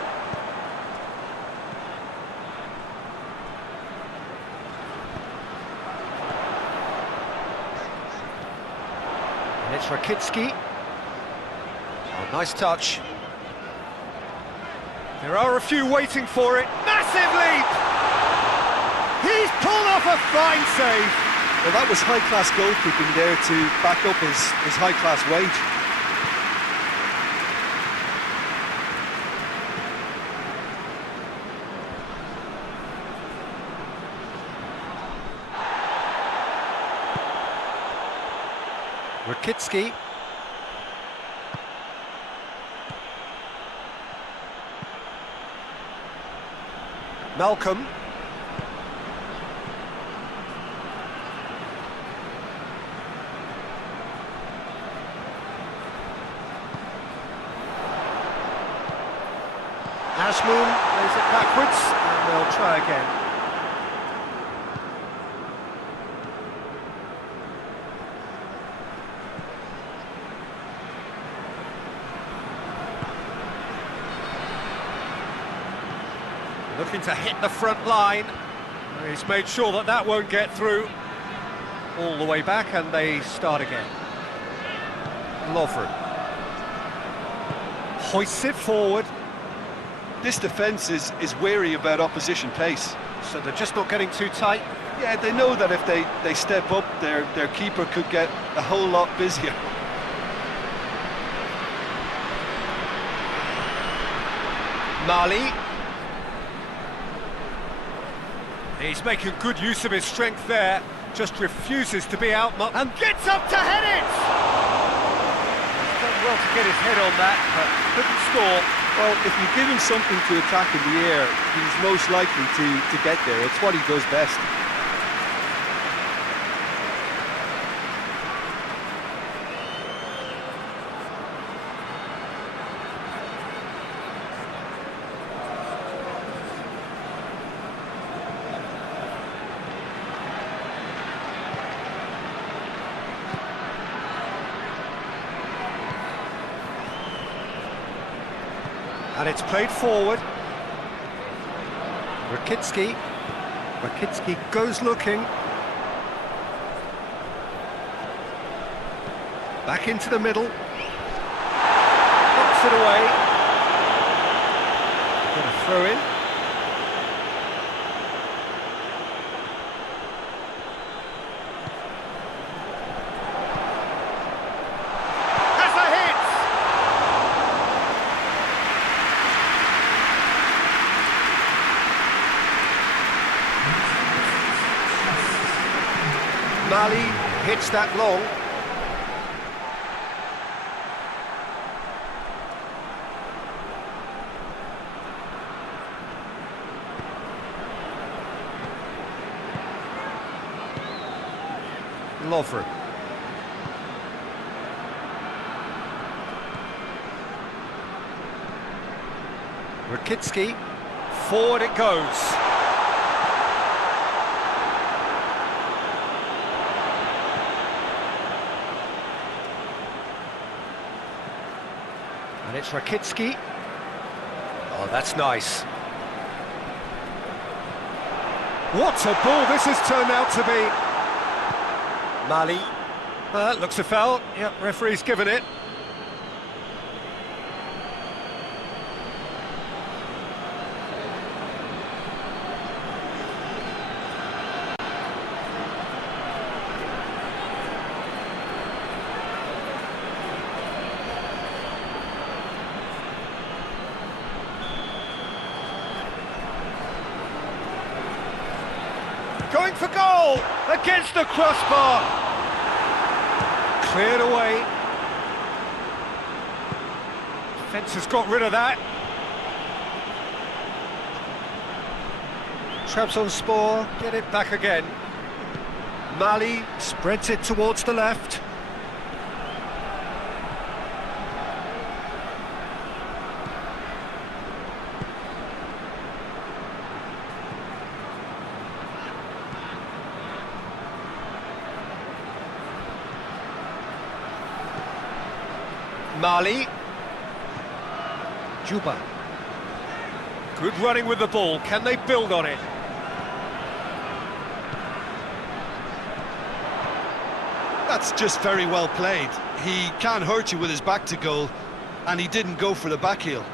And it's Rakitsky. Oh, nice touch. There are a few waiting for it. Massive leap! He's pulled off a fine save. Well, that was high-class goalkeeping there to back up his high-class wage. Rakitsky. Malcolm. Ashmoon plays it backwards, and they'll try again. Looking to hit the front line. He's made sure that that won't get through. All the way back, and they start again. Lovren hoists it forward. This defence is wary about opposition pace. So they're just not getting too tight. Yeah, they know that if they step up, their keeper could get a whole lot busier. Mali. He's making good use of his strength there. Just refuses to be out and gets up to head it! He's done well to get his head on that, but couldn't score. Well, if you give him something to attack in the air, he's most likely to get there. It's what he does best. And it's played forward. Rakitsky. Rakitsky goes looking. Back into the middle. Knocks it away. Got a throw in. Mali hits that long. Lovren. Rakitsky. Forward it goes. And it's Rakitsky. Oh, that's nice. What a ball this has turned out to be. Mali. Looks a foul. Yep, referee's given it. Going for goal! Against the crossbar! Cleared away. Defence has got rid of that. Trabzonspor get it back again. Mali spreads it towards the left. Mali. Juba. Good running with the ball. Can they build on it? That's just very well played. He can't hurt you with his back to goal, and he didn't go for the back heel.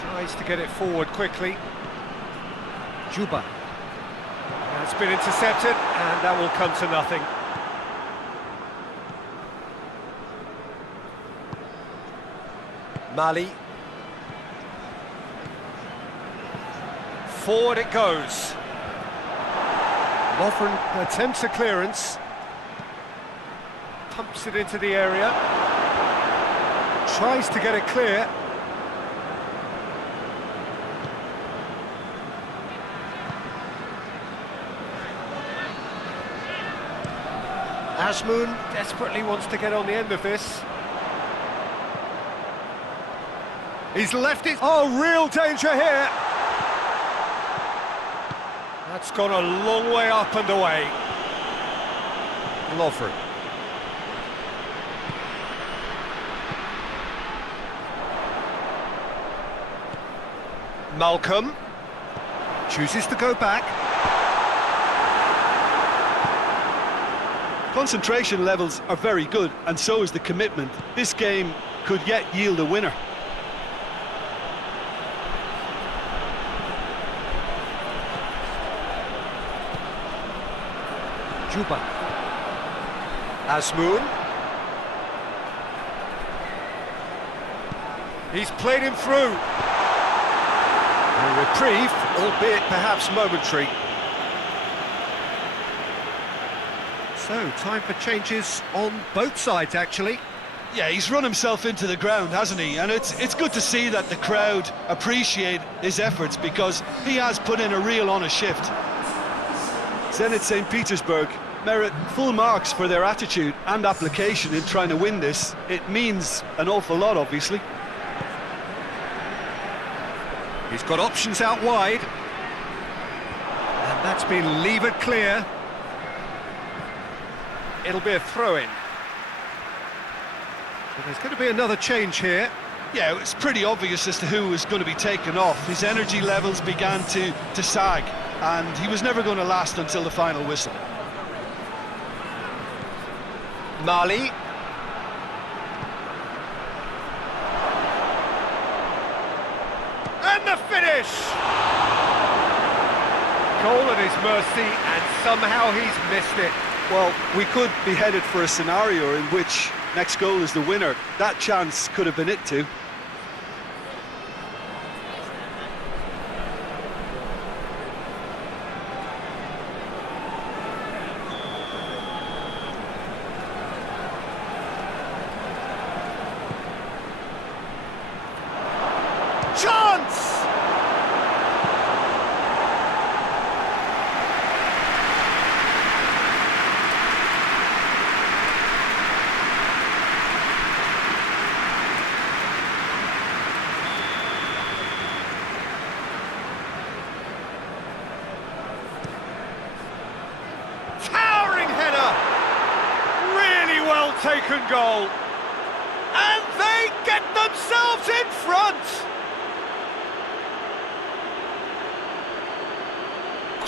Tries to get it forward quickly. Juba. That's been intercepted, and that will come to nothing. Mali. Forward it goes. Lovren attempts a clearance. Pumps it into the area. Tries to get it clear. Asmoon desperately wants to get on the end of this. He's left it. Oh, real danger here. That's gone a long way up and away. Lovren. Malcolm chooses to go back. Concentration levels are very good, and so is the commitment. This game could yet yield a winner. Juba. Asmoon. He's played him through. A reprieve, albeit perhaps momentary. So, time for changes on both sides, actually. Yeah, he's run himself into the ground, hasn't he? And it's good to see that the crowd appreciate his efforts, because he has put in a real honest shift. Zenit St. Petersburg merit full marks for their attitude and application in trying to win this. It means an awful lot, obviously. He's got options out wide. And that's been levered clear. It'll be a throw-in. So there's going to be another change here. Yeah, it's pretty obvious as to who was going to be taken off. His energy levels began to sag, and he was never going to last until the final whistle. Mali. And the finish! Goal at his mercy, and somehow he's missed it. Well, we could be headed for a scenario in which next goal is the winner. That chance could have been it too. Chance! well-taken goal. And they get themselves in front.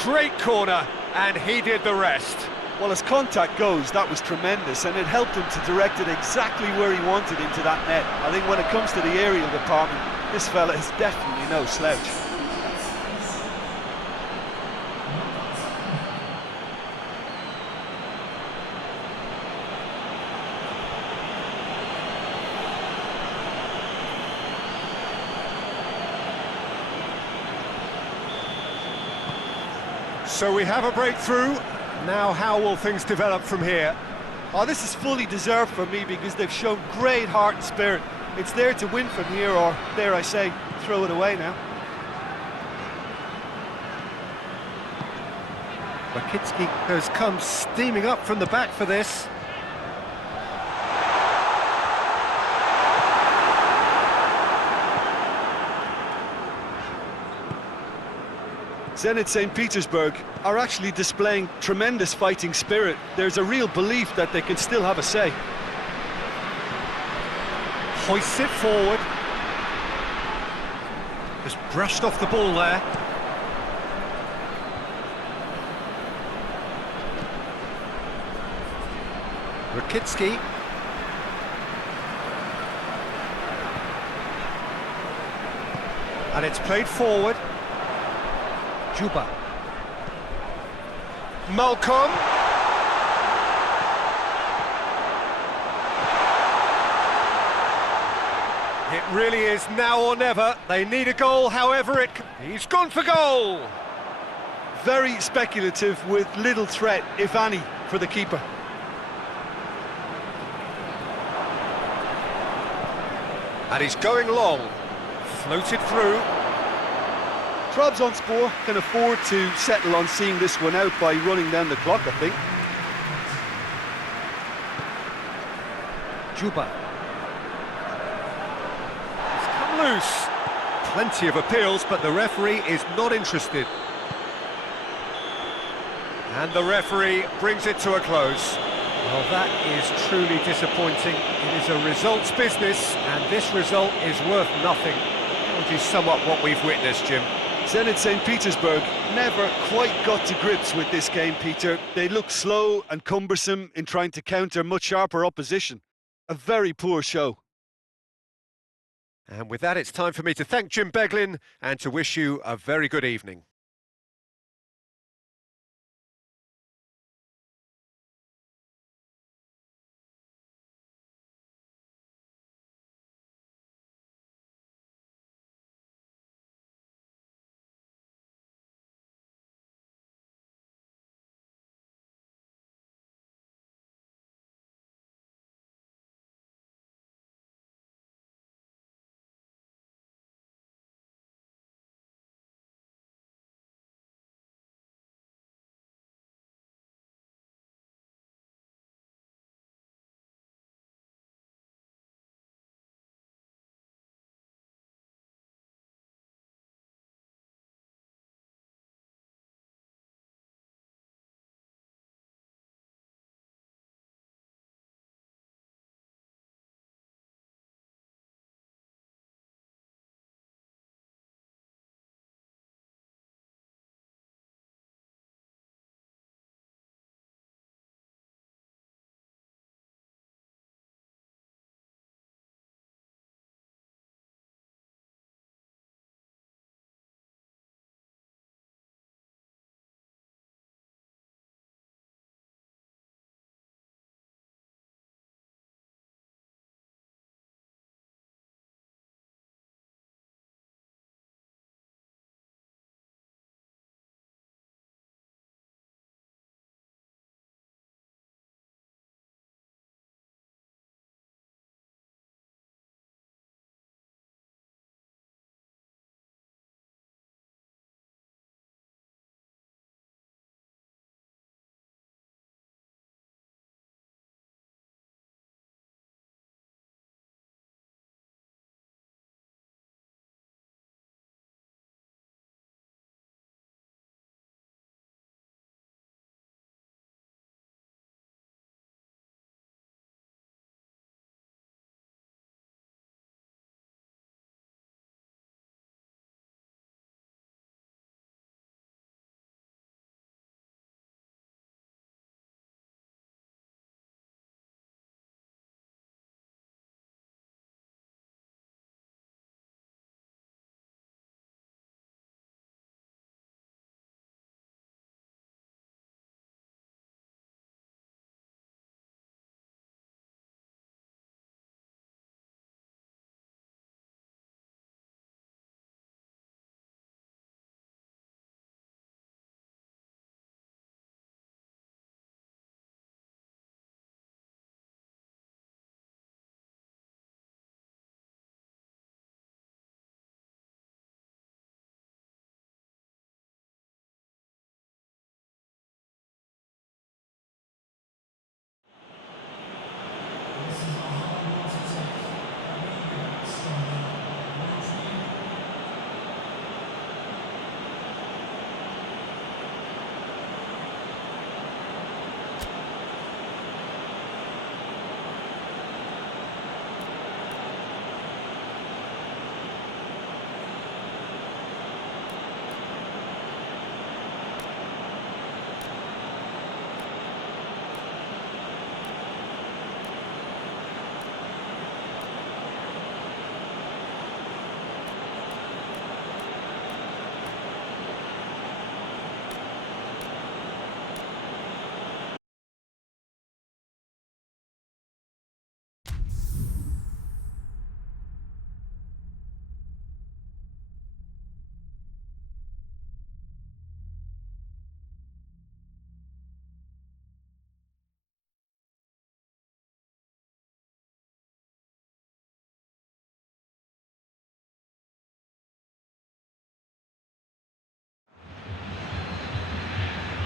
Great corner, and he did the rest. Well, as contact goes, that was tremendous, and it helped him to direct it exactly where he wanted into that net. I think when it comes to the aerial department, this fella is definitely no slouch. So we have a breakthrough. Now how will things develop from here? Oh, this is fully deserved for me because they've shown great heart and spirit. It's there to win from here, or dare I say, throw it away now. Rakitsky has come steaming up from the back for this. Zenit St. Petersburg are actually displaying tremendous fighting spirit. There's a real belief that they can still have a say. Hoists it forward. Just brushed off the ball there. Rakitsky. And it's played forward. Juba. Malcolm. It really is now or never. They need a goal, however he's gone for goal. Very speculative with little threat, if any, for the keeper. And he's going long. Floated through. Trabzonspor can afford to settle on seeing this one out by running down the clock, I think. Juba. He's come loose. Plenty of appeals, but the referee is not interested. And the referee brings it to a close. Well, that is truly disappointing. It is a results business, and this result is worth nothing. How would you sum up what we've witnessed, Jim? Zenit St. Petersburg never quite got to grips with this game, Peter. They look slow and cumbersome in trying to counter much sharper opposition. A very poor show. And with that, it's time for me to thank Jim Beglin and to wish you a very good evening.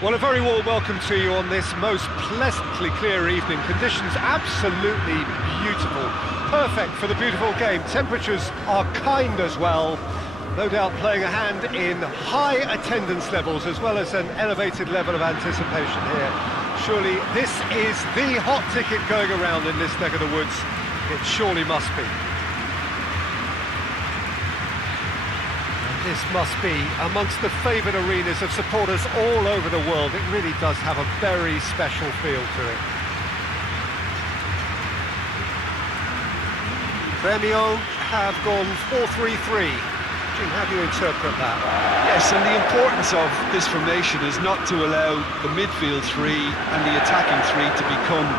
Well, a very warm welcome to you on this most pleasantly clear evening. Conditions absolutely beautiful. Perfect for the beautiful game. Temperatures are kind as well. No doubt playing a hand in high attendance levels as well as an elevated level of anticipation here. Surely this is the hot ticket going around in this neck of the woods. It surely must be. This must be amongst the favoured arenas of supporters all over the world. It really does have a very special feel to it. Gremio have gone 4-3-3. Jim, how do you interpret that? Yes, and the importance of this formation is not to allow the midfield three and the attacking three to become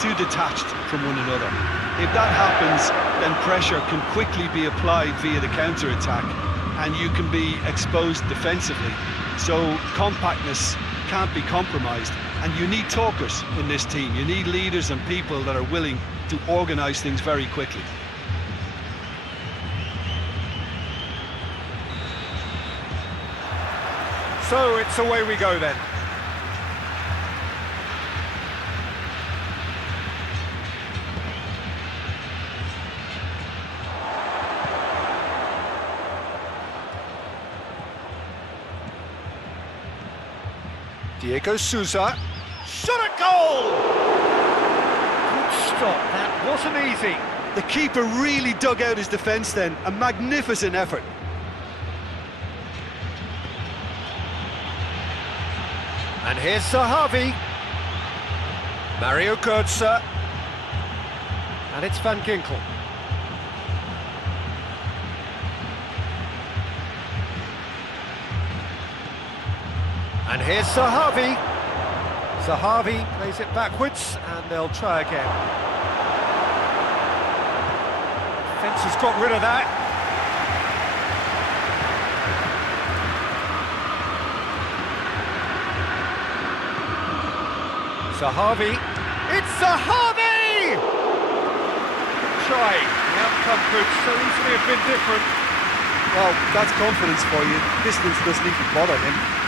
too detached from one another. If that happens, then pressure can quickly be applied via the counter-attack, and you can be exposed defensively. So compactness can't be compromised, and you need talkers in this team. You need leaders and people that are willing to organise things very quickly. So it's away we go then. Diego Souza, shot at goal! Good stop, that wasn't easy. The keeper really dug out his defence then, a magnificent effort. And here's Zahavi. Mario Götze. And it's Van Ginkel. And here's Zahavi. Zahavi plays it backwards, and they'll try again. Defence has got rid of that. Zahavi. It's Zahavi! Try. The outcome could so easily have been different. Well, that's confidence for you. Distance doesn't even bother him.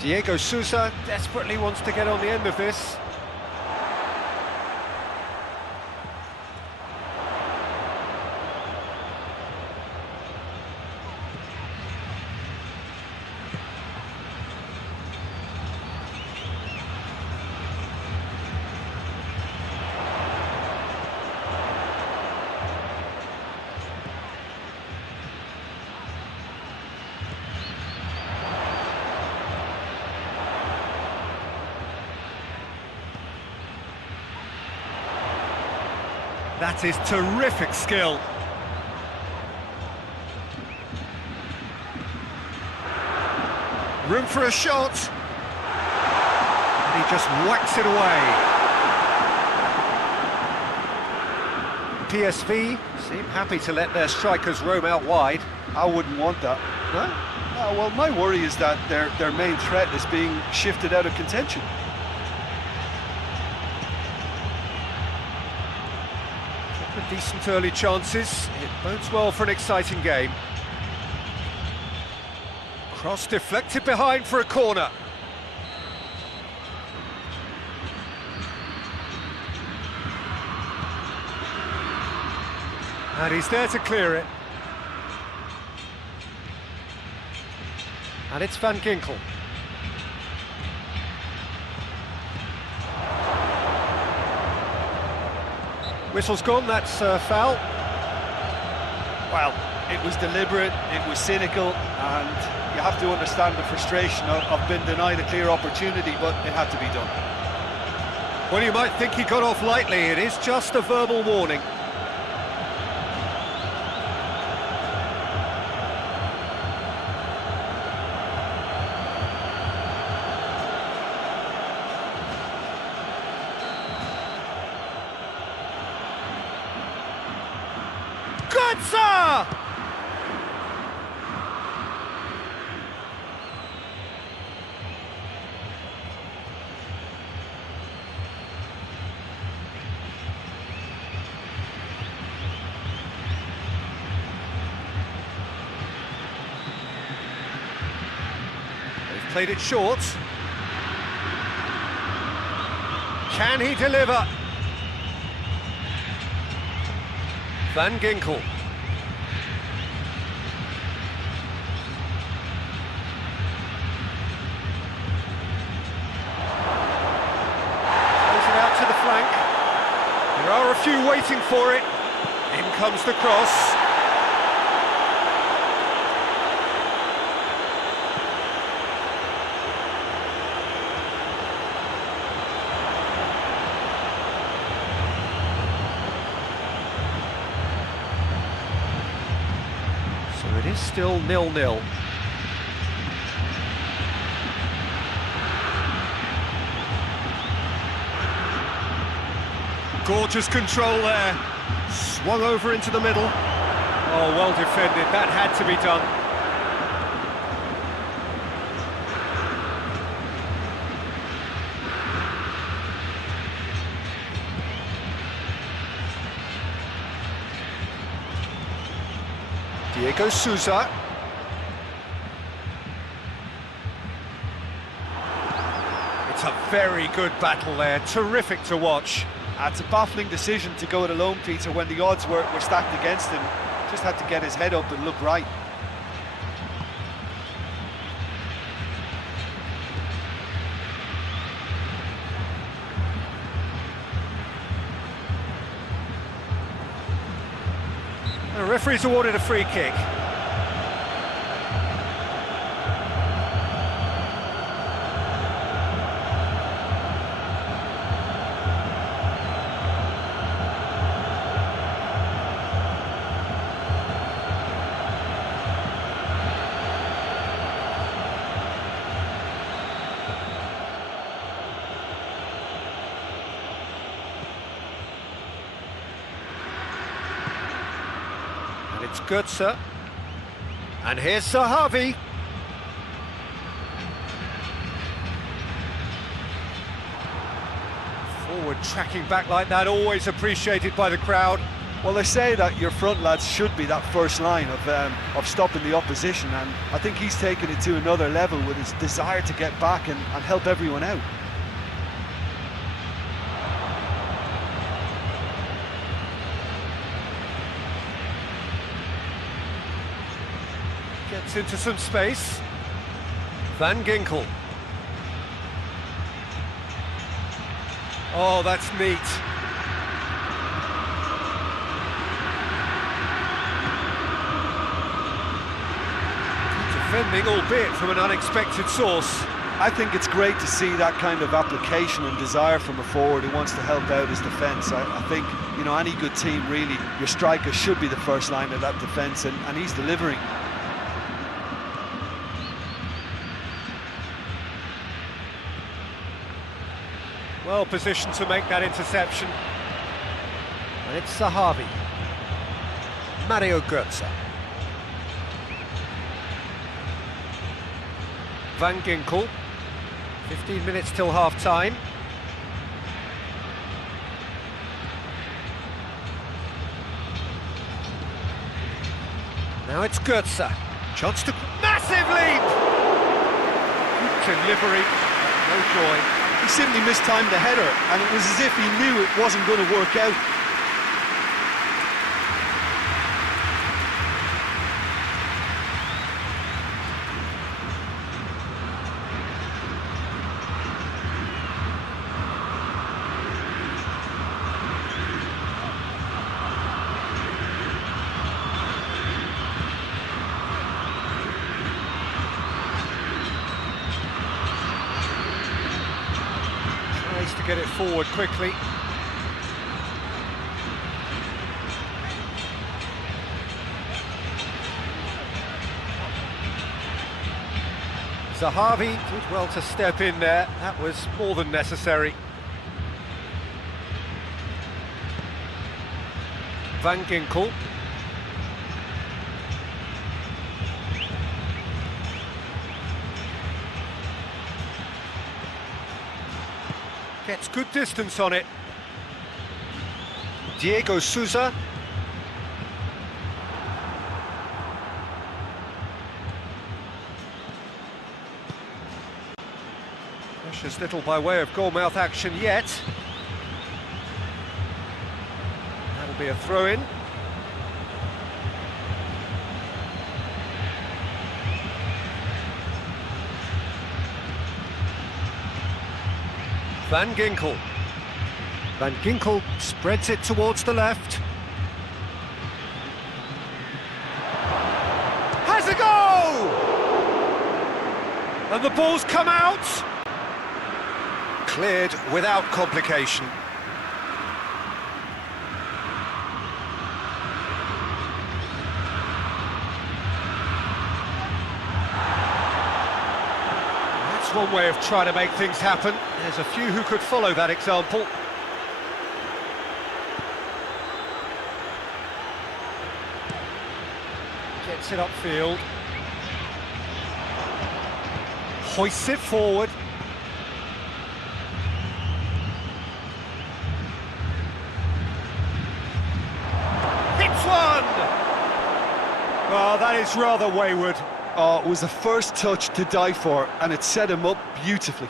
Diego Souza desperately wants to get on the end of this. That is terrific skill. Room for a shot. And he just whacks it away. PSV seem happy to let their strikers roam out wide. I wouldn't want that. No? No, well, my worry is that their main threat is being shifted out of contention. Decent early chances. It bodes well for an exciting game. Cross deflected behind for a corner. And he's there to clear it. And it's Van Ginkel. Whistle's gone, that's foul. Well, it was deliberate, it was cynical, and you have to understand the frustration of being denied a clear opportunity, but it had to be done. Well, you might think he got off lightly. It is just a verbal warning. Götze! They've played it short. Can he deliver? Van Ginkel. Plays it out to the flank. There are a few waiting for it. In comes the cross. It is still 0-0. Gorgeous control there. Swung over into the middle. Oh, well defended. That had to be done. Diego Souza. It's a very good battle there, terrific to watch. It's a baffling decision to go it alone, Peter, when the odds were stacked against him. Just had to get his head up and look right. The referee's awarded a free kick. It's Götze, and here's Zahavi. Forward tracking back like that, always appreciated by the crowd. Well, they say that your front lads should be that first line of stopping the opposition, and I think he's taken it to another level with his desire to get back and help everyone out. Gets into some space. Van Ginkel. Oh, that's neat. Good defending, albeit from an unexpected source. I think it's great to see that kind of application and desire from a forward who wants to help out his defence. I think, you know, any good team, really, your striker should be the first line of that defence, and he's delivering. Well positioned to make that interception. And it's Zahavi. Mario Götze. Van Ginkel. 15 minutes till half-time. Now it's Götze. Chance to... Massive leap! Good delivery. No joy. He simply mistimed the header, and it was as if he knew it wasn't going to work out. To get it forward quickly. Zahavi did well to step in there. That was more than necessary. Van Ginkel. Gets good distance on it. Diego Souza. Precious little by way of goal-mouth action yet. That'll be a throw-in. Van Ginkel. Van Ginkel spreads it towards the left. Has a goal! And the ball's come out. Cleared without complication. That's one way of trying to make things happen. There's a few who could follow that example. Gets it upfield. Hoists it forward. Hits one! Well, that is rather wayward. Oh, it was a first touch to die for, and it set him up beautifully.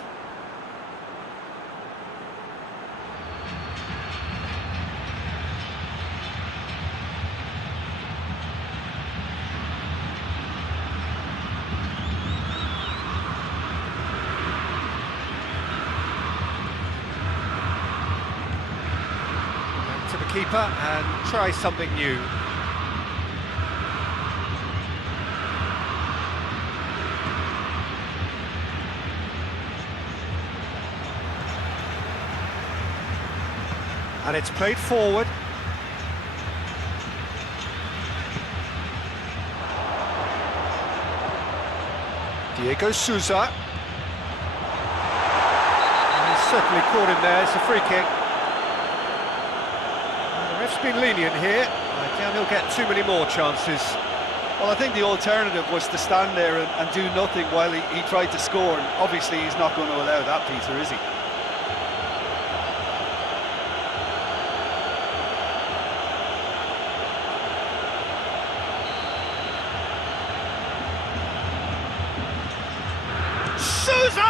To the keeper and try something new. And it's played forward. Diego Souza. And he's certainly caught him there, it's a free kick. The ref's been lenient here. I doubt he'll get too many more chances. Well, I think the alternative was to stand there and do nothing while he tried to score, and obviously he's not going to allow that, Peter, is he? Souza!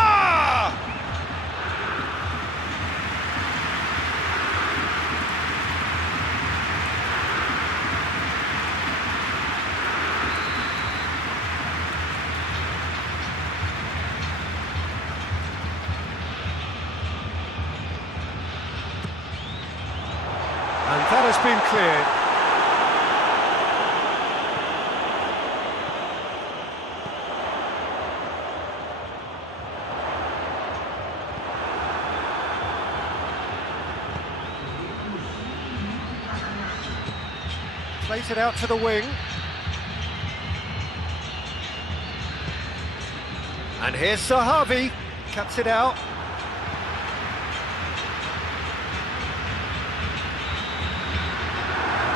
And that has been cleared. Plays it out to the wing. And here's Sahavi, cuts it out.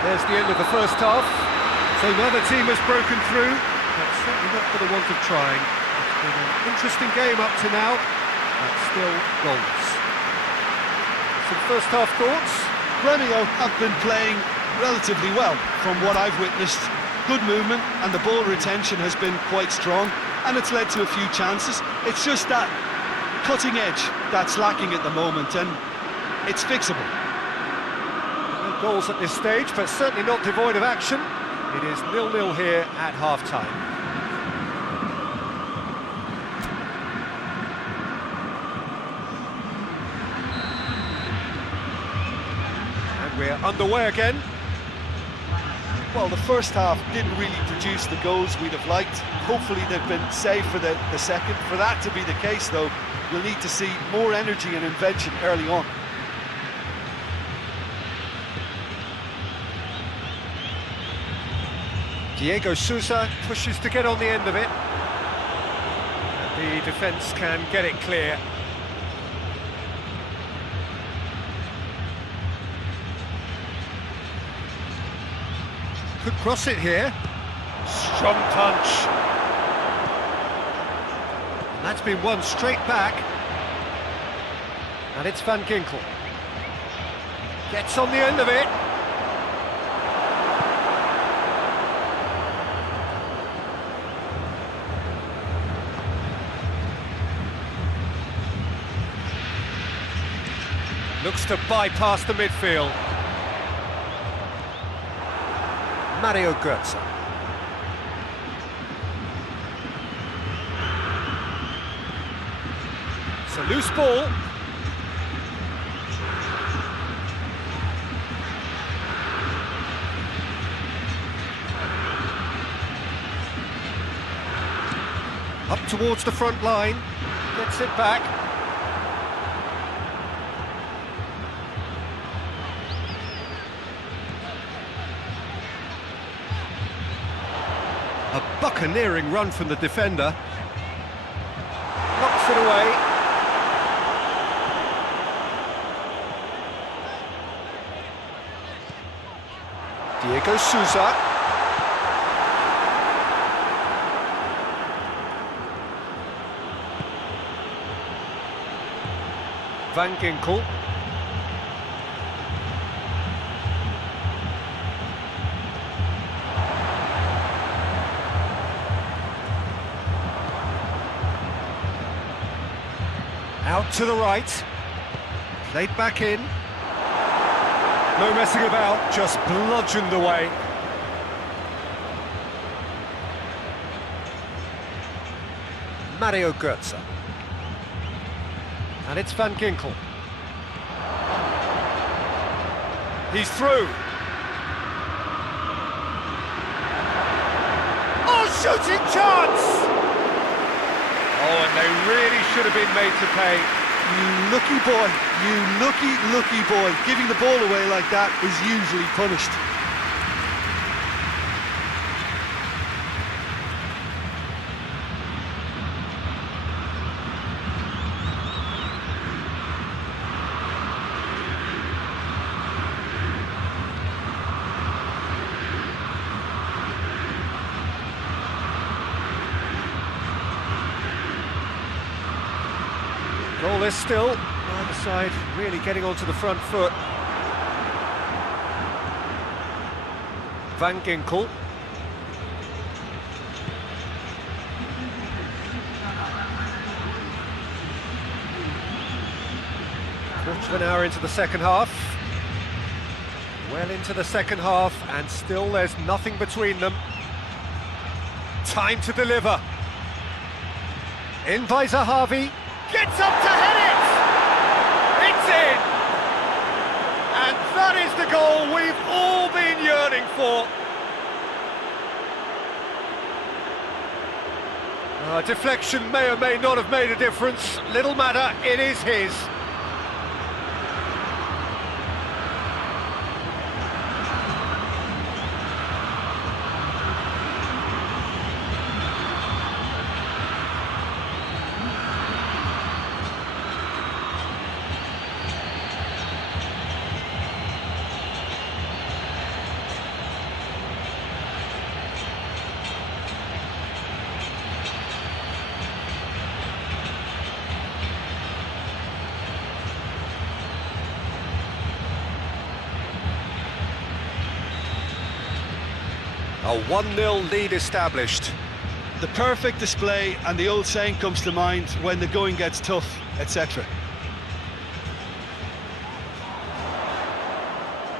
There's the end of the first half. So neither team has broken through, but certainly not for the want of trying. It's been an interesting game up to now, but still goals. Some first half thoughts? Gremio have been playing relatively well from what I've witnessed. Good movement, and the ball retention has been quite strong, and it's led to a few chances. It's just that cutting edge that's lacking at the moment, and it's fixable. No goals at this stage, but certainly not devoid of action. It is 0-0 here at half-time. And we're underway again. Well, the first half didn't really produce the goals we'd have liked. Hopefully they've been saved for the second. For that to be the case, though, you'll need to see more energy and invention early on. Diego Souza pushes to get on the end of it. And the defence can get it clear. Could cross it here. Strong punch. And that's been won straight back. And it's Van Ginkel. Gets on the end of it. Looks to bypass the midfield. Mario Götze. It's a loose ball. Up towards the front line. Gets it back. A buccaneering run from the defender. Knocks it away. Diego Souza. Van Ginkel. Out to the right, played back in. No messing about, just bludgeoned away. Mario Götze. And it's Van Ginkel. He's through. Oh, shooting chance! Oh, and they really should have been made to pay. You lucky boy, you lucky boy. Giving the ball away like that is usually punished. Goalless still, either side really getting onto the front foot. Van Ginkel. Quarter of an hour into the second half. Well into the second half, and still there's nothing between them. Time to deliver. In by Zahavi. Gets up to head it! It's in! And that is the goal we've all been yearning for. Deflection may or may not have made a difference. Little matter, it is his. A 1-0 lead established. The perfect display, and the old saying comes to mind: when the going gets tough, etc.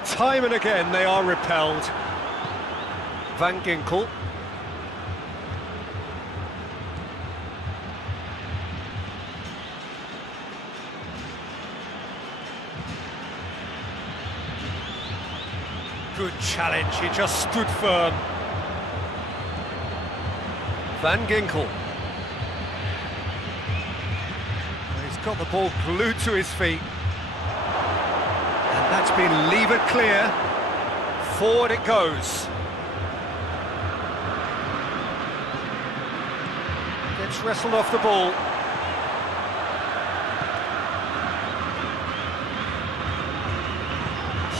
Time and again they are repelled. Van Ginkel. Good challenge, he just stood firm. Van Ginkel. He's got the ball glued to his feet. And that's been levered clear. Forward it goes. Gets wrestled off the ball.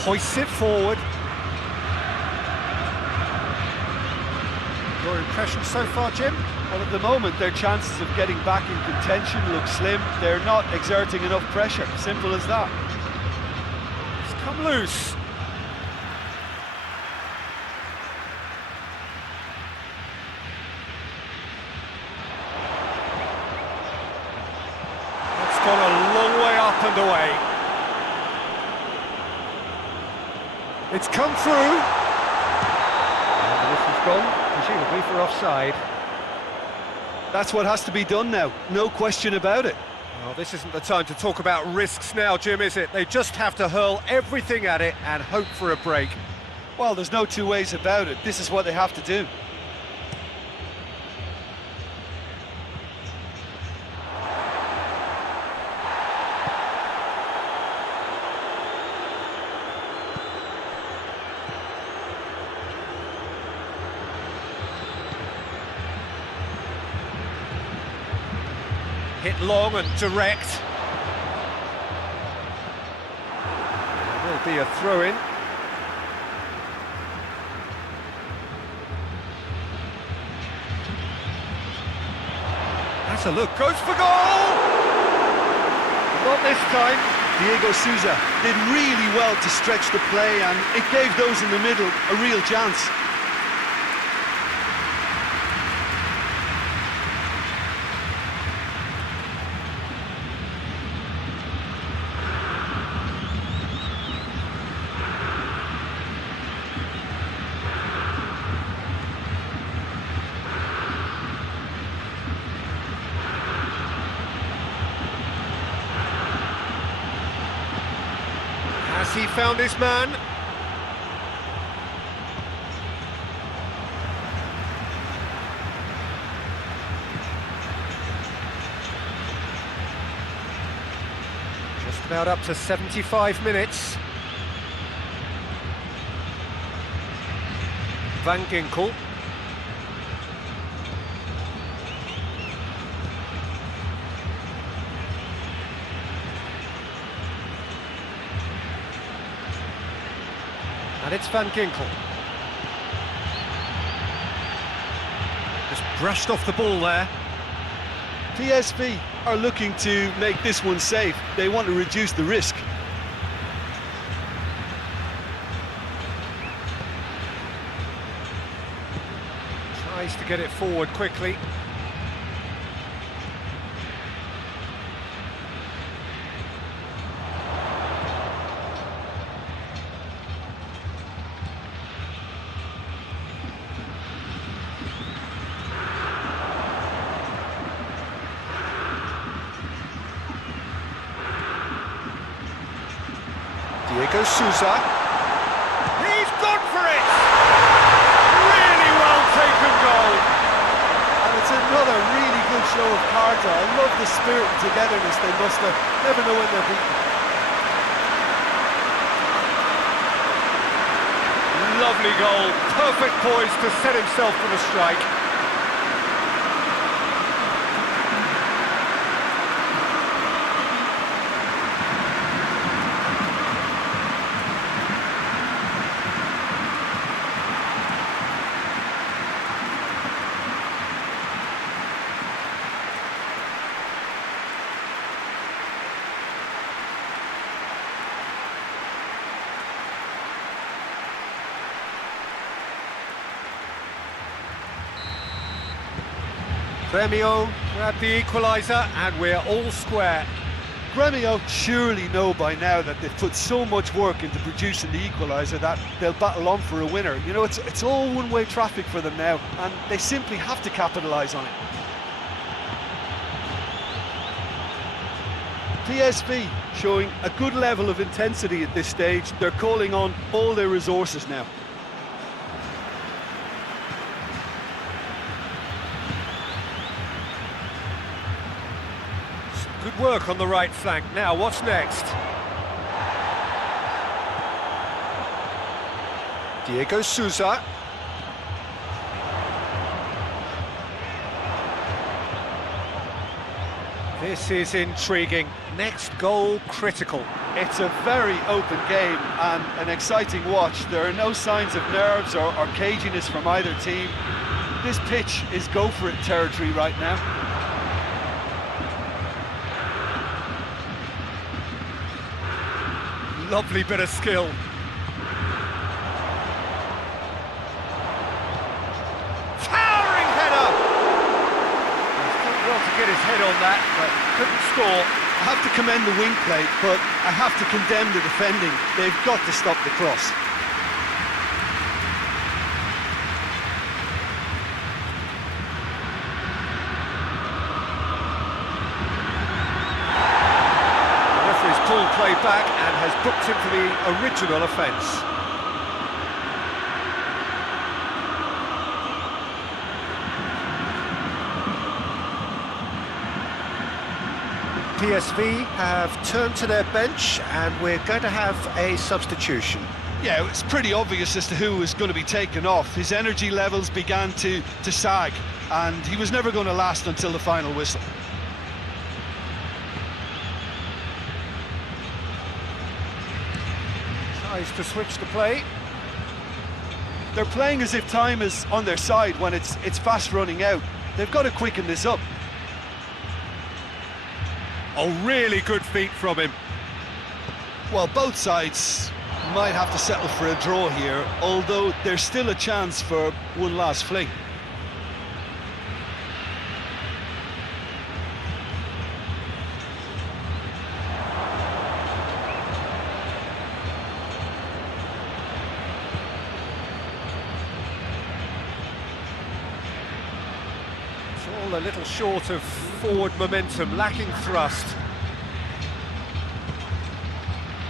Hoists it forward. Your impression so far, Jim? Well, at the moment, their chances of getting back in contention look slim. They're not exerting enough pressure. Simple as that. It's come loose. It's gone a long way up and away. It's come through. And this has gone, presumably for offside. That's what has to be done now, no question about it. Well, this isn't the time to talk about risks now, Jim, is it? They just have to hurl everything at it and hope for a break. Well, there's no two ways about it. This is what they have to do. Hit long and direct. There will be a throw-in. That's a look, goes for goal! Not this time. Diego Souza did really well to stretch the play, and it gave those in the middle a real chance. Has he found his man? Just about up to 75 minutes. Van Ginkel. And it's Van Ginkel. Just brushed off the ball there. PSV are looking to make this one safe. They want to reduce the risk. Tries to get it forward quickly. Diego Souza. He's gone for it! Really well taken goal. And it's another really good show of character. I love the spirit and togetherness they must have. Never know when they're beaten. Lovely goal. Perfect poise to set himself for the strike. Gremio grabbed the equaliser and we're all square. Gremio surely know by now that they've put so much work into producing the equaliser that they'll battle on for a winner. You know, it's all one-way traffic for them now, and they simply have to capitalise on it. PSV showing a good level of intensity at this stage. They're calling on all their resources now. Good work on the right flank. Now, what's next? Diego Souza. This is intriguing. Next goal critical. It's a very open game and an exciting watch. There are no signs of nerves or caginess from either team. This pitch is go-for-it territory right now. Lovely bit of skill. Towering header! He's done well to get his head on that, but couldn't score. I have to commend the wing play, but I have to condemn the defending. They've got to stop the cross. Pulled play back and has booked him for the original offence. PSV have turned to their bench and we're going to have a substitution. Yeah, it's pretty obvious as to who was going to be taken off. His energy levels began to sag, and he was never going to last until the final whistle. Tries to switch the play. They're playing as if time is on their side when it's fast running out. They've got to quicken this up. Oh, really good feet from him. Well, both sides might have to settle for a draw here, although there's still a chance for one last fling. All a little short of forward momentum, lacking thrust.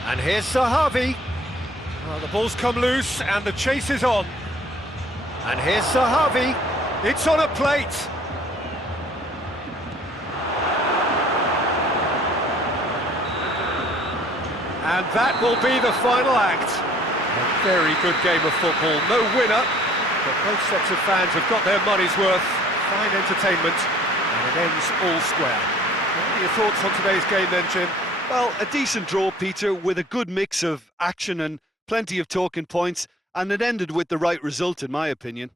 And here's Sahavi. Well, the ball's come loose and the chase is on. And here's Sahavi. It's on a plate. And that will be the final act. A very good game of football. No winner, but both sets of fans have got their money's worth. Fine entertainment, and it ends all square. What are your thoughts on today's game then, Jim? Well, a decent draw, Peter, with a good mix of action and plenty of talking points, and it ended with the right result, in my opinion.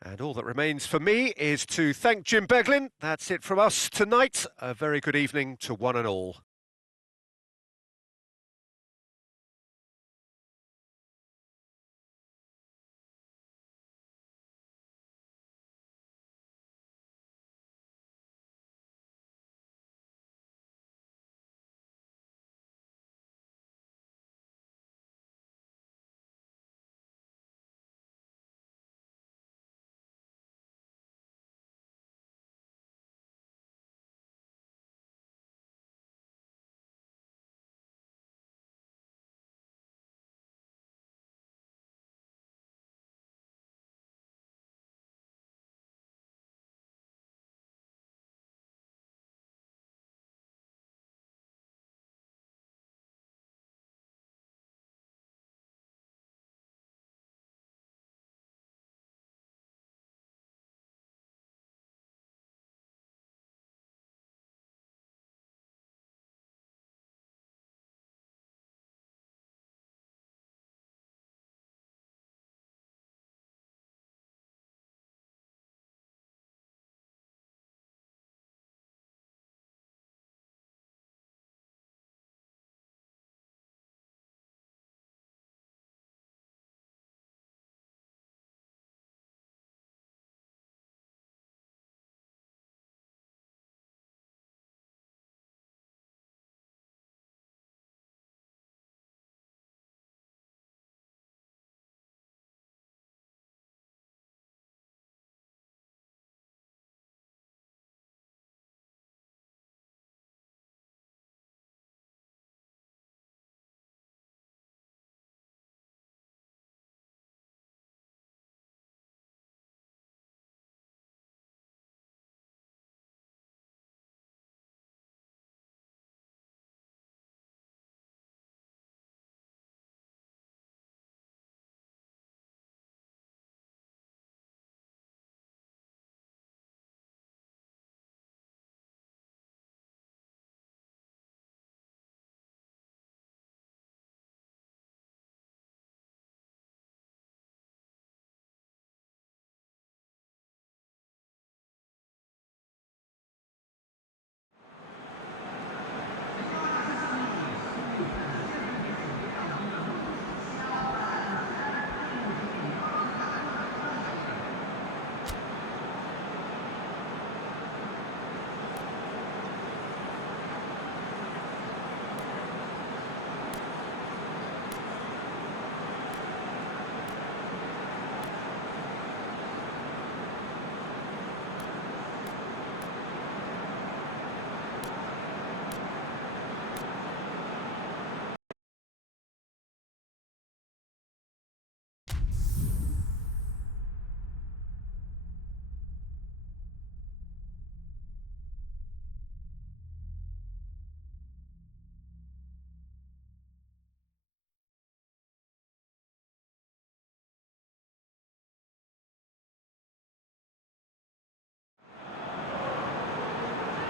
And all that remains for me is to thank Jim Beglin. That's it from us tonight. A very good evening to one and all.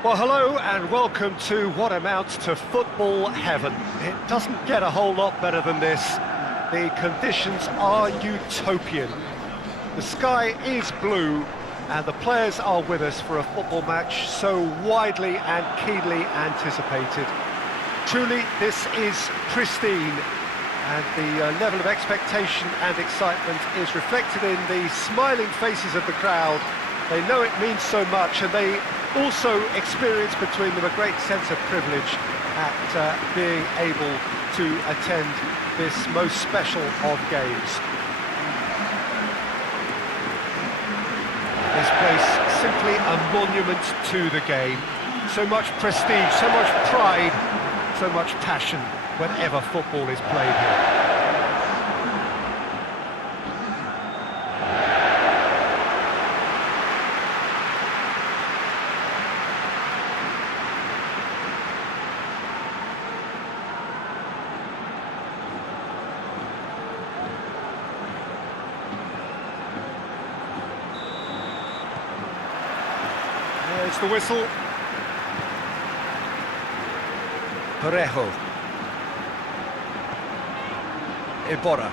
Well, hello and welcome to what amounts to football heaven. It doesn't get a whole lot better than this. The conditions are utopian. The sky is blue and the players are with us for a football match so widely and keenly anticipated. Truly, this is pristine, and the level of expectation and excitement is reflected in the smiling faces of the crowd. They know it means so much, and they also experience between them a great sense of privilege at being able to attend this most special of games. This place simply a monument to the game. So much prestige, so much pride, so much passion whenever football is played here. There's the whistle. Parejo. Iborra.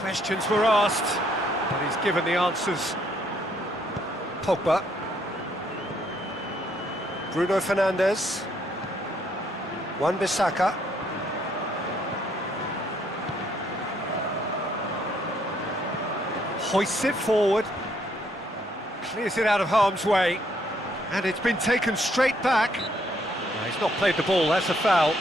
Questions were asked, but he's given the answers. Pogba. Bruno Fernandes. Wan-Bissaka. Hoists it forward. Clears it out of harm's way. And it's been taken straight back. No, he's not played the ball, that's a foul.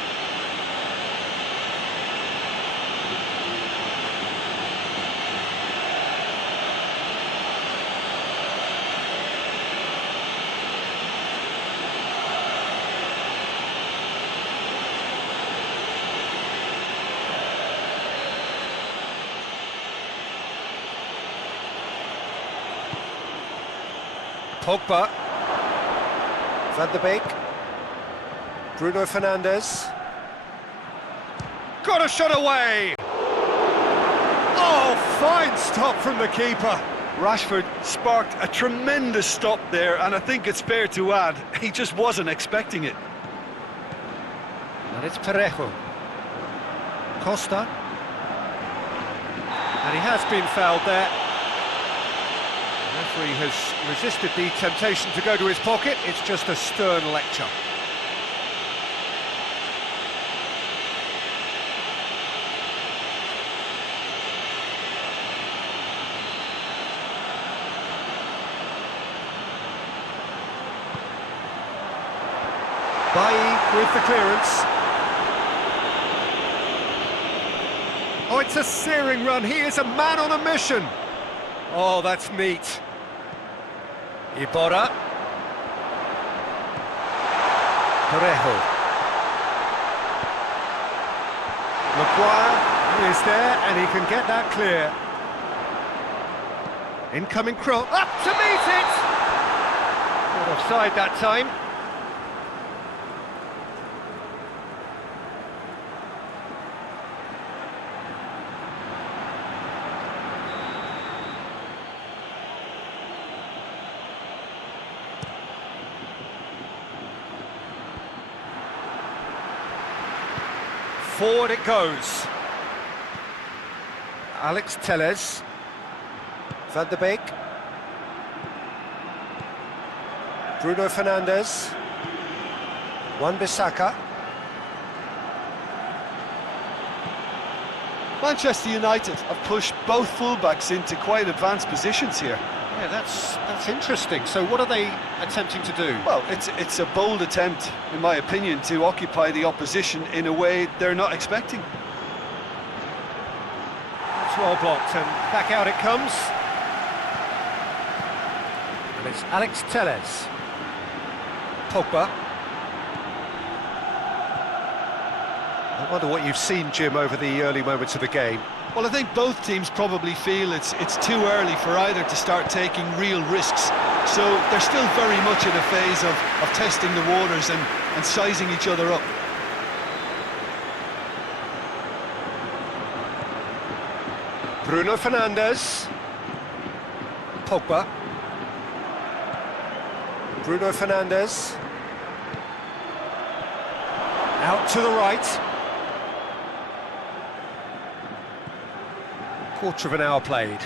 Pogba, Van de Beek, Bruno Fernandes, got a shot away! Oh, fine stop from the keeper. Rashford sparked a tremendous stop there, and I think it's fair to add, he just wasn't expecting it. And it's Parejo. Costa. And he has been fouled there. The referee has resisted the temptation to go to his pocket. It's just a stern lecture. Bailly with the clearance. Oh, it's a searing run. He is a man on a mission. Oh, that's neat. Iborra. Parejo. Maguire is there, and he can get that clear. Incoming cross. Up to meet it! Not offside that time. Forward it goes. Alex Telles. Van de Beek. Bruno Fernandes. Wan-Bissaka. Manchester United have pushed both fullbacks into quite advanced positions here. Yeah, that's interesting. So what are they attempting to do? Well, it's a bold attempt, in my opinion, to occupy the opposition in a way they're not expecting. It's well blocked, and back out it comes. And it's Alex Telles. Pogba. I wonder what you've seen, Jim, over the early moments of the game. Well, I think both teams probably feel it's too early for either to start taking real risks. so they're still very much in a phase of testing the waters and sizing each other up. Bruno Fernandes. Pogba. Bruno Fernandes. Out to the right. Quarter of an hour played.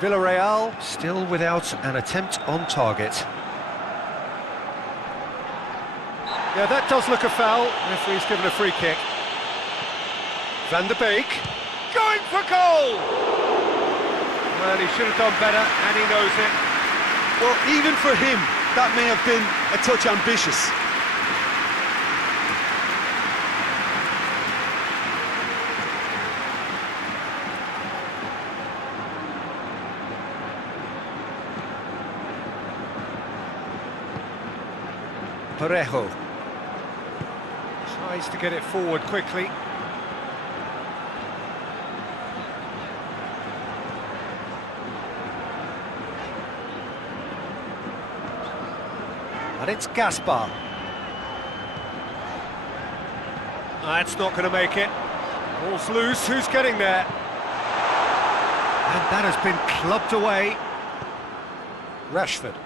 Villarreal still without an attempt on target. Yeah, that does look a foul. Referee's given a free kick. Van der Beek going for goal! Well, he should have done better, and he knows it. Well, even for him, that may have been a touch ambitious. Parejo tries to get it forward quickly. And it's Gaspar. That's not going to make it. Ball's loose, who's getting there? And that has been clubbed away. Rashford.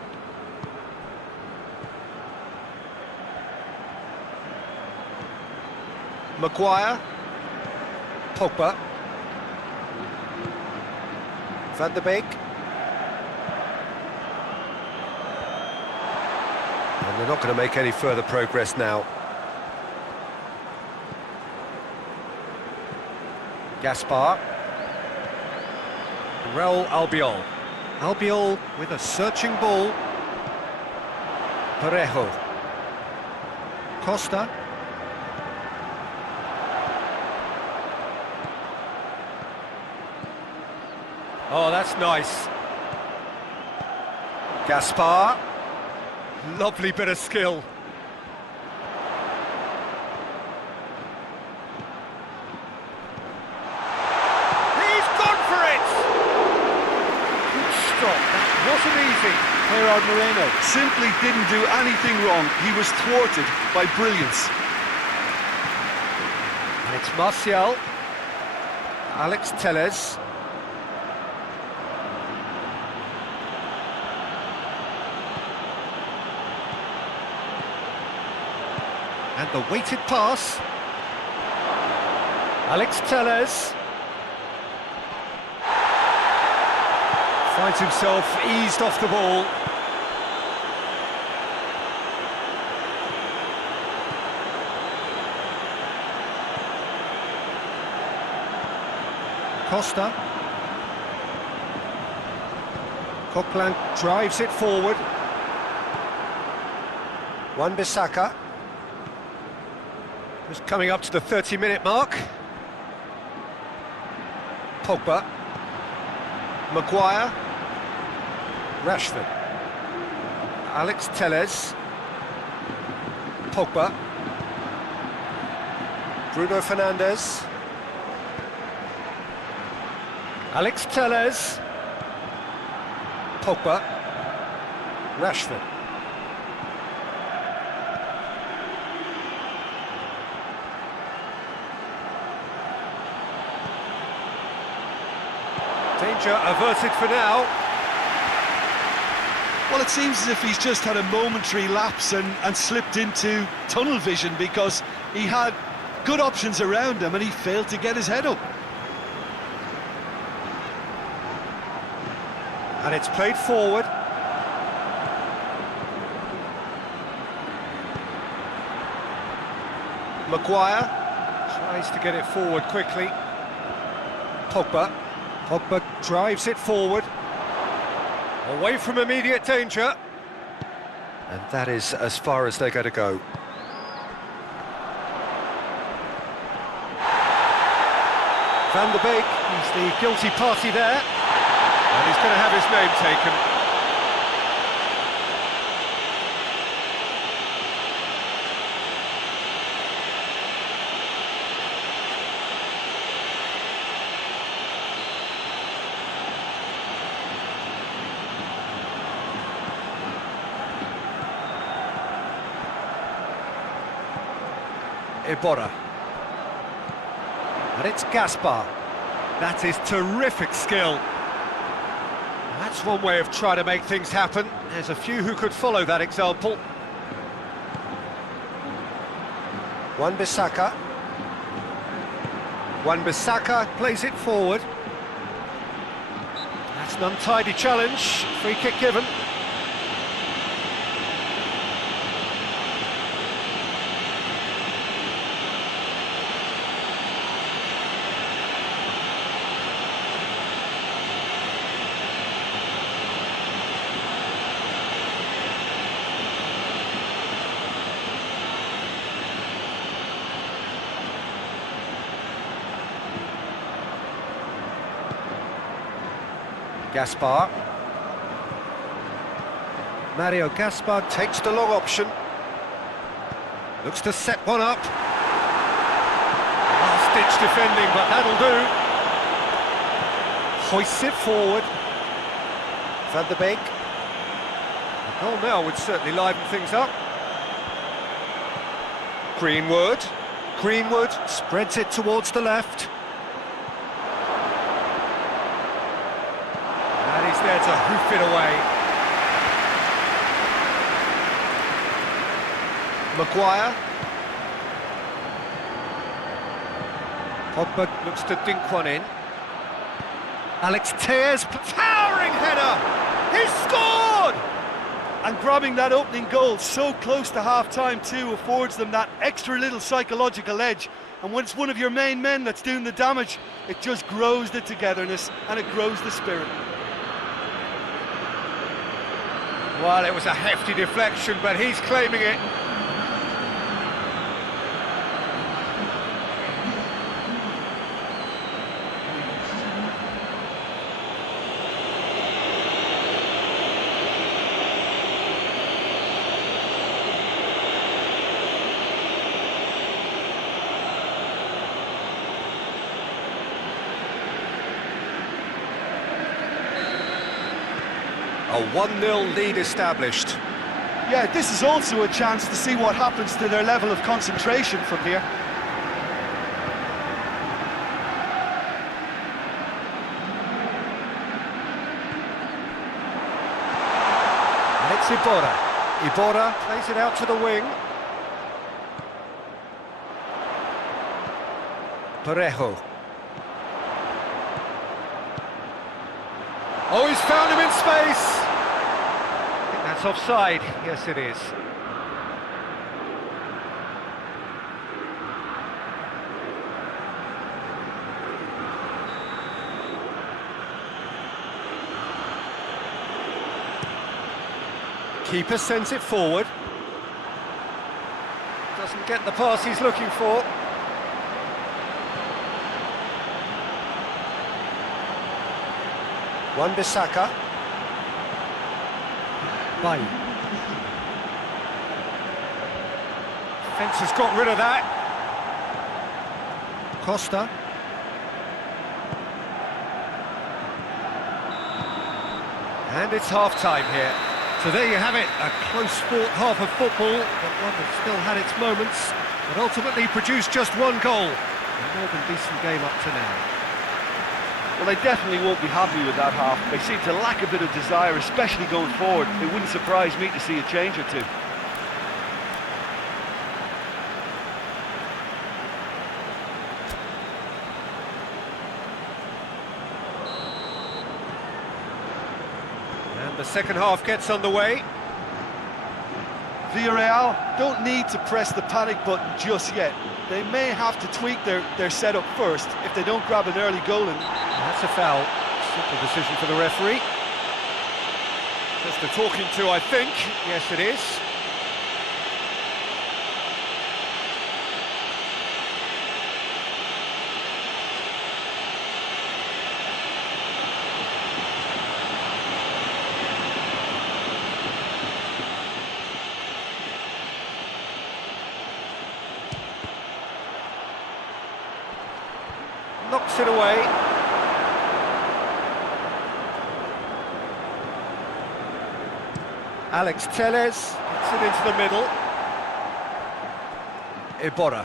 Maguire. Pogba. Van der Beek. And they're not going to make any further progress now. Gaspar. Raul Albiol. Albiol with a searching ball. Parejo. Costa. Oh, that's nice. Gaspar. Lovely bit of skill. He's gone for it! Good stop, that wasn't easy. Gerard Moreno simply didn't do anything wrong. He was thwarted by brilliance. And it's Martial. Alex Telles. And the weighted pass. Alex Telles. Finds himself eased off the ball. Costa. Coquelin drives it forward. Wan-Bissaka. Just coming up to the 30-minute mark. Pogba. Maguire. Rashford. Alex Telles. Pogba. Bruno Fernandes. Alex Telles. Pogba. Rashford. Danger averted for now. Well, it seems as if he's just had a momentary lapse and slipped into tunnel vision, because he had good options around him and he failed to get his head up. And it's played forward. Maguire tries to get it forward quickly. Pogba. Pogba drives it forward. Away from immediate danger. And that is as far as they're going to go. Van der Beek, he's the guilty party there. And he's going to have his name taken. Iborra. And it's Gaspar. That is terrific skill. That's one way of trying to make things happen. There's a few who could follow that example. Wan-Bissaka. Wan-Bissaka plays it forward. That's an untidy challenge. Free kick given. Gaspar. Mario Gaspar takes the long option. Looks to set one up. Last-ditch defending, but that'll do. Hoists it forward. Van der Beek. A goal now would certainly liven things up. Greenwood. Greenwood spreads it towards the left. And he's there to hoof it away. Maguire. Pogba looks to dink one in. Alex Telles, powering header! He's scored! And grabbing that opening goal so close to half-time too affords them that extra little psychological edge. And when it's one of your main men that's doing the damage, it just grows the togetherness and it grows the spirit. Well, it was a hefty deflection, but he's claiming it. A 1-0 lead established. Yeah, this is also a chance to see what happens to their level of concentration from here. And it's Iborra. Iborra plays it out to the wing. Parejo. Oh, he's found him in space! I think that's offside. Yes, it is. Keeper sends it forward. Doesn't get the pass he's looking for. Wan-Bissaka. Bayern. Fence has got rid of that. Costa. And it's half-time here. So there you have it, a close-fought half of football, but one that still had its moments, but ultimately produced just one goal. A more than decent game up to now. Well, they definitely won't be happy with that half. They seem to lack a bit of desire, especially going forward. It wouldn't surprise me to see a change or two. And the second half gets underway. Villarreal don't need to press the panic button just yet. They may have to tweak their setup first if they don't grab an early goal. And that's a foul. Simple decision for the referee. Just a talking to, I think. Yes, it is. Knocks it away. Alex Telles gets it into the middle. Iborra.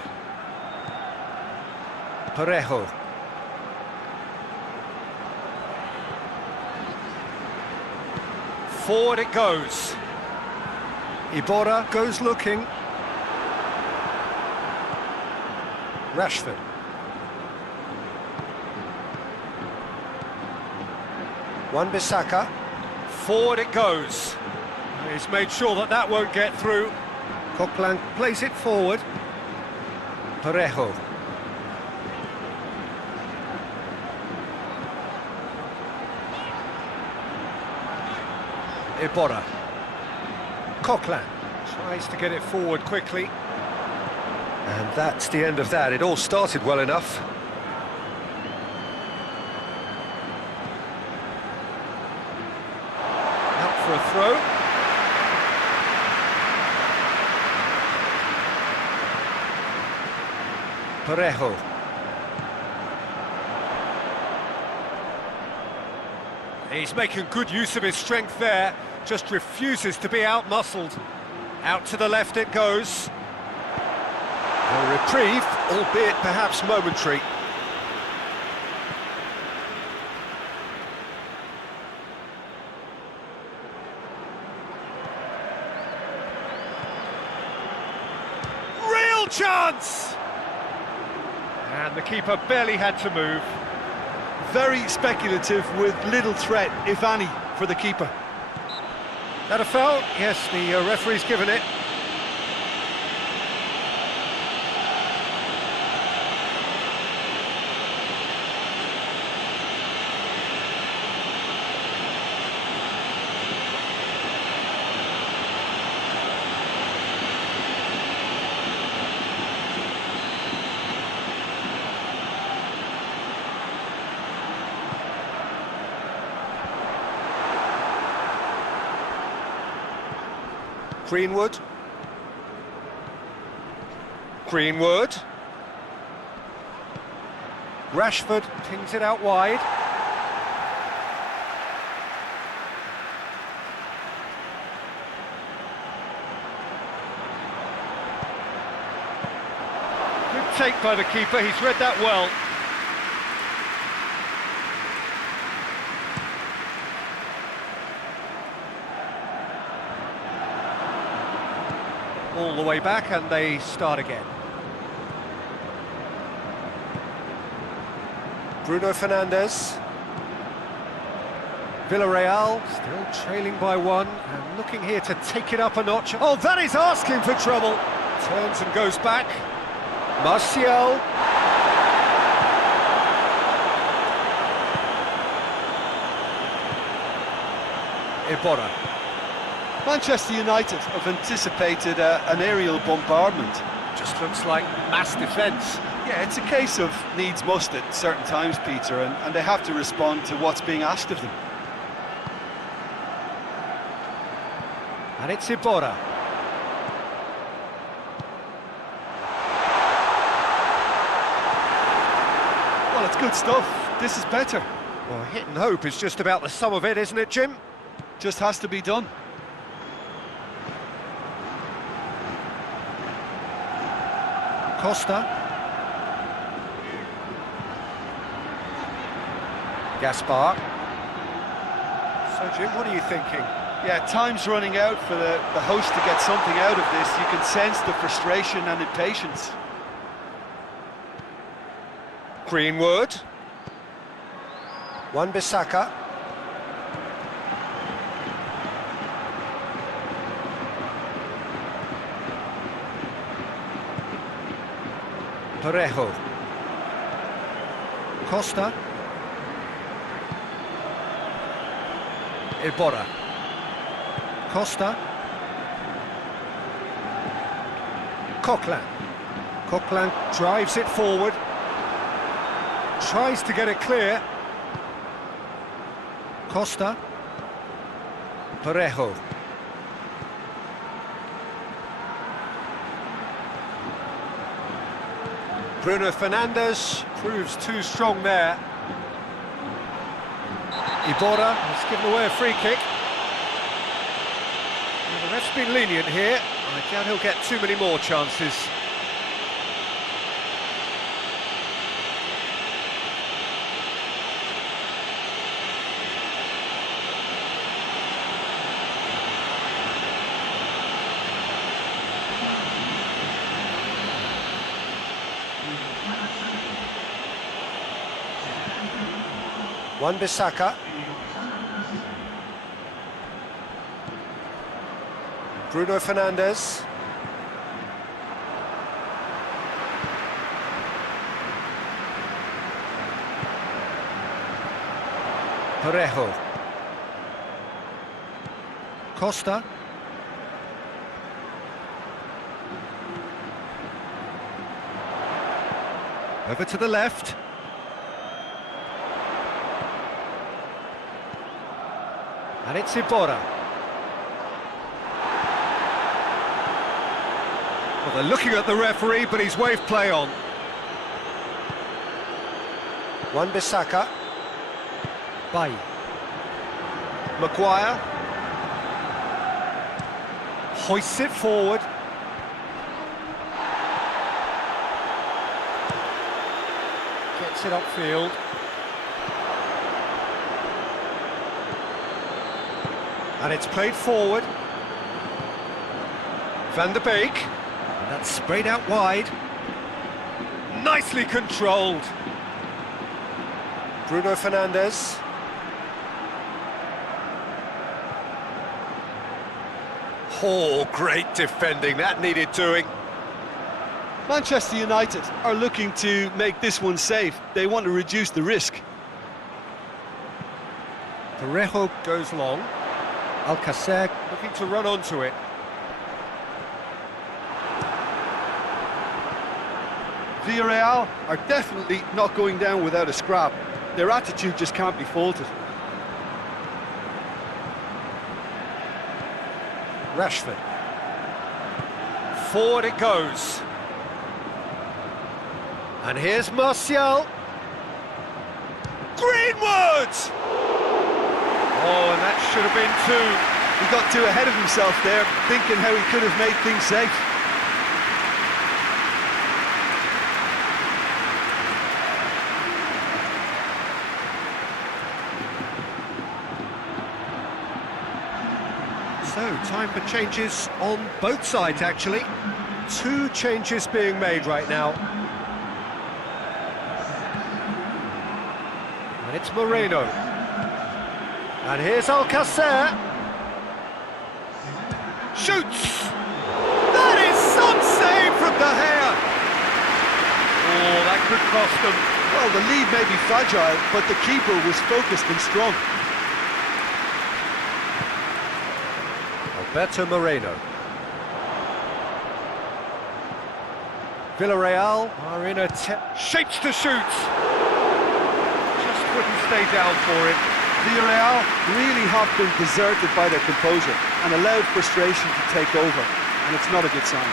Parejo. Forward it goes. Iborra goes looking. Rashford. Wan-Bissaka. Forward it goes. He's made sure that that won't get through. Coquelin plays it forward. Parejo. Iborra. Coquelin tries to get it forward quickly. And that's the end of that. It all started well enough. Out for a throw. Parejo. He's making good use of his strength there, just refuses to be out-muscled. Out to the left it goes. A reprieve, albeit perhaps momentary. Real chance! And the keeper barely had to move. Very speculative with little threat, if any, for the keeper. That a foul? Yes, the referee's given it. Greenwood. Greenwood. Rashford pings it out wide. Good take by the keeper, he's read that well. All the way back and they start again. Bruno Fernandes. Villarreal still trailing by one and looking here to take it up a notch. Oh, that is asking for trouble. Turns and goes back. Martial. Iborra. Manchester United have anticipated an aerial bombardment. Just looks like mass defence. Yeah, it's a case of needs must at certain times, Peter, and they have to respond to what's being asked of them. And it's Iborra. Well, it's good stuff. This is better. Well, hit and hope is just about the sum of it, isn't it, Jim? Just has to be done. Costa. Gaspar. So, Jim, what are you thinking? Yeah, time's running out for the host to get something out of this. You can sense the frustration and impatience. Greenwood. Wan-Bissaka. Parejo. Costa. Iborra. Costa. Coquelin. Coquelin drives it forward. Tries to get it clear. Costa. Parejo. Bruno Fernandes proves too strong there. Iborra has given away a free kick. Well, the ref's been lenient here. I doubt he'll get too many more chances. Wan-Bissaka. Bruno Fernandes. Parejo. Costa. Over to the left. And it's Iborra. Well, they're looking at the referee, but he's waved play on. Wan-Bissaka. Bay. Maguire. Hoists it forward. Gets it upfield. And it's played forward. Van der Beek. And that's sprayed out wide. Nicely controlled. Bruno Fernandes. Oh, great defending. That needed doing. Manchester United are looking to make this one safe. They want to reduce the risk. Parejo goes long. Alcacer looking to run onto it. Villarreal are definitely not going down without a scrap. Their attitude just can't be faulted. Rashford. Forward it goes. And here's Martial. Greenwood! Oh, and that should have been two. He got too ahead of himself there, thinking how he could have made things safe. So, time for changes on both sides, actually. Two changes being made right now. And it's Moreno. And here's Alcacer. Shoots! That is some save from De Gea! Oh, that could cost them. Well, the lead may be fragile, but the keeper was focused and strong. Alberto Moreno. Villarreal are in a shapes to shoot. Just wouldn't stay down for it. Villarreal really have been deserted by their composure and allowed frustration to take over, and it's not a good sign.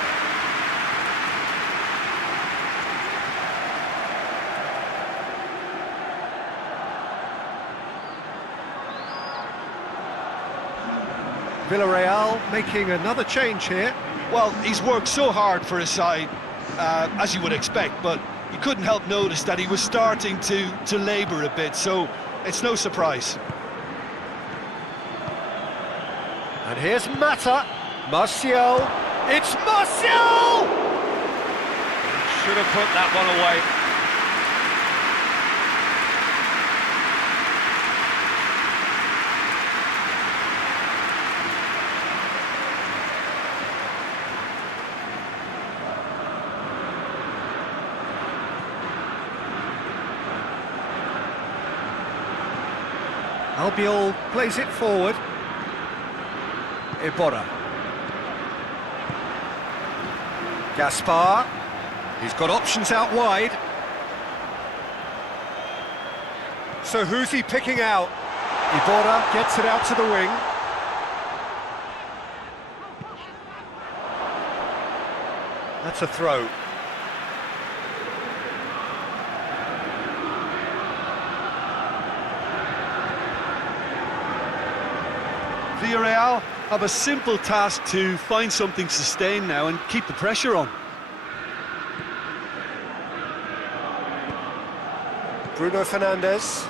Villarreal making another change here. Well, he's worked so hard for his side, as you would expect, but you couldn't help notice that he was starting to labour a bit, so it's no surprise. And here's Mata. Martial. It's Martial! Should have put that one away. Albiol plays it forward. Iborra. Gaspar. He's got options out wide. So who's he picking out? Iborra gets it out to the wing. That's a throw. Villarreal have a simple task to find something sustained now and keep the pressure on. Bruno Fernandes.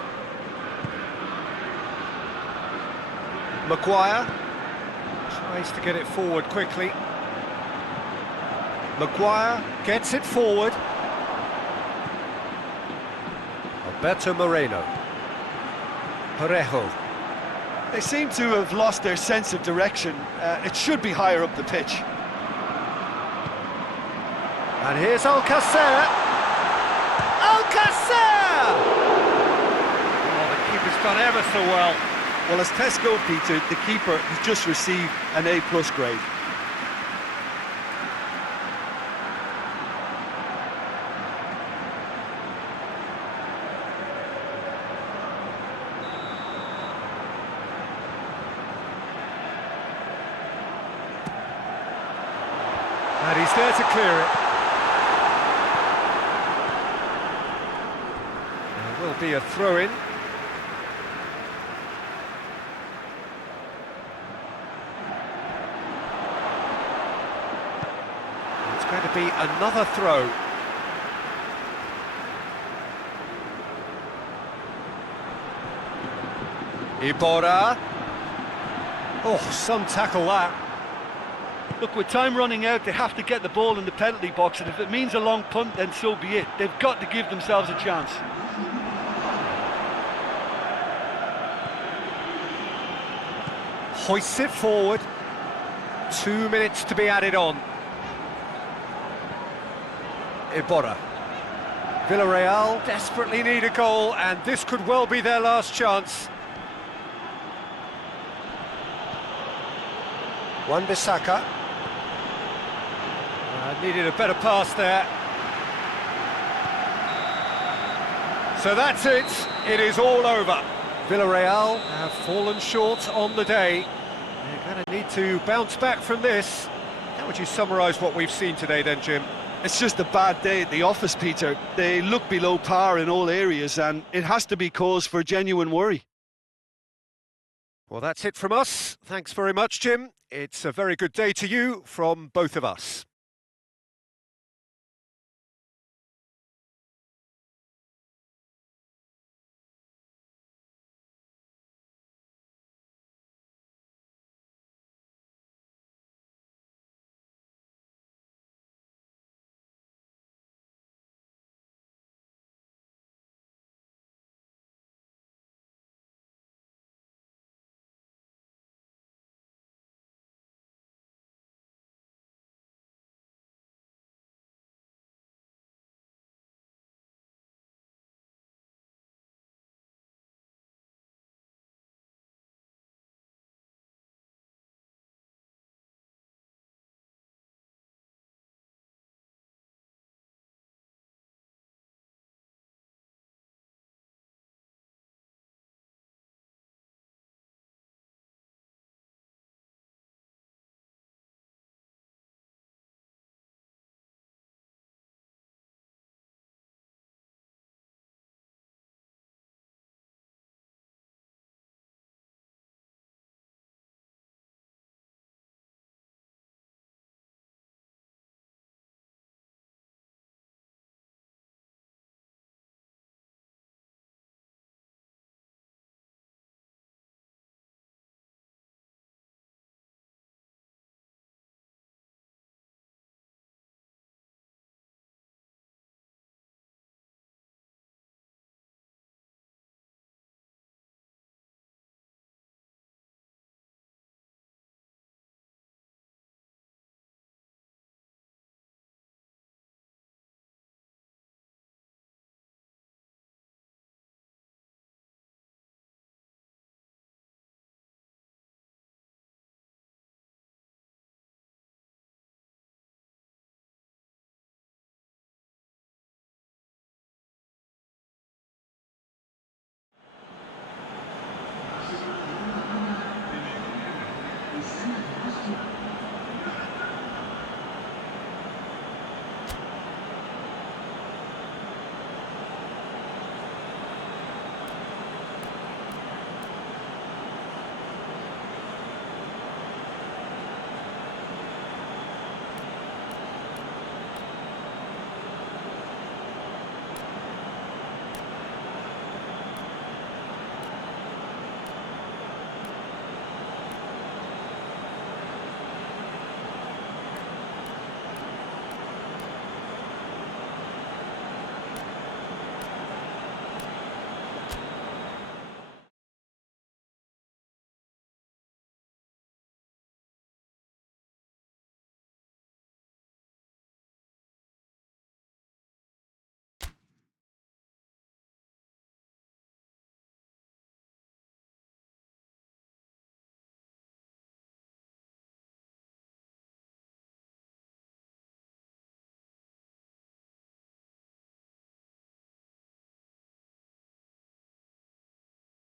Maguire tries to get it forward quickly. Maguire gets it forward. Alberto Moreno. Parejo. They seem to have lost their sense of direction. It should be higher up the pitch. And here's Alcacer. Alcacer! Oh, the keeper's done ever so well. Well, as tests go, Peter, the keeper has just received an A+ grade. And he's there to clear it. There will be a throw-in. It's going to be another throw. Ibora. Oh, some tackle that. Look, with time running out, they have to get the ball in the penalty box, and if it means a long punt, then so be it. They've got to give themselves a chance. Hoists it forward. 2 minutes to be added on. Ibora. Villarreal desperately need a goal, and this could well be their last chance. Wan-Bissaka. Needed a better pass there. So that's it. It is all over. Villarreal have fallen short on the day. They're going to need to bounce back from this. How would you summarise what we've seen today then, Jim? It's just a bad day at the office, Peter. They look below par in all areas, and it has to be cause for genuine worry. Well, that's it from us. Thanks very much, Jim. It's a very good day to you from both of us.